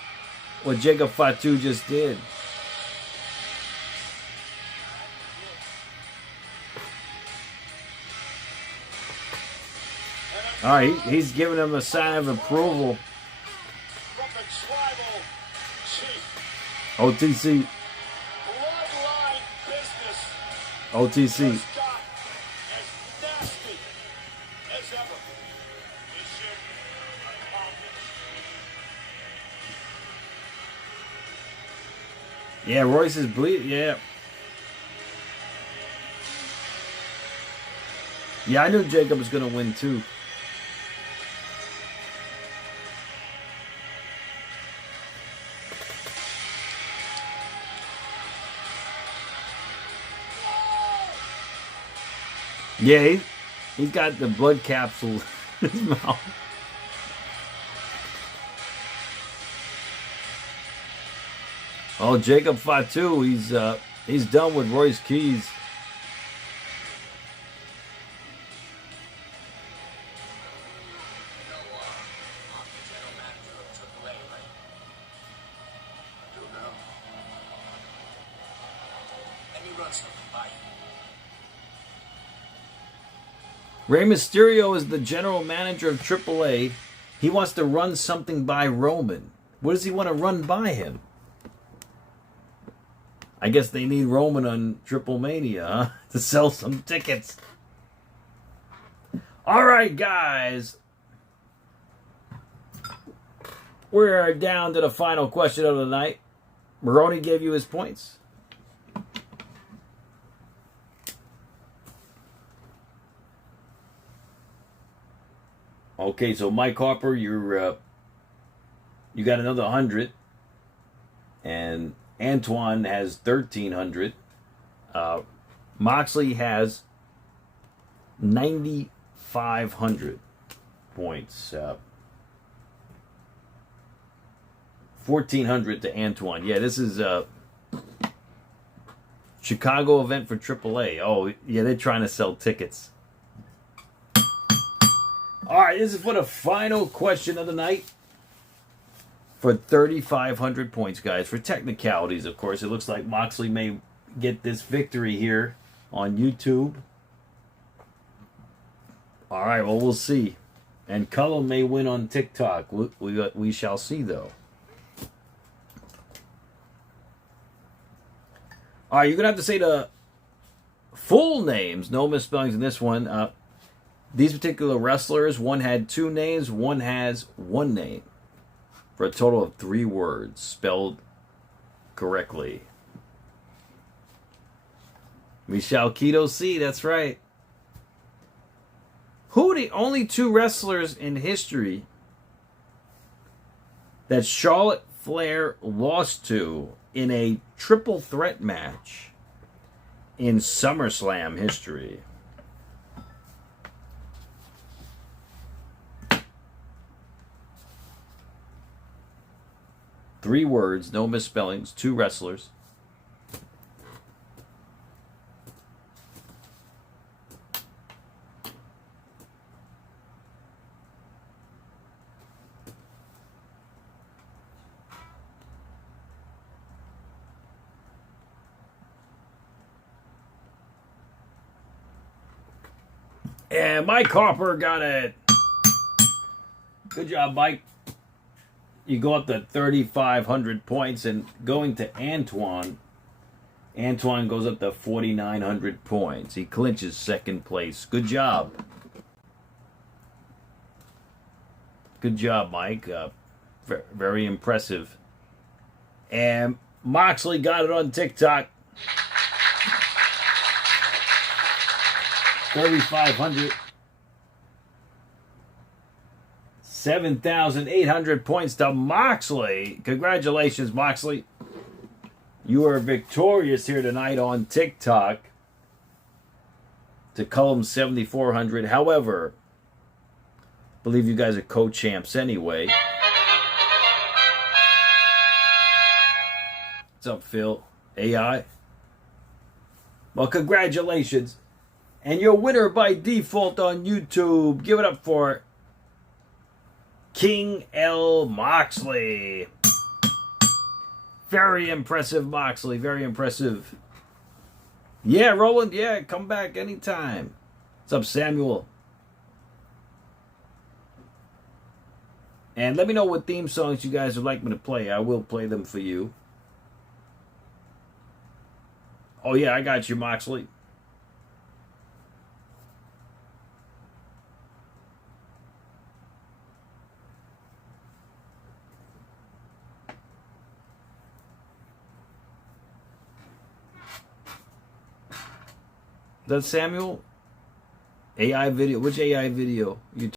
what Jacob Fatu just did. All right, he's giving him a sign of approval. From the tribal chief. OTC, Bloodline business OTC. just got as nasty as ever. Mission accomplished. Yeah, Royce is bleeding. Yeah. Yeah, I knew Jacob was going to win too. Yeah, he's got the blood capsule in his mouth. Oh, Jacob Fatu, he's done with Royce Keys. Rey Mysterio is the general manager of AAA. He wants to run something by Roman. What does he want to run by him? I guess they need Roman on Triple Mania, huh? To sell some tickets. All right, guys. We're down to the final question of the night. Maroni gave you his points. Okay, so Mike Harper, you got another 100, and Antoine has 1,300. Moxley has 9,500 points. 1,400 to Antoine. Yeah, this is a Chicago event for AAA. Oh, yeah, they're trying to sell tickets. All right, this is for the final question of the night. For 3,500 points, guys. For technicalities, of course. It looks like Moxley may get this victory here on YouTube. All right, well, we'll see. And Cullen may win on TikTok. We shall see, though. All right, you're going to have to say the full names. No misspellings in this one. These particular wrestlers, one had 2 names, one has 1 name. For a total of 3 words, spelled correctly. We shall Keto see, that's right. Who are the only 2 wrestlers in history that Charlotte Flair lost to in a triple threat match in SummerSlam history? Three words, no misspellings, 2 wrestlers. And Mike Harper got it. Good job, Mike. You go up to 3,500 points, and going to Antoine goes up to 4,900 points. He clinches second place. Good job. Good job, Mike. Very impressive. And Moxley got it on TikTok. 3,500. 7,800 points to Moxley. Congratulations, Moxley. You are victorious here tonight on TikTok. To Cullum's 7,400. However, I believe you guys are co-champs anyway. What's up, Phil? AI? Well, congratulations. And your winner by default on YouTube. Give it up for King L. Moxley. Very impressive, Moxley. Very impressive. Yeah, Roland. Yeah, come back anytime. What's up, Samuel? And let me know what theme songs you guys would like me to play. I will play them for you. Oh, yeah, I got you, Moxley. That's Samuel? AI video. Which AI video? You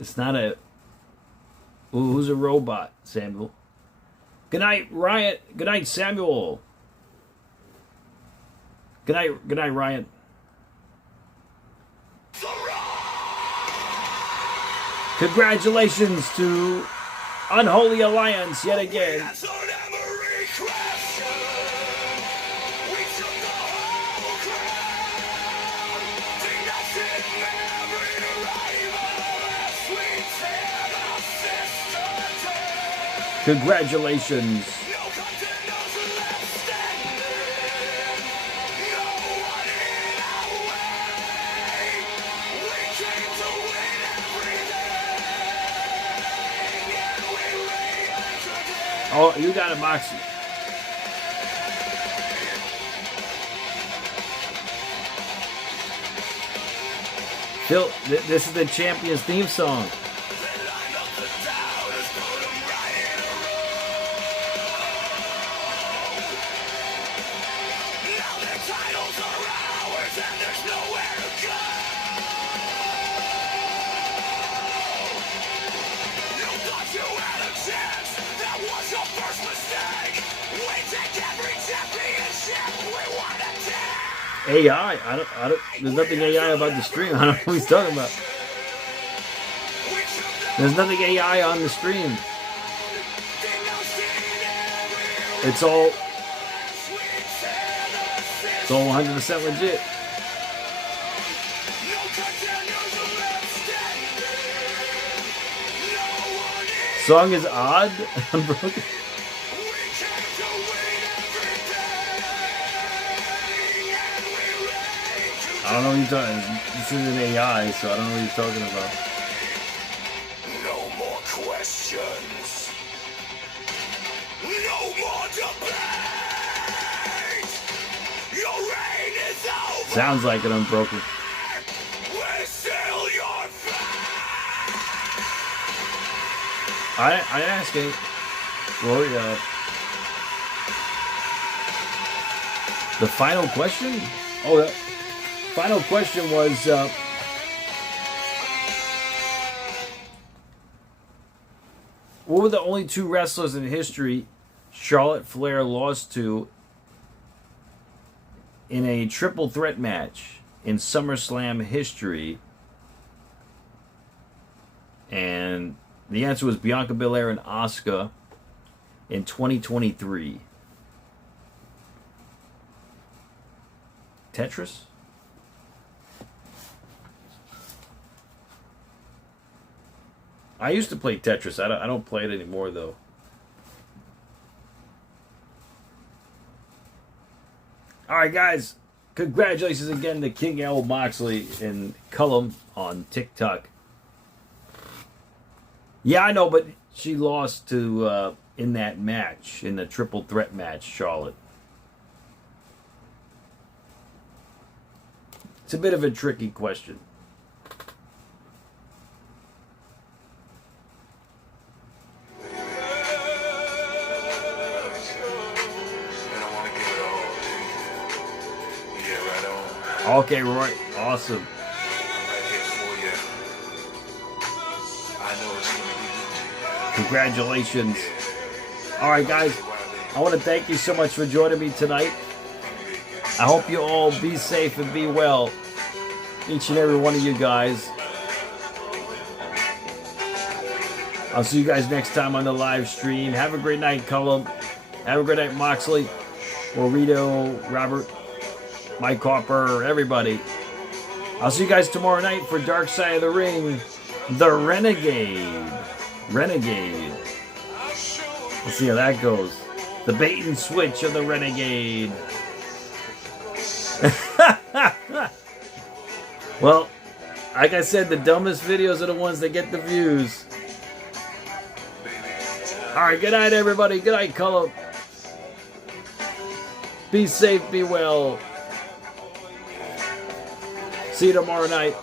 It's not a... Ooh, who's a robot, Samuel? Good night, Ryan. Good night, Samuel. Good night, Ryan. Congratulations to Unholy Alliance yet again. Congratulations. Oh, you got it, Moxie. Phil, this is the Champions theme song. AI? I don't, there's nothing AI about the stream. I don't know what he's talking about. There's nothing AI on the stream. It's all 100% legit. Song is odd. Unbroken. I don't know what you're talking about. This is an AI, so I don't know what you're talking about. No more questions. No more debate. Your reign is over. Sounds like an Unbroken. We seal your fate. I asking. Rory, the final question? Oh, the final question was what were the only two wrestlers in history Charlotte Flair lost to in a triple threat match in SummerSlam history? And the answer was Bianca Belair and Asuka in 2023. Tetris? I used to play Tetris. I don't play it anymore, though. All right, guys. Congratulations again to King L. Moxley and Cullum on TikTok. Yeah, I know, but she lost to in that match, in the triple threat match, Charlotte. It's a bit of a tricky question. Okay, Roy. Awesome. Congratulations. All right, guys. I want to thank you so much for joining me tonight. I hope you all be safe and be well. Each and every one of you guys. I'll see you guys next time on the live stream. Have a great night, Cullum. Have a great night, Moxley, Morito, Robert, Mike Harper, everybody. I'll see you guys tomorrow night for Dark Side of the Ring, the Renegade. Let's see how that goes. The bait and switch of the Renegade. Well, like I said, the dumbest videos are the ones that get the views. Alright, good night, everybody. Good night, Cullum. Be safe, be well. See you tomorrow night.